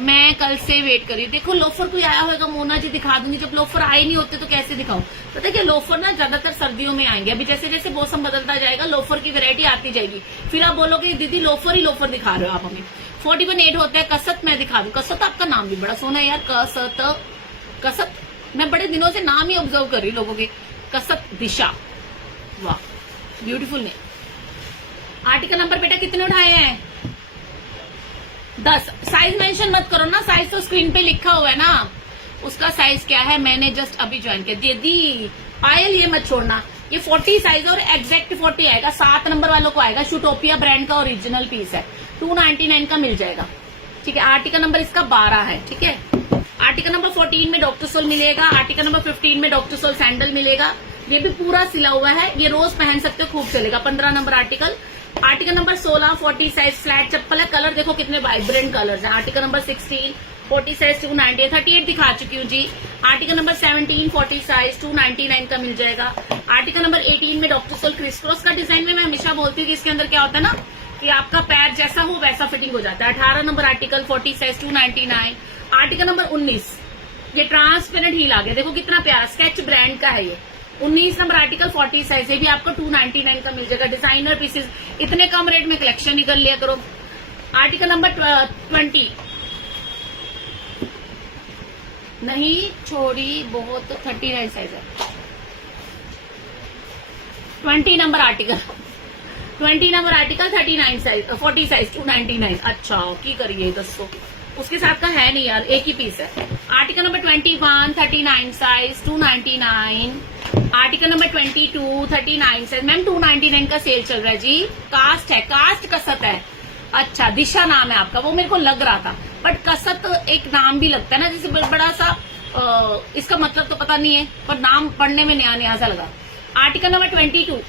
मैं कल से वेट करी। देखो लोफर कोई आया होगा मोना जी, दिखा दूंगी। जब लोफर आए नहीं होते तो कैसे दिखाऊं? पता है क्या, लोफर ना ज्यादातर सर्दियों में आएंगे। अभी जैसे जैसे मौसम बदलता जाएगा लोफर की वैरायटी आती जाएगी, फिर आप बोलोगे दीदी लोफर ही लोफर दिखा रहे हो आप हमें। 41.8 होता है कसत, मैं दिखा दूं। कसत आपका नाम भी बड़ा सोना है यार, कसत कसत। मैं बड़े दिनों से नाम ही ऑब्जर्व कर रही लोगों के। कसत दिशा, वाह ब्यूटीफुल ने। आर्टिकल नंबर बेटा कितने उठाए हैं? 10। साइज मेंशन मत करो ना, साइज तो स्क्रीन पे लिखा हुआ है ना। उसका साइज क्या है, मैंने जस्ट अभी ज्वाइन किया। दीदी पायल ये मत छोड़ना, ये 40 साइज और एग्जैक्ट 40 आएगा। 7 नंबर वालों को आएगा। शूटोपिया ब्रांड का ओरिजिनल पीस है, 299 का मिल जाएगा। ठीक है, आर्टिकल नंबर इसका 12 है। ठीक है, आर्टिकल नंबर 14 में डॉक्टर सोल मिलेगा। आर्टिकल नंबर 15 में डॉक्टर सोल सैंडल मिलेगा। ये भी पूरा सिला हुआ है, ये रोज पहन सकते हो, खूब चलेगा। 15 number article. Article number 16 40 size flat चप्पल है। कलर देखो कितने वाइब्रेंट कलर्स हैं। आर्टिकल नंबर 16 40 साइज 290, 38 दिखा चुकी हूँ जी। आर्टिकल नंबर 17 40 साइज 299 का मिल जाएगा। आर्टिकल नंबर 18 में डॉक्टर सोल क्रिस क्रॉस का डिजाइन में मैं हमेशा बोलती हूँ कि इसके अंदर क्या होता है ना कि आपका पैर जैसा हो वैसा फिटिंग हो जाता है। 18 number article 40 size 299। Article number 19 ये ट्रांसपेरेंट हील आ गया, देखो कितना प्यारा, स्केच ब्रांड का है ये। 19 नंबर आर्टिकल 40 साइज, ये भी आपको 299 का मिल जाएगा। डिजाइनर पीसेस, इतने कम रेट में कलेक्शन ही कर लिया करो। आर्टिकल नंबर 20 नहीं छोड़ी बहुत, 39 साइज है। 20 नंबर आर्टिकल 39 साइज 40 साइज 299। अच्छा की करिए दसो, उसके साथ का है नहीं यार, एक ही पीस है। Article number 21 39 size 299। Article number 22 39 size. Ma'am 299 का सेल चल रहा है जी। कास्ट है, कास्ट कसत है। अच्छा दिशा नाम है आपका, वो मेरे को लग रहा था, बट कसत एक नाम भी लगता है ना, जैसे बड़ा सा इसका मतलब तो पता नहीं है पर नाम पढ़ने में नया नया सा लगा। आर्टिकल नंबर 22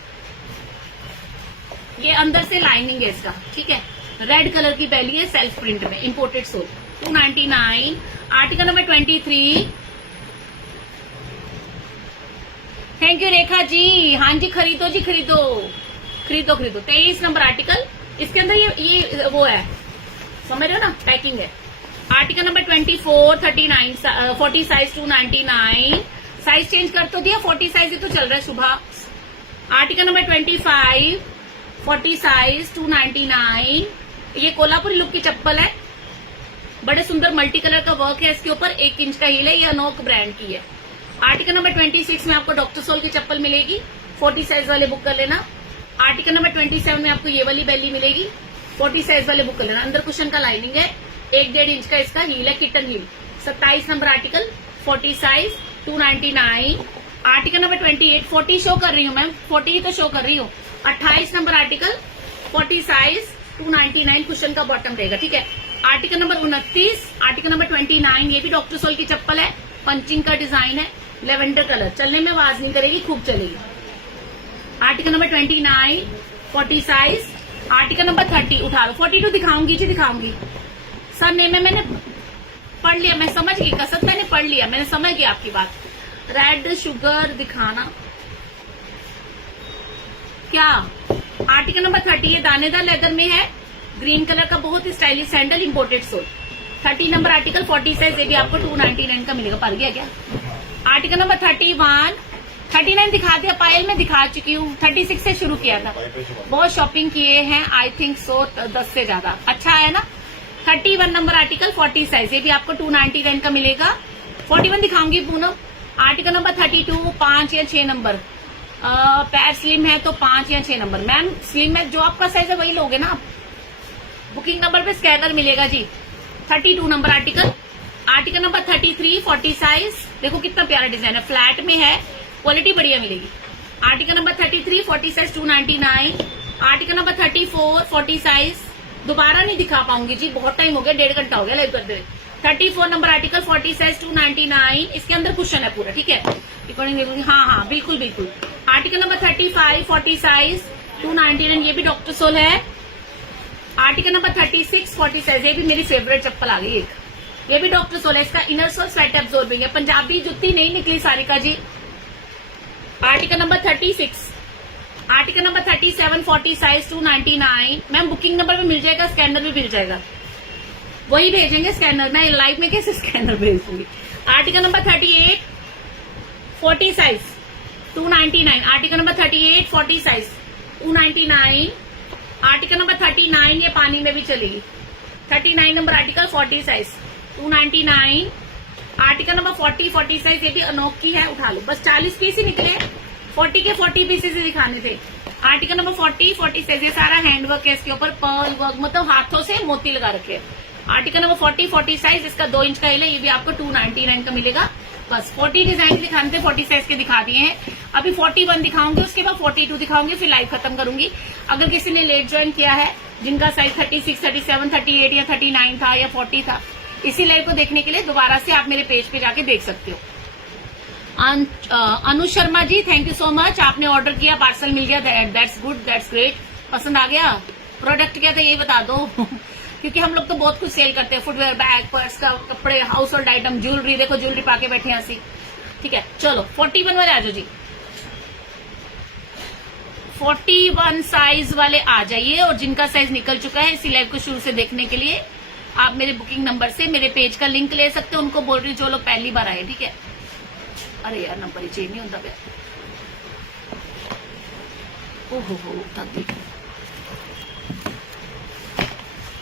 ये अंदर से लाइनिंग है इसका। ठीक है, रेड कलर की बैली है, सेल्फ प्रिंट में, imported sole 299। Article number 23। Thank you Rekha ji. हाँ जी खरीदो जी, खरीदो खरीदो खरीदो। 23 नंबर आर्टिकल, इसके अंदर ये वो है, समझ रहे हो ना, पैकिंग है। Article number 24 39 40 size 299। Size change कर तो दिया, 40 साइज ही तो चल रहा है सुबह। Article number 25 40 size 299। ये कोल्हापुरी लुक की चप्पल है, बड़े सुंदर मल्टी कलर का वर्क है इसके ऊपर। 1 इंच का हील है, ये अनोक ब्रांड की है। आर्टिकल नंबर 26 में आपको डॉक्टर सोल की चप्पल मिलेगी, 40 साइज वाले बुक कर लेना। आर्टिकल नंबर 27 में आपको ये वाली बैली मिलेगी, 40 साइज वाले बुक कर लेना। अंदर कुशन का लाइनिंग है, 1-1.5 इंच का इसका हील है, kitten heel. 27 number article 40 size 299। Article number 28 40 show कर रही हूँ मैम, 40 ही तो शो कर रही हूँ। 28 नंबर आर्टिकल 40 साइज 299, कुशन का बॉटम रहेगा। ठीक है, आर्टिकल नंबर 29 आर्टिकल नंबर 29, ये भी डॉक्टर सोल की चप्पल है, पंचिंग का डिजाइन है, लेवेंडर कलर, चलने में आवाज नहीं करेगी, खूब चलेगी। Article number 29 40 size. Article number 30 उठा लो, 42 दिखाऊंगी जी, दिखाऊंगी। सर ने मैंने पढ़ लिया, मैं समझ गई, कसरत मैंने पढ़ लिया, मैंने समझ गई आपकी बात। रेड शुगर दिखाना क्या। आर्टिकल नंबर 30 ये दानेदार लेदर में है, ग्रीन कलर का, बहुत ही stylish sandal, imported sole. 30 number article 40 size, ये भी आपको 299 का मिलेगा। पड़ गया क्या। आर्टिकल नंबर 31 39 दिखा दिया, पायल में दिखा चुकी हूँ, 36 से शुरू किया था। बहुत शॉपिंग किए हैं, आई थिंक सो 10 से ज्यादा। अच्छा है ना। 31 नंबर आर्टिकल 40 साइज, ये भी आपको 299 का मिलेगा। 41 दिखाऊंगी पूनम। आर्टिकल नंबर 32 5 या 6 नंबर। पैर स्लिम है तो 5 या 6 नंबर। मैम स्लिम है, जो आपका साइज है वही लोगे ना आप। बुकिंग नंबर पे स्कैनर मिलेगा जी। 32 number article. Article number 33 40 size, देखो कितना प्यारा डिजाइन है, फ्लैट में है, क्वालिटी बढ़िया मिलेगी। Article number 33 40 size 299। Article number 34 40 size, दोबारा नहीं दिखा पाऊंगी जी, बहुत टाइम हो गया, 1.5 घंटा हो गया लाइव करते हुए। 34 नंबर आर्टिकल 40 साइज 299, इसके अंदर कुशन है पूरा। ठीक है, रिकॉर्डिंग देखूंगी, हाँ हाँ बिल्कुल बिल्कुल। आर्टिकल नंबर 35 40 साइज 299, ये भी डॉक्टर सोल है। आर्टिकल नंबर 36 40 साइज, ये भी मेरी फेवरेट चप्पल आ गई एक, ये भी डॉक्टर सोल है, इसका इनर सोल स्वेट एब्जॉर्बिंग है। पंजाबी जुत्ती नहीं निकली Sarika ji. Article number 36, article number 37 40 size 299। Ma'am booking number भी मिल जाएगा, स्कैनर भी मिल जाएगा, वही भेजेंगे स्कैनर। मैं लाइव में कैसे स्कैनर भेज दूंगी। Article number 38 40 size 299। Article number 38 40 size 299। Article number 39 ये पानी में भी चलेगी। 39 number article 40 size 299। Article number 40 size ये भी अनोखी है, उठा लो। बस 40 पीस ही निकले, 40 के 40 पीसेस ही दिखाने थे। आर्टिकल नंबर 40 साइज, ये सारा हैंडवर्क है इसके ऊपर, पर्ल वर्क, मतलब हाथों से मोती लगा रखे हैं। आर्टिकल नंबर 40 साइज, इसका 2 इंच का हिल है, ये भी आपको 299 का मिलेगा। बस 40 डिजाइन दिखाने थे, 40 साइज के दिखा दिए हैं। अभी 41 दिखाऊंगी, उसके बाद 42 दिखाऊंगी, फिर लाइव खत्म करूंगी। अगर किसी ने लेट ज्वाइन किया है, जिनका साइज 36, 37, 38 या 39 था या 40 था, इसी लाइव को देखने के लिए दोबारा से आप मेरे पेज पे जाके देख सकते हो। अनु Sharma ji, thank you so much, आपने ऑर्डर किया, पार्सल मिल गया, दैट्स गुड, दैट्स ग्रेट। पसंद आ गया? प्रोडक्ट क्या था ये बता दो क्योंकि हम लोग तो बहुत कुछ सेल करते हैं, फुटवेयर, बैग, पर्स, कपड़े, हाउस होल्ड आइटम, ज्वेलरी। देखो ज्वेलरी पाके बैठे हैं ऐसी। ठीक है, चलो 41 वाले आ जाओ जी। 41 साइज वाले आ जाइए, और जिनका साइज निकल चुका है इसी लाइव को शुरू से देखने के लिए आप मेरे बुकिंग नंबर से मेरे पेज का लिंक ले सकते हो। उनको बोल रही जो लोग पहली बार आए, ठीक है। अरे यार नंबर ही चेंज नहीं होता पे। ओहो थक गई।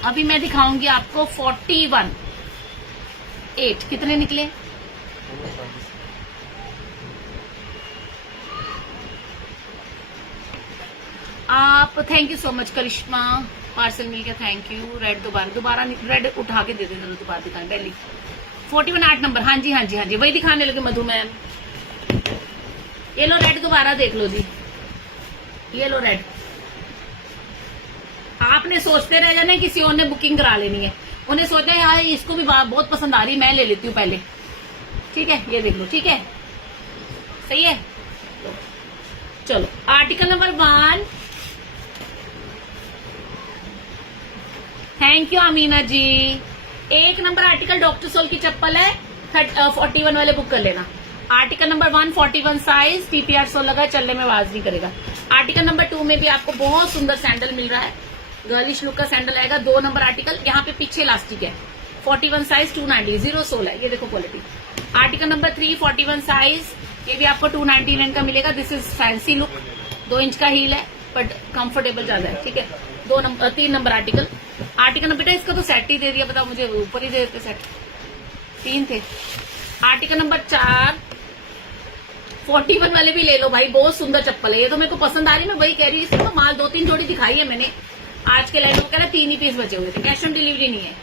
अभी मैं दिखाऊंगी आपको 41 8 कितने निकले। आप thank you so much Karishma, parcel मिल गया, थैंक यू। रेड दोबारा रेड उठा के दे देना, दोबारा दिखाएं। दिल्ली 41 8 नंबर, हाँ जी हाँ जी हाँ जी, वही दिखाने लगे मधु मैम। ये लो रेड, दोबारा देख लो जी, ये लो रेड। आपने सोचते रह जाना किसी और ने बुकिंग करा लेनी है, उन्हें सोचना है यार इसको भी बहुत पसंद आ रही, मैं ले लेती हूँ पहले। ठीक है, ये देख लो, ठीक है, सही है। चलो article number 1। Thank you Amina ji. 1 number article doctor sole की चप्पल है, 41 वाले बुक कर लेना। आर्टिकल नंबर 1 41 साइज, पीपीआर 16 लगा, चलने में आवाज नहीं करेगा। आर्टिकल नंबर 2 में भी आपको बहुत सुंदर सैंडल मिल रहा है, गर्लिश लुक का सैंडल आएगा। 2 नंबर आर्टिकल, यहाँ पे पीछे इलास्टिक है, 41 साइज 290, 0 सोल है, ये देखो क्वालिटी। आर्टिकल नंबर 3 41 साइज, ये भी आपको 299 का मिलेगा। This is fancy look, 2 inch का हील है बट कंफर्टेबल ज्यादा है, ठीक है। 3 नंबर आर्टिकल। आर्टिकल नंबर, बेटा इसका तो सेट ही दे दिया, बताओ मुझे ऊपर ही दे देते सेट, 3 थे। आर्टिकल नंबर 4 41 वाले भी ले लो भाई, बहुत सुंदर चप्पल है, ये तो मेरे को पसंद आ रही है, मैं वही कह रही हूँ। इसमें तो माल 2-3 जोड़ी दिखाई है मैंने आज के लाइन में, कह रहा 3 ही पीस बचे हुए थे, कैश ऑन डिलीवरी नहीं है।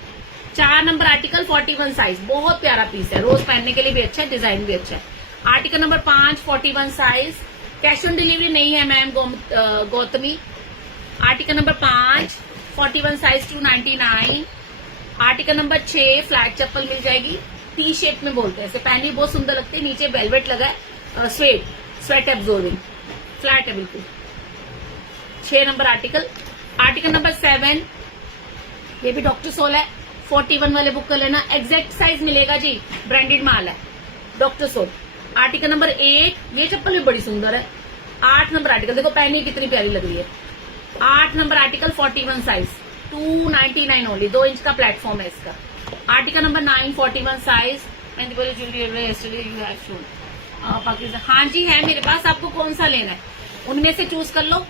4 नंबर आर्टिकल 41 साइज, बहुत प्यारा पीस है, रोज पहनने के लिए भी अच्छा है, डिजाइन भी अच्छा है। Article number 5 41 size, cash on delivery नहीं है ma'am Gautami. Article number 5 41 size 299। Article number 6 flat चप्पल मिल जाएगी, टी शेप में बोलते हैं इसे, पहनी बहुत सुंदर लगती है, नीचे वेलवेट लगा है, स्वेट एब्जॉर्बिंग, फ्लैट है बिल्कुल। 6 नंबर आर्टिकल। आर्टिकल नंबर 7 ये भी डॉक्टर सोल है, 41 वाले बुक कर लेना, एग्जैक्ट साइज मिलेगा जी, ब्रांडेड माल है, डॉक्टर सोल। आर्टिकल नंबर 8, ये चप्पल भी बड़ी सुंदर है। 8 नंबर आर्टिकल, देखो पहनी कितनी प्यारी लग रही है। 8 number article 41 size 299 only, 2 inch का प्लेटफॉर्म है इसका। आर्टिकल नंबर 9 41 साइज, पाकिस्तान, हाँ जी है मेरे पास, आपको कौन सा लेना है उनमें से चूज कर लो,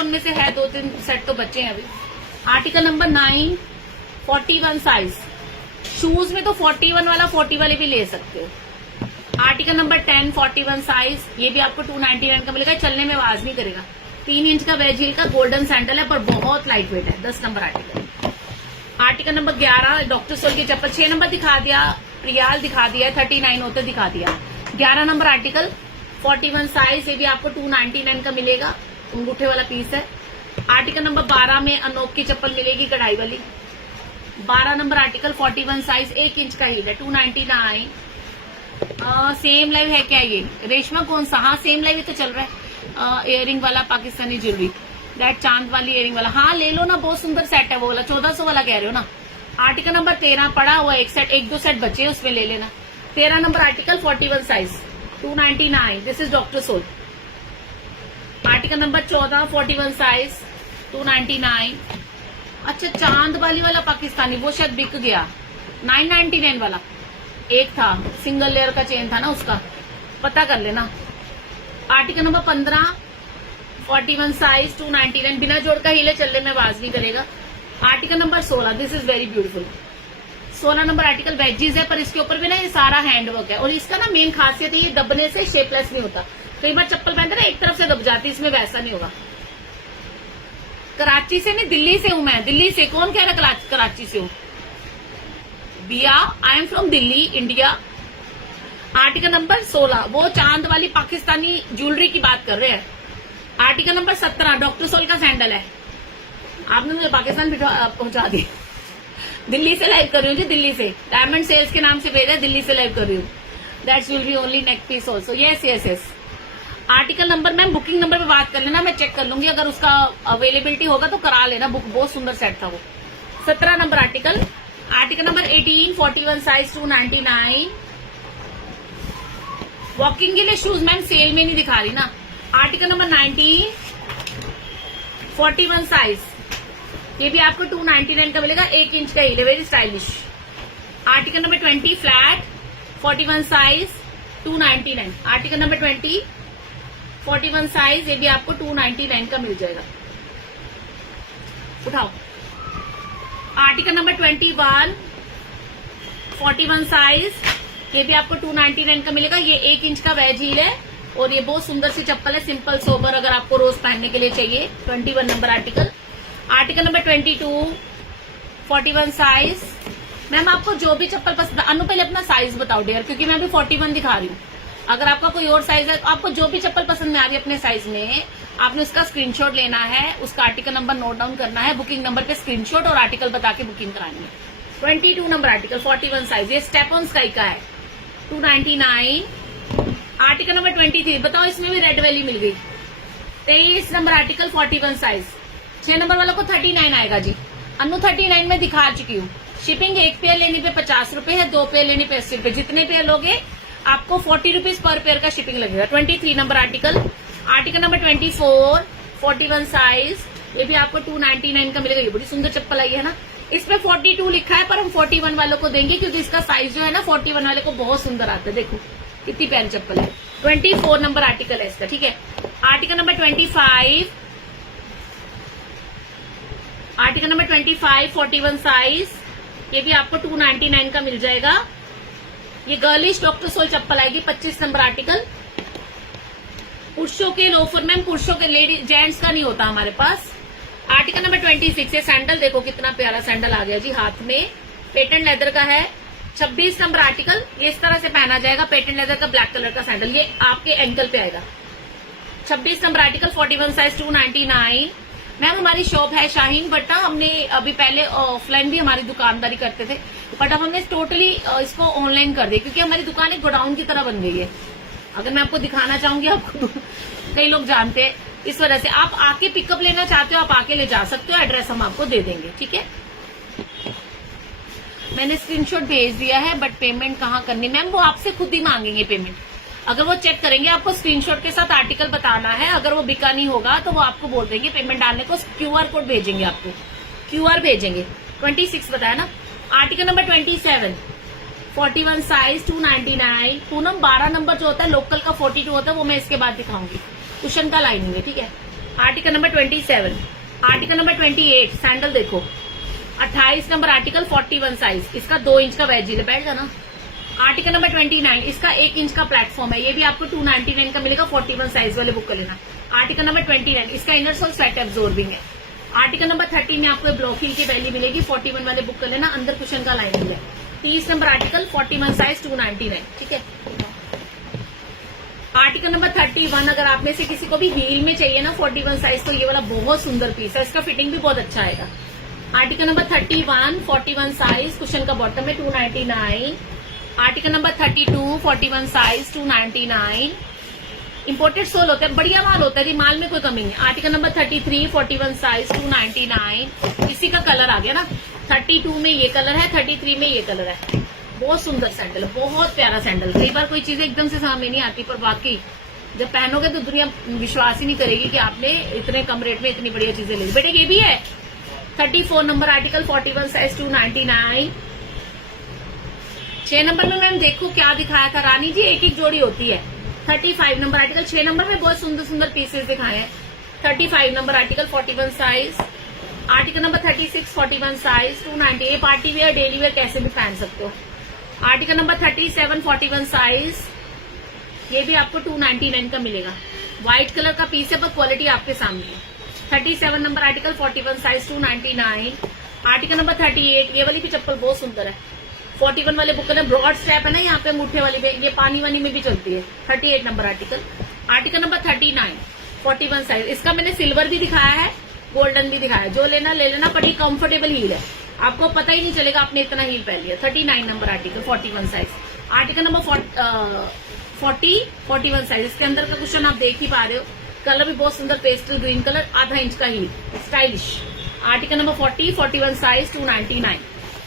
उनमें से है 2-3 सेट तो बच्चे हैं अभी। आर्टिकल नंबर 9 41 साइज, शूज में तो 41 वाला 40 वाले भी ले सकते हो। आर्टिकल नंबर 10 41 साइज, ये भी आपको 299 का मिलेगा, चलने में आवाज नहीं करेगा। 3 इंच का वेज हील का गोल्डन सैंडल है, पर बहुत लाइट वेट है। 10 number article. Article number 11 doctor sole की चप्पल, 6 नंबर दिखा दिया, रियाल दिखा दिया, 39 होते दिखा दिया। 11 नंबर आर्टिकल 41 साइज, ये भी आपको 299 का मिलेगा, अंगूठे वाला पीस है। आर्टिकल नंबर 12 में अनोख की चप्पल मिलेगी, कढ़ाई वाली। 12 नंबर आर्टिकल 41 साइज, 1 इंच का हील है, 299। सेम लाइव है क्या ये रेशमा, कौन सा? हाँ सेम लाइव ही तो चल रहा है। इयरिंग वाला पाकिस्तानी ज्वेलरी, दैट चांद वाली इयरिंग वाला, हाँ ले लो ना, बहुत सुंदर सेट है वो वाला, 1400 वाला कह रहे हो ना, आर्टिकल नंबर 13 पड़ा हुआ, एक सेट, एक दो सेट बचे उसमें ले लेना। 13 number article 41 size 299, this is doctor soul. Article number 14 41 size 299। अच्छा, चांद वाली वाला पाकिस्तानी वो शायद बिक गया, 999 वाला एक था, सिंगल लेयर का चेन था ना, उसका पता कर लेना। आर्टिकल नंबर 15 41 साइज 299, बिना जोड़ का हीले चलने में आवाज नहीं करेगा। Article number 16, this is very beautiful. 16 number article veggies है, पर इसके ऊपर भी ना ये सारा हैंडवर्क है, और इसका ना मेन खासियत है ये दबने से शेपलेस नहीं होता। कई बार चप्पल पहनते ना एक तरफ से दब जाती, इसमें वैसा नहीं होगा। कराची से नहीं, दिल्ली से हूं मैं, दिल्ली से। कौन कह रहा कराची से हूं? बिया, I am from Delhi, India. Article number 16 वो चांद वाली पाकिस्तानी ज्वेलरी की बात कर रहे हैं। आर्टिकल नंबर 17 डॉक्टर सोल का सैंडल है। आपने मुझे पाकिस्तान पहुंचा दी। दिल्ली से लाइव कर रही हूँ जी, दिल्ली से। डायमंड सेल्स के नाम से भेजा, दिल्ली से लाइव कर रही हूँ। That's jewellery only neck piece also. Yes yes yes. Article number ma'am booking number पे बात कर लेना, मैं चेक कर लूंगी, अगर उसका अवेलेबिलिटी होगा तो करा लेना बुक। बहुत सुंदर सेट था वो। 17 number article. Article number 18 41 size 299। Walking के लिए शूज मैम सेल में नहीं दिखा रही ना। आर्टिकल नंबर 19 41 साइज, ये भी आपको 299 का मिलेगा, 1 इंच का हील है, very stylish. Article number 20 flat 41 size 299। Article number 20 41 size, ये भी आपको 299 का मिल जाएगा। उठाओ। आर्टिकल नंबर 21 41 साइज, ये भी आपको 299 का मिलेगा। ये 1 इंच का वेज हील है, और ये बहुत सुंदर सी चप्पल है, सिंपल सोबर, अगर आपको रोज पहनने के लिए चाहिए। 21 number article. Article number 22 41 size. Ma'am आपको जो भी चप्पल पसंद, अनु पहले अपना साइज बताओ डियर, क्योंकि मैं अभी 41 दिखा रही हूँ। अगर आपका कोई और साइज है, आपको जो भी चप्पल पसंद में आ रही है अपने साइज में, आपने उसका स्क्रीनशॉट लेना है, उसका आर्टिकल नंबर नोट डाउन करना है, बुकिंग नंबर पे स्क्रीनशॉट और आर्टिकल बता के बुकिंग करानी है। 22 नंबर आर्टिकल 41 साइज, ये स्टेप ऑन स्काई का है, 299। आर्टिकल नंबर 23, बताओ इसमें भी रेड वैली मिल गई। 23 नंबर आर्टिकल 41 साइज। 6 नंबर वालों को 39 आएगा जी। अनु 39 में दिखा चुकी हूँ। शिपिंग एक पेयर लेने पे 50 रुपए है, 2 पेयर लेने पे 80 रुपए। जितने पेयर लोगे आपको 40 रुपीज पर पेयर का शिपिंग लगेगा। 23 number article. Article number 24 41 size, ये भी आपको 299 का मिलेगा। ये बड़ी सुंदर चप्पल आई है ना, इसमें 42 लिखा है, पर हम 41 वालों को देंगे, क्योंकि इसका साइज जो है ना 41 वाले को बहुत सुंदर आता है। देखो कितनी प्यारी चप्पल है। 24 नंबर आर्टिकल है इसका, ठीक है। Article number 25 article number 25 41 size, ये भी आपको 299 का मिल जाएगा। ये गर्लिश डॉक्टर सोल चप्पल आएगी। 25 नंबर आर्टिकल। पुरुषों के लोफर, मैम पुरुषों के, लेडीज जेंट्स का नहीं होता हमारे पास। आर्टिकल नंबर 26 है सैंडल, देखो कितना प्यारा सैंडल आ गया जी हाथ में, पेटेंट लेदर का है। 26 नंबर आर्टिकल, ये इस तरह से पहना जाएगा, पेटेंट लेदर का ब्लैक कलर का सैंडल, ये आपके एंकल पे आएगा। 26 नंबर आर्टिकल 41 साइज 299। मैम हमारी शॉप है शाहीन बट्टा, हमने अभी पहले ऑफलाइन भी हमारी दुकानदारी करते थे, बट अब हमने टोटली इसको ऑनलाइन कर दिया, क्योंकि हमारी दुकान एक गोडाउन की तरह बन गई है। अगर मैं आपको दिखाना चाहूंगी, आपको कई लोग जानते हैं, इस वजह से आप आके पिकअप लेना चाहते हो, आप आके ले जा सकते हो, एड्रेस हम आपको दे देंगे, ठीक है। मैंने स्क्रीनशॉट भेज दिया है, बट पेमेंट कहाँ करनी मैम, वो आपसे खुद ही मांगेंगे पेमेंट। अगर वो चेक करेंगे, आपको स्क्रीनशॉट के साथ आर्टिकल बताना है, अगर वो बिका नहीं होगा तो वो आपको बोल देंगे पेमेंट डालने को, QR कोड भेजेंगे, आपको QR भेजेंगे। 26 बताया ना। Article number 27 41 size 299। Poonam 12 number जो होता है लोकल का 42 होता है, वो मैं इसके बाद दिखाऊंगी, कुशन का लाइनिंग है, ठीक है। Article number 27। Article number 28 sandal देखो। 28 नंबर आर्टिकल 41 साइज, इसका 2 इंच का वेज हील, बैठ जाना। आर्टिकल नंबर 29, इसका 1 इंच का प्लेटफॉर्म है, ये भी आपको 299 का मिलेगा। 41 साइज वाले बुक कर लेना। आर्टिकल नंबर 29, इसका इनर सोल स्वेट एब्जॉर्बिंग है। आर्टिकल नंबर 30 में आपको ब्लॉक हील की वैल्यू मिलेगी। 41 वाले बुक कर लेना, अंदर कुशन का लाइनिंग है। 30 नंबर आर्टिकल 41 साइज 299, ठीक है। आर्टिकल नंबर 31, अगर आप में से किसी को भी हील में चाहिए ना 41 साइज, तो ये वाला बहुत सुंदर पीस है, इसका फिटिंग भी बहुत अच्छा आएगा। आर्टिकल नंबर 31 41 साइज, कुशन का बॉटम है, 299। Article number 32 41 size 299। Imported sole होता है, बढ़िया माल होता है जी, माल में कोई कमी नहीं। Article number 33 41 size 299। इसी का कलर आ गया ना। 32 में ये कलर है, 33 में ये कलर है। बहुत सुंदर सैंडल है, बहुत प्यारा सैंडल। कई बार कोई चीजें एकदम से समझ में नहीं आती, पर वाकई जब पहनोगे तो दुनिया विश्वास ही नहीं करेगी कि आपने इतने कम रेट में इतनी बढ़िया चीजें ली। बेटे ये भी है 34 नंबर आर्टिकल, 41 साइज, 299। 6 नंबर में मैम देखो क्या दिखाया था रानी जी, एक एक जोड़ी होती है। 35 नंबर आर्टिकल, 6 नंबर में बहुत सुंदर सुंदर पीसेस दिखाए हैं। 35 number article, 41 size, article number 36, 41 size, 290। ये पार्टी वेयर डेली वेयर कैसे भी पहन सकते हो। आर्टिकल नंबर 37, 41 साइज, ये भी आपको 299 का मिलेगा। व्हाइट कलर का पीस है पर क्वालिटी आपके सामने है। 37 number article, 41 size, 299। Article number 38, ये वाली भी चप्पल बहुत सुंदर है। 41 वाले बुक है, ब्रॉड स्ट्रैप है ना यहाँ पे अंगूठे वाली पे, ये पानी वानी में भी चलती है। 38 number article. Article number 39, 41 size. इसका मैंने सिल्वर भी दिखाया है, गोल्डन भी दिखाया है, जो लेना ले लेना, बड़ी कंफर्टेबल हील है, आपको पता ही नहीं चलेगा आपने इतना हील पहन लिया। 39 number article, 41 size. Article number 41 size. इसके अंदर का क्वेश्चन आप देख ही पा रहे हो, कलर भी बहुत सुंदर, पेस्टल ग्रीन कलर, आधा इंच का heel, stylish. Article number 40, 41 size, 299।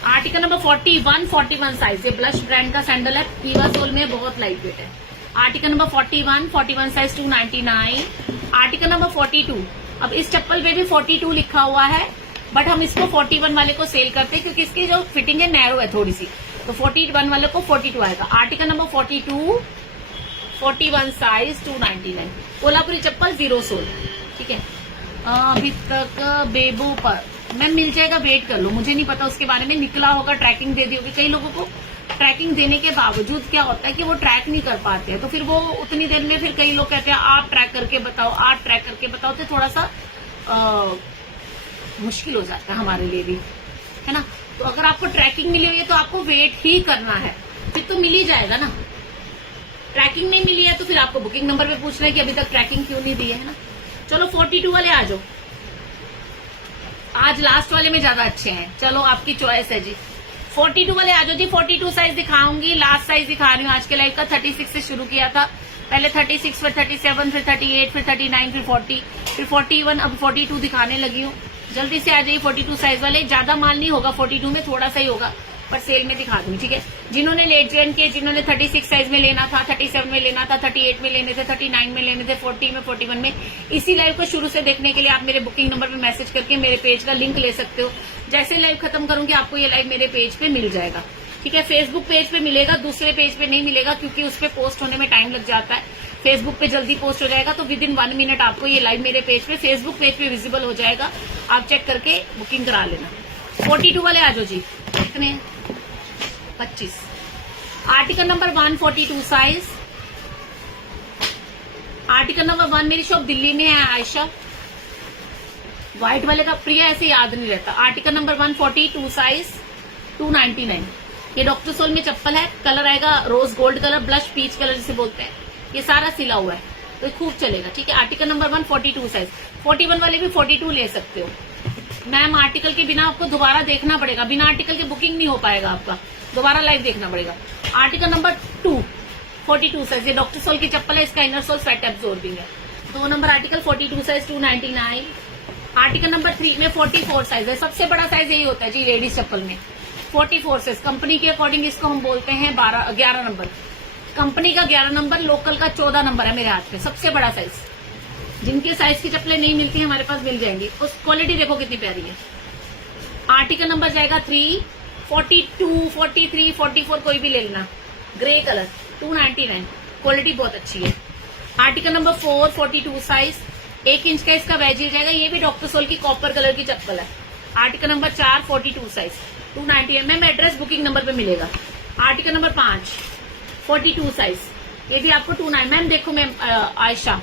Article number 41, 41 size, ये ब्लश ब्रांड का सैंडल है, पीवा सोल में, बहुत लाइट वेट है। Article number 41, 41 size, 299। Article number 42, अब इस चप्पल पे भी 42 लिखा हुआ है, बट हम इसको 41 वाले को सेल करते हैं क्योंकि इसकी जो फिटिंग है नैरो है थोड़ी सी, तो 41 वाले को 42 आएगा। Article number 42, 41 size, 299। कोल्हापुरी चप्पल 0 सोल, ठीक है। अभी तक बेबू पर मैम मिल जाएगा, वेट कर लो, मुझे नहीं पता उसके बारे में, निकला होगा, ट्रैकिंग दे दी होगी। कई लोगों को ट्रैकिंग देने के बावजूद क्या होता है कि वो ट्रैक नहीं कर पाते हैं, तो फिर वो उतनी देर में, फिर कई लोग कहते हैं आप ट्रैक करके बताओ, आप ट्रैक करके बताओ, तो थोड़ा सा मुश्किल हो जाता है हमारे लिए भी, है ना। तो अगर आपको ट्रैकिंग मिली हुई है तो आपको वेट ही करना है, फिर तो मिल ही जाएगा ना। ट्रैकिंग नहीं मिली है तो फिर आपको बुकिंग नंबर पे पूछना है कि अभी तक ट्रैकिंग क्यों नहीं दी है ना। चलो 42 वाले आ जाओ, आज लास्ट वाले में ज्यादा अच्छे हैं, चलो आपकी चॉइस है जी। 42 वाले आ जाओ जी। 42 साइज दिखाऊंगी, लास्ट साइज दिखा रही हूँ आज के लाइव का। 36 से शुरू किया था, पहले 36, फिर 37, फिर 38, फिर 39, फिर 40, फिर 41, अब 42 दिखाने लगी हूँ। जल्दी से आ जाइए 42 साइज वाले। ज्यादा माल नहीं होगा 42 में, थोड़ा सा ही होगा, पर सेल में दिखा दूंगी, ठीक है। जिन्होंने लेट ज्वाइन किए, जिन्होंने 36 साइज में लेना था, 37 में लेना था, 38 में लेने थे, 39 में लेने थे, 40 में, 41 में, इसी लाइव को शुरू से देखने के लिए आप मेरे बुकिंग नंबर पे मैसेज करके मेरे पेज का लिंक ले सकते हो। जैसे लाइव खत्म करूंगी आपको ये लाइव मेरे पेज पे मिल जाएगा, ठीक है। फेसबुक पेज पे मिलेगा, दूसरे पेज पे नहीं मिलेगा क्योंकि उस पे पोस्ट होने में टाइम लग जाता है। फेसबुक पे जल्दी पोस्ट हो जाएगा, तो विद इन 1 मिनट आपको ये लाइव मेरे पेज पे, फेसबुक पेज पे विजिबल हो जाएगा, आप चेक करके बुकिंग करा लेना। 42 वाले आ जाओ जी। कितने? 25। Article number 142 size. Article number 1 मेरी शॉप दिल्ली में है आयशा। व्हाइट वाले का प्रिया ऐसे याद नहीं रहता। Article number 142 size, 299। ये डॉक्टर सोल में चप्पल है, कलर आएगा rose gold colour, blush peach colour जिसे बोलते हैं। ये सारा सिला हुआ है तो खूब चलेगा, ठीक है। Article number 142 size. 41 वाले भी 42 ले सकते हो मैम। आर्टिकल के बिना आपको दोबारा देखना पड़ेगा, बिना आर्टिकल के बुकिंग नहीं हो पाएगा आपका, दोबारा लाइव देखना पड़ेगा। Article number 2, 42 size. ये डॉक्टर सोल की चप्पल है, इसका इनर सोल स्वेट एब्जॉर्बिंग है। 2 number article 42 size, 299। Article number 3 में 44 साइज है, सबसे बड़ा साइज यही होता है जी लेडीज चप्पल में। 44 साइज, कंपनी के अकॉर्डिंग इसको हम बोलते हैं 11 नंबर। कंपनी का 11 नंबर, लोकल का 14 नंबर है मेरे हाथ में, सबसे बड़ा साइज। जिनके साइज की चप्पलें नहीं मिलती है हमारे पास मिल जाएंगी। उस क्वालिटी देखो कितनी प्यारी है। आर्टिकल नंबर जाएगा 3, 42, 43, 44 कोई भी ले लेना। ग्रे कलर 299, क्वालिटी बहुत अच्छी है। आर्टिकल नंबर 4, 42 साइज, 1 इंच का इसका वेज जाएगा। ये भी डॉक्टर सोल की कॉपर कलर की चप्पल है। Article number 4, 42 size, 290 ma'am. Address booking number पे मिलेगा। आर्टिकल नंबर 5, 42 साइज, ये भी आपको 29। मैम देखो मैम आयशा,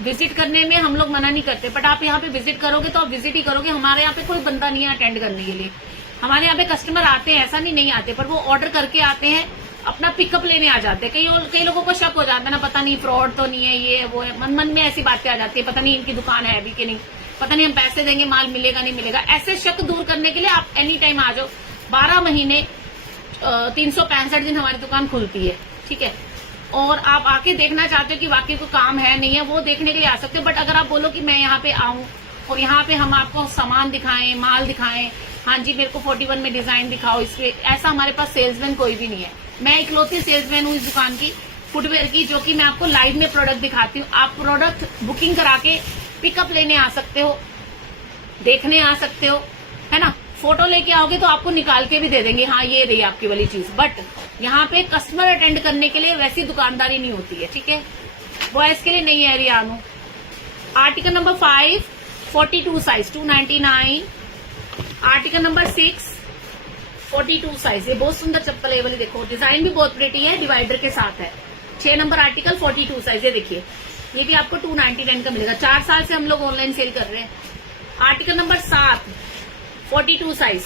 विजिट करने में हम लोग मना नहीं करते, बट आप यहाँ पे विजिट करोगे तो आप विजिट ही करोगे। हमारे यहाँ पे कोई बंदा नहीं है अटेंड करने के लिए। हमारे यहाँ पे कस्टमर आते हैं, ऐसा नहीं आते, पर वो ऑर्डर करके आते हैं, अपना पिकअप लेने आ जाते हैं। कई लोगों को शक हो जाता है ना, पता नहीं फ्रॉड तो नहीं है, ये वो है, मन में ऐसी बातें आ जाती है, पता नहीं इनकी दुकान है अभी कि नहीं, पता नहीं हम पैसे देंगे माल मिलेगा नहीं मिलेगा। ऐसे शक दूर करने के लिए आप एनी टाइम आ जाओ। 12 महीने 365 दिन हमारी दुकान खुलती है, ठीक है। और आप आके देखना चाहते हो कि वाकई को काम है नहीं है, वो देखने के लिए आ सकते हो। बट अगर आप बोलो कि मैं यहाँ पे आऊं और यहाँ पे हम आपको सामान दिखाएं, माल दिखाएं, हाँ जी मेरे को 41 में डिजाइन दिखाओ इस पे। ऐसा हमारे पास सेल्समैन कोई भी नहीं है। मैं इकलौती सेल्समैन हूँ इस दुकान की फुटवेयर की, जो कि मैं आपको लाइव में प्रोडक्ट दिखाती हूँ। आप प्रोडक्ट बुकिंग करा के पिकअप लेने आ सकते हो, देखने आ सकते हो, है ना। फोटो लेके आओगे तो आपको निकाल के भी दे देंगे, हाँ ये रही आपकी वाली चीज। बट यहाँ पे कस्टमर अटेंड करने के लिए वैसी दुकानदारी नहीं होती है, ठीक है। बॉयज के लिए नहीं है Riaño. Article number 5 42 size 299। Article number 6 42 size, ये बहुत सुंदर चप्पल है ये वाली, देखो डिजाइन भी बहुत प्रिटी है, डिवाइडर के साथ है। 6 नंबर आर्टिकल 42 साइज, ये देखिए ये भी आपको 299 का मिलेगा। 4 साल से हम लोग ऑनलाइन सेल कर रहे हैं। आर्टिकल नंबर 7 42 साइज,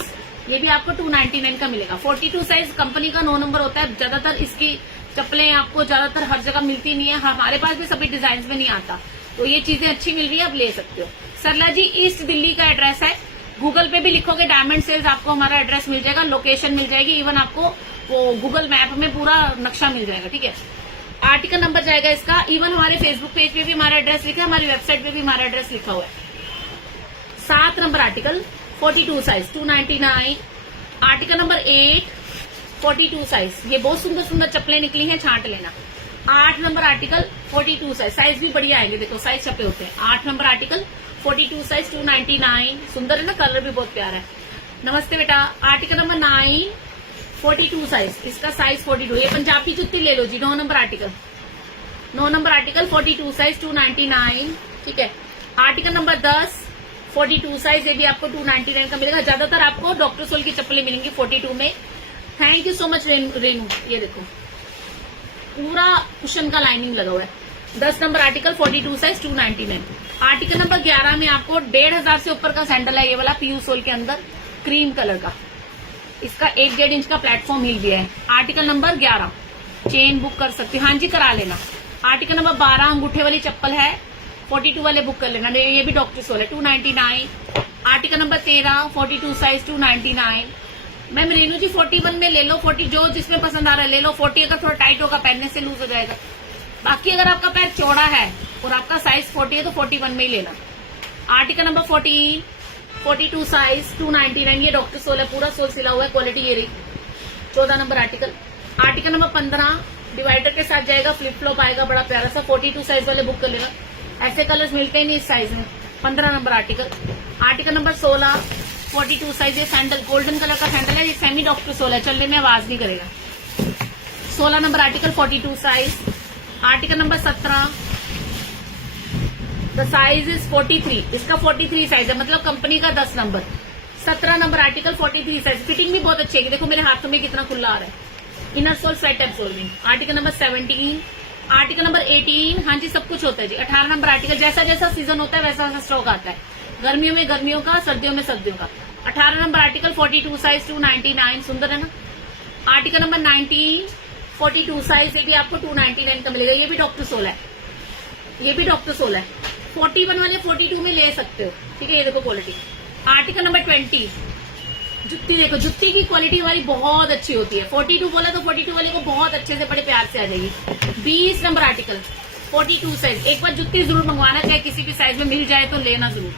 ये भी आपको 299 का मिलेगा। 42 साइज कंपनी का 9 नंबर होता है। ज्यादातर इसकी चप्पलें आपको ज्यादातर हर जगह मिलती नहीं है, हमारे पास भी सभी डिजाइन में नहीं आता, तो ये चीजें अच्छी मिल रही है, आप ले सकते हो। सरला जी ईस्ट दिल्ली का एड्रेस है। गूगल पे भी लिखोगे डायमंड सेल्स, आपको हमारा एड्रेस मिल जाएगा, लोकेशन मिल जाएगी, इवन आपको वो गूगल मैप में पूरा नक्शा मिल जाएगा, ठीक है। आर्टिकल नंबर जाएगा इसका, इवन हमारे फेसबुक पेज पे भी हमारा एड्रेस लिखा है, हमारी वेबसाइट पे भी हमारा एड्रेस लिखा हुआ है। 7 number article 42 size 299। Article number 8 42 size, ये बहुत सुंदर सुंदर चप्पलें निकली हैं, छांट लेना। 8 नंबर आर्टिकल 42 साइज भी बढ़िया आएंगे, देखो साइज छपे होते हैं। 8 नंबर आर्टिकल 42 साइज 299, सुंदर है ना, कलर भी बहुत प्यारा है। नमस्ते बेटा। आर्टिकल नंबर 9 42 साइज, इसका साइज 42, ये पंजाबी जुत्ती ले लो जी। 9 number article 9 number article 42 size 299, ठीक है। आर्टिकल नंबर 10 42 साइज, ये भी आपको 299 का मिलेगा। ज्यादातर आपको डॉक्टर सोल की चप्पलें मिलेंगी 42 में। Thank you so much Renu, ये देखो पूरा कुशन का लाइनिंग लगा हुआ है। 10 number article 42 size 299। Article number 11 में आपको 1500 से ऊपर का सैंडल है, ये वाला पीयू सोल के अंदर क्रीम कलर का, इसका 1.5 इंच का प्लेटफॉर्म मिल गया है। आर्टिकल नंबर 11 चेन बुक कर सकते हो, हाँ जी करा लेना। आर्टिकल नंबर 12 अंगूठे वाली चप्पल है, 42 वाले बुक कर लेना, ये भी डॉक्टर सोल है 299। Article number 13 42 size 299। Ma'am Renu ji 41 में ले लो, 40 जो जिसमें पसंद आ रहा है ले लो। 40 अगर थोड़ा टाइट होगा पहनने से लूज हो जाएगा। बाकी अगर आपका पैर चौड़ा है और आपका साइज 40 है तो 41 में ही लेना। आर्टिकल नंबर 14 42 साइज 299, ये डॉक्टर सोल है, पूरा सोल सिला हुआ है, क्वालिटी ये रही। 14 number article. Article number 15 divider के साथ जाएगा, फ्लिप फ्लॉप आएगा, बड़ा प्यारा सा। 42 साइज वाले बुक कर लेना, ऐसे कलर्स मिलते ही नहीं इस साइज में। 15 number article. Article number 16 42 size, ये सैंडल गोल्डन कलर का सैंडल है, ये सेमी डॉक्टर सोल है, चलने में आवाज नहीं करेगा। 16 number article 42 size. Article number 17 the size is 43, इसका 43 साइज है, मतलब कंपनी का 10 number. 17 number article 43 size, fitting भी बहुत अच्छी है, देखो मेरे हाथों में कितना खुला आ रहा है। Inner sole flat absorbing. Article number 17। Article number 18, हाँ जी सब कुछ होता है जी। 18 नंबर आर्टिकल, जैसा जैसा सीजन होता है वैसा वैसा स्टॉक आता है, गर्मियों में गर्मियों का, सर्दियों में सर्दियों का। 18 नंबर आर्टिकल 42 साइज 299, सुंदर है ना। आर्टिकल नंबर 19 42 साइज, ये भी आपको 299 का मिलेगा, ये भी डॉक्टर सोल है, ये भी डॉक्टर सोल है। 41 वाले 42 में ले सकते हो, ठीक है, ये देखो क्वालिटी। आर्टिकल नंबर 20 जुत्ती, देखो जुत्ती की क्वालिटी हमारी बहुत अच्छी होती है। 42 बोला तो 42 वाले को बहुत अच्छे से बड़े प्यार से आ जाएगी। 20 नंबर आर्टिकल 42 साइज, एक बार जुत्ती जरूर मंगवाना, चाहे किसी भी साइज में मिल जाए तो लेना जरूर।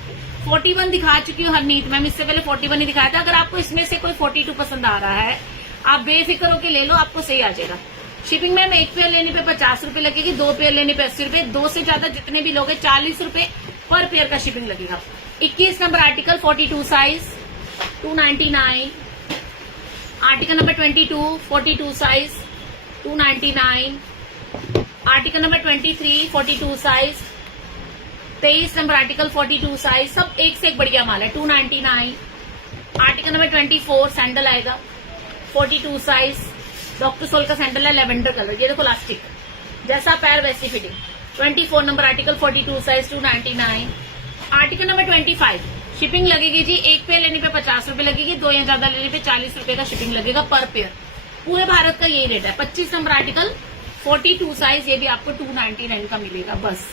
41 दिखा चुकी हूँ हरनीत मैम, इससे पहले 41 ही दिखाया था। अगर आपको इसमें से कोई 42 पसंद आ रहा है, आप बेफिक्र होकर ले लो, आपको सही आ जाएगा। शिपिंग मैम 1 पेयर लेने पे 50 रुपए लगेगी, 2 पेयर लेने पे 80 रुपए, 2 से ज्यादा जितने भी लोगे 40 रुपए पर पेयर का शिपिंग लगेगा। 21 number article 42 size 299। Article number 22 42 size 299। Article number 23 42 size. 23 number article 42 size, सब एक से एक बढ़िया माल है, 299। आर्टिकल नंबर 24 सैंडल आएगा 42 साइज, डॉक्टर सोल का सैंडल है, लेवेंडर कलर, ये देखो इलास्टिक, जैसा पैर वैसी fitting. 24 number article 42 size 299। Article number 25 shipping लगेगी जी, 1 पेयर लेने पे 50 रुपए लगेगी, 2 या ज्यादा लेने पे 40 रुपए का शिपिंग लगेगा पर पेयर, पूरे भारत का यही रेट है। 25 नंबर आर्टिकल 42 साइज, ये भी आपको 299 का मिलेगा बस।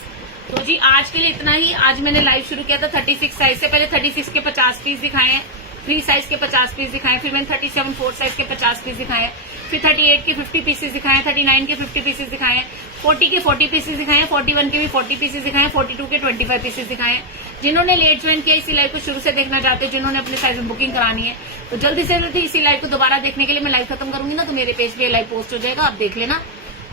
तो जी आज के लिए इतना ही। आज मैंने लाइव शुरू किया था 36 साइज से, पहले 36 के 50 पीस दिखाए हैं, फ्री साइज के 50 पीस दिखाए, फिर मैंने 37 4 साइज के 50 पीस दिखाए, फिर 38 के 50 पीसेस दिखाए, 39 के 50 पीसेस दिखाए, 40 के 40 पीसेस दिखाए, 41 के भी 40 पीसेस दिखाए, 42 के 25 पीसेस दिखाए। जिन्होंने लेट ज्वाइन किया, इसी लाइव को शुरू से देखना चाहते हो, जिन्होंने अपने साइज में बुकिंग करानी है, तो जल्दी से जल्दी इसी लाइव को दोबारा देखने के लिए मैं लाइव खत्म करूंगी ना, तो मेरे पेज पे लाइव पोस्ट हो जाएगा, आप देख लेना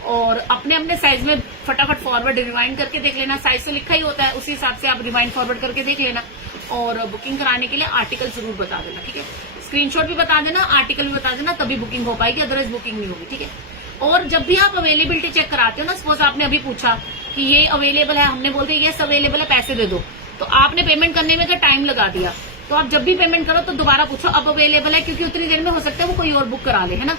और अपने अपने साइज में फटाफट फॉरवर्ड रिवाइंड करके देख लेना। साइज तो लिखा ही होता है, उसी हिसाब से आप रिवाइंड फॉरवर्ड करके देख लेना और बुकिंग कराने के लिए आर्टिकल जरूर बता देना, ठीक है। स्क्रीनशॉट भी बता देना, आर्टिकल भी बता देना, तभी बुकिंग हो पाएगी, अदरवाइज बुकिंग नहीं होगी, ठीक है। और जब भी आप अवेलेबिलिटी चेक कराते हो ना, सपोज आपने अभी पूछा कि ये अवेलेबल है, हमने बोलते ये अवेलेबल है, पैसे दे दो, तो आपने पेमेंट करने में अगर टाइम लगा दिया, तो आप जब भी पेमेंट करो तो दोबारा पूछो अब अवेलेबल है, क्योंकि उतनी देर में हो सकता है वो कोई और बुक करा ले, है ना।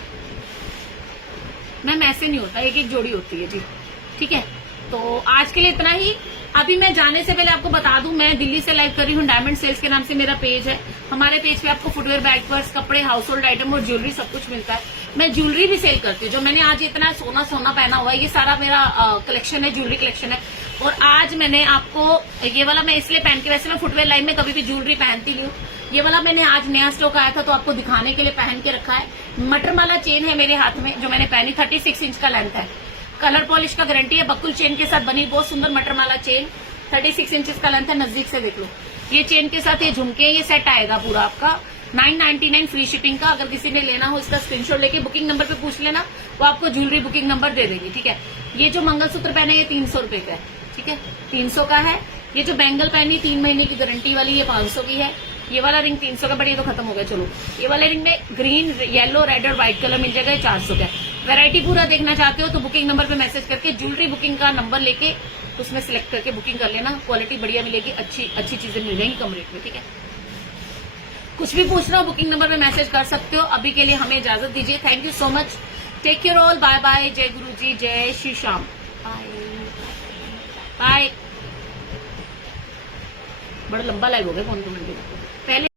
मैम ऐसे नहीं होता, एक एक जोड़ी होती है जी, ठीक है। तो आज के लिए इतना ही। अभी मैं जाने से पहले आपको बता दूं, मैं दिल्ली से लाइव कर रही हूँ, डायमंड सेल्स के नाम से मेरा पेज है। हमारे पेज पे आपको फुटवेयर, बैग पर्स, कपड़े, हाउस होल्ड आइटम और ज्वेलरी सब कुछ मिलता है। मैं ज्वेलरी भी सेल करती हूँ। जो मैंने आज इतना सोना सोना पहना हुआ है, ये सारा मेरा कलेक्शन है, ज्वेलरी कलेक्शन है। और आज मैंने आपको ये वाला मैं इसलिए पहन के, वैसे मैं फुटवेयर लाइन में कभी भी ज्वेलरी पहनती नहीं हूँ, ये वाला मैंने आज नया स्टॉक आया था तो आपको दिखाने के लिए पहन के रखा है। मटरमाला चेन है मेरे हाथ में जो मैंने पहनी, 36 इंच का लेंथ है, कलर पॉलिश का गारंटी है, बकुल चेन के साथ बनी बहुत सुंदर मटरमाला चेन, 36 इंचेस का लेंथ है, नजदीक से देख लो। ये चेन के साथ ये झुमके, ये सेट आएगा पूरा आपका 999 फ्री शिपिंग का। अगर किसी ने लेना हो इसका स्क्रीनशॉट लेके बुकिंग नंबर पे पूछ लेना, वो आपको ज्वेलरी बुकिंग नंबर दे देगी, ठीक है। ये जो मंगलसूत्र पहने ये 300 रुपए का है, ठीक है, 300 का है। ये जो बैंगल पहनी 3 महीने की गारंटी वाली, ये 500 की है। ये वाला रिंग 300 का, बट ये तो खत्म हो गया, चलो। ये वाले रिंग में ग्रीन, येलो, रेड और व्हाइट कलर मिल जाएगा, ये 400 का है। वैरायटी पूरा देखना चाहते हो तो बुकिंग नंबर पे मैसेज करके ज्वेलरी बुकिंग का नंबर लेके उसमें सिलेक्ट करके बुकिंग कर लेना। क्वालिटी बढ़िया मिलेगी, अच्छी चीजें मिल जाएंगी कम रेट में, ठीक है। कुछ भी पूछना हो बुकिंग नंबर पे मैसेज कर सकते हो। अभी के लिए हमें इजाजत दीजिए। Thank you so much, take care all, bye bye, जय गुरु जी, जय श्री श्याम, बाय। बड़ा लंबा लाइव हो गया, कौन कमेंट पहले